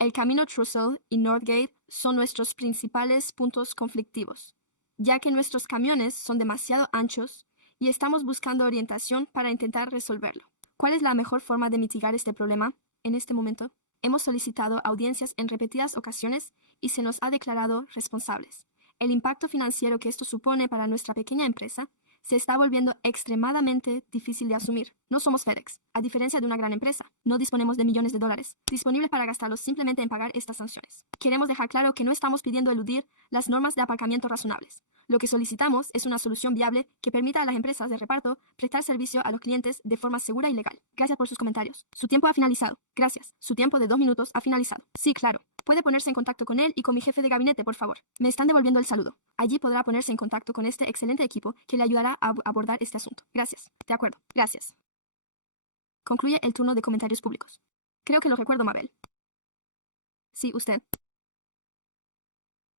el camino Trussell y Northgate son nuestros principales puntos conflictivos, ya que nuestros camiones son demasiado anchos y estamos buscando orientación para intentar resolverlo. ¿Cuál es la mejor forma de mitigar este problema? En este momento, hemos solicitado audiencias en repetidas ocasiones y se nos ha declarado responsables. El impacto financiero que esto supone para nuestra pequeña empresa se está volviendo extremadamente difícil de asumir. No somos FedEx. A diferencia de una gran empresa, no disponemos de millones de dólares disponibles para gastarlos simplemente en pagar estas sanciones. Queremos dejar claro que no estamos pidiendo eludir las normas de aparcamiento razonables. Lo que solicitamos es una solución viable que permita a las empresas de reparto prestar servicio a los clientes de forma segura y legal. Gracias por sus comentarios. Su tiempo ha finalizado. Gracias. Su tiempo de 2 minutos ha finalizado. Sí, claro. Puede ponerse en contacto con él y con mi jefe de gabinete, por favor. Me están devolviendo el saludo. Allí podrá ponerse en contacto con este excelente equipo que le ayudará a abordar este asunto. Gracias. De acuerdo. Gracias. Concluye el turno de comentarios públicos. Creo que lo recuerdo, Mabel. Sí, usted.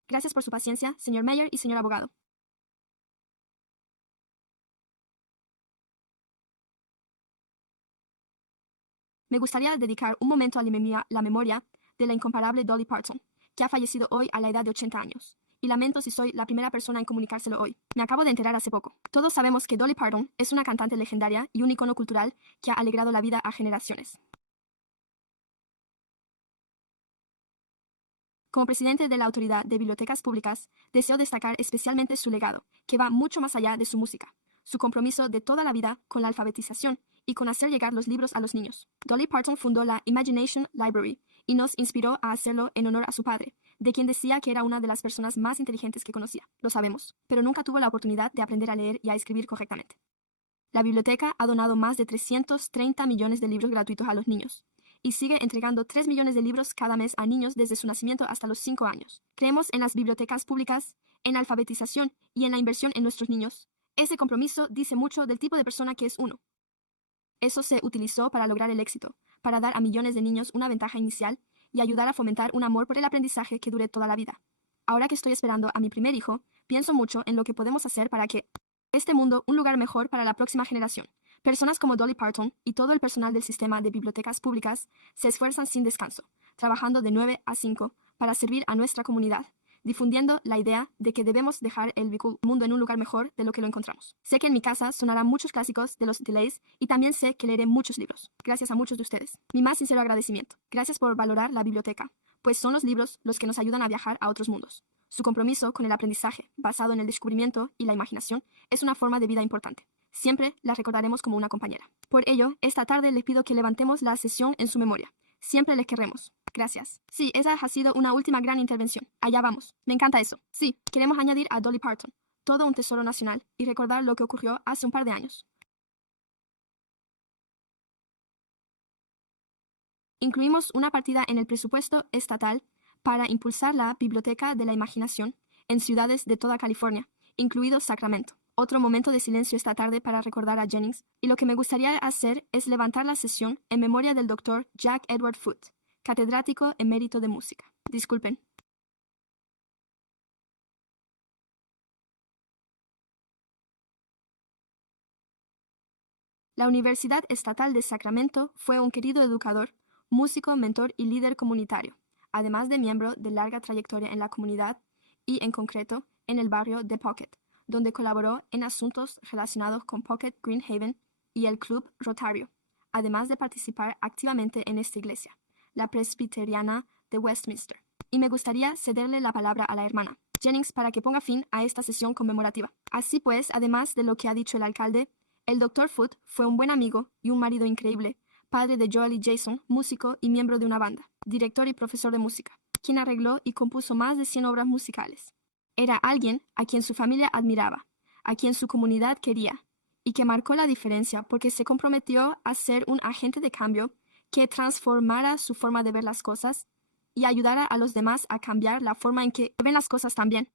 Gracias por su paciencia, señor Mayer y señor abogado. Me gustaría dedicar un momento a la memoria de la incomparable Dolly Parton, que ha fallecido hoy a la edad de 80 años. Y lamento si soy la primera persona en comunicárselo hoy. Me acabo de enterar hace poco. Todos sabemos que Dolly Parton es una cantante legendaria y un icono cultural que ha alegrado la vida a generaciones. Como presidente de la Autoridad de Bibliotecas Públicas, deseo destacar especialmente su legado, que va mucho más allá de su música, su compromiso de toda la vida con la alfabetización y con hacer llegar los libros a los niños. Dolly Parton fundó la Imagination Library y nos inspiró a hacerlo en honor a su padre, de quien decía que era una de las personas más inteligentes que conocía. Lo sabemos, pero nunca tuvo la oportunidad de aprender a leer y a escribir correctamente. La biblioteca ha donado más de 330 millones de libros gratuitos a los niños y sigue entregando 3 millones de libros cada mes a niños desde su nacimiento hasta los 5 años. Creemos en las bibliotecas públicas, en la alfabetización y en la inversión en nuestros niños. Ese compromiso dice mucho del tipo de persona que es uno. Eso se utilizó para lograr el éxito, para dar a millones de niños una ventaja inicial y ayudar a fomentar un amor por el aprendizaje que dure toda la vida. Ahora que estoy esperando a mi primer hijo, pienso mucho en lo que podemos hacer para que este mundo un lugar mejor para la próxima generación. Personas como Dolly Parton y todo el personal del sistema de bibliotecas públicas se esfuerzan sin descanso, trabajando de 9 a 5 para servir a nuestra comunidad, difundiendo la idea de que debemos dejar el mundo en un lugar mejor de lo que lo encontramos. Sé que en mi casa sonarán muchos clásicos de los Delays y también sé que leeré muchos libros, gracias a muchos de ustedes. Mi más sincero agradecimiento. Gracias por valorar la biblioteca, pues son los libros los que nos ayudan a viajar a otros mundos. Su compromiso con el aprendizaje, basado en el descubrimiento y la imaginación, es una forma de vida importante. Siempre la recordaremos como una compañera. Por ello, esta tarde les pido que levantemos la sesión en su memoria. Siempre les querremos. Gracias. Sí, esa ha sido una última gran intervención. Allá vamos. Me encanta eso. Sí, queremos añadir a Dolly Parton, todo un tesoro nacional, y recordar lo que ocurrió hace un par de años. Incluimos una partida en el presupuesto estatal para impulsar la Biblioteca de la Imaginación en ciudades de toda California, incluido Sacramento. Otro momento de silencio esta tarde para recordar a Jennings, y lo que me gustaría hacer es levantar la sesión en memoria del Dr. Jack Edward Foote, catedrático emérito de música. Disculpen. La Universidad Estatal de Sacramento fue un querido educador, músico, mentor y líder comunitario, además de miembro de larga trayectoria en la comunidad y, en concreto, en el barrio de Pocket, donde colaboró en asuntos relacionados con Pocket Green Haven y el Club Rotario, además de participar activamente en esta iglesia, la Presbiteriana de Westminster. Y me gustaría cederle la palabra a la hermana Jennings para que ponga fin a esta sesión conmemorativa. Así pues, además de lo que ha dicho el alcalde, el Dr. Foote fue un buen amigo y un marido increíble, padre de Joel y Jason, músico y miembro de una banda, director y profesor de música, quien arregló y compuso más de 100 obras musicales. Era alguien a quien su familia admiraba, a quien su comunidad quería, y que marcó la diferencia porque se comprometió a ser un agente de cambio que transformara su forma de ver las cosas y ayudara a los demás a cambiar la forma en que ven las cosas también.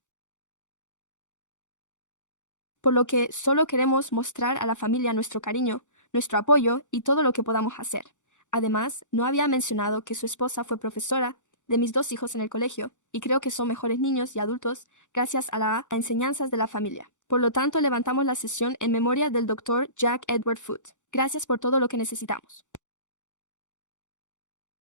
Por lo que solo queremos mostrar a la familia nuestro cariño, nuestro apoyo y todo lo que podamos hacer. Además, no había mencionado que su esposa fue profesora de mis 2 hijos en el colegio, y creo que son mejores niños y adultos gracias a las enseñanzas de la familia. Por lo tanto, levantamos la sesión en memoria del Dr. Jack Edward Foote. Gracias por todo lo que necesitamos.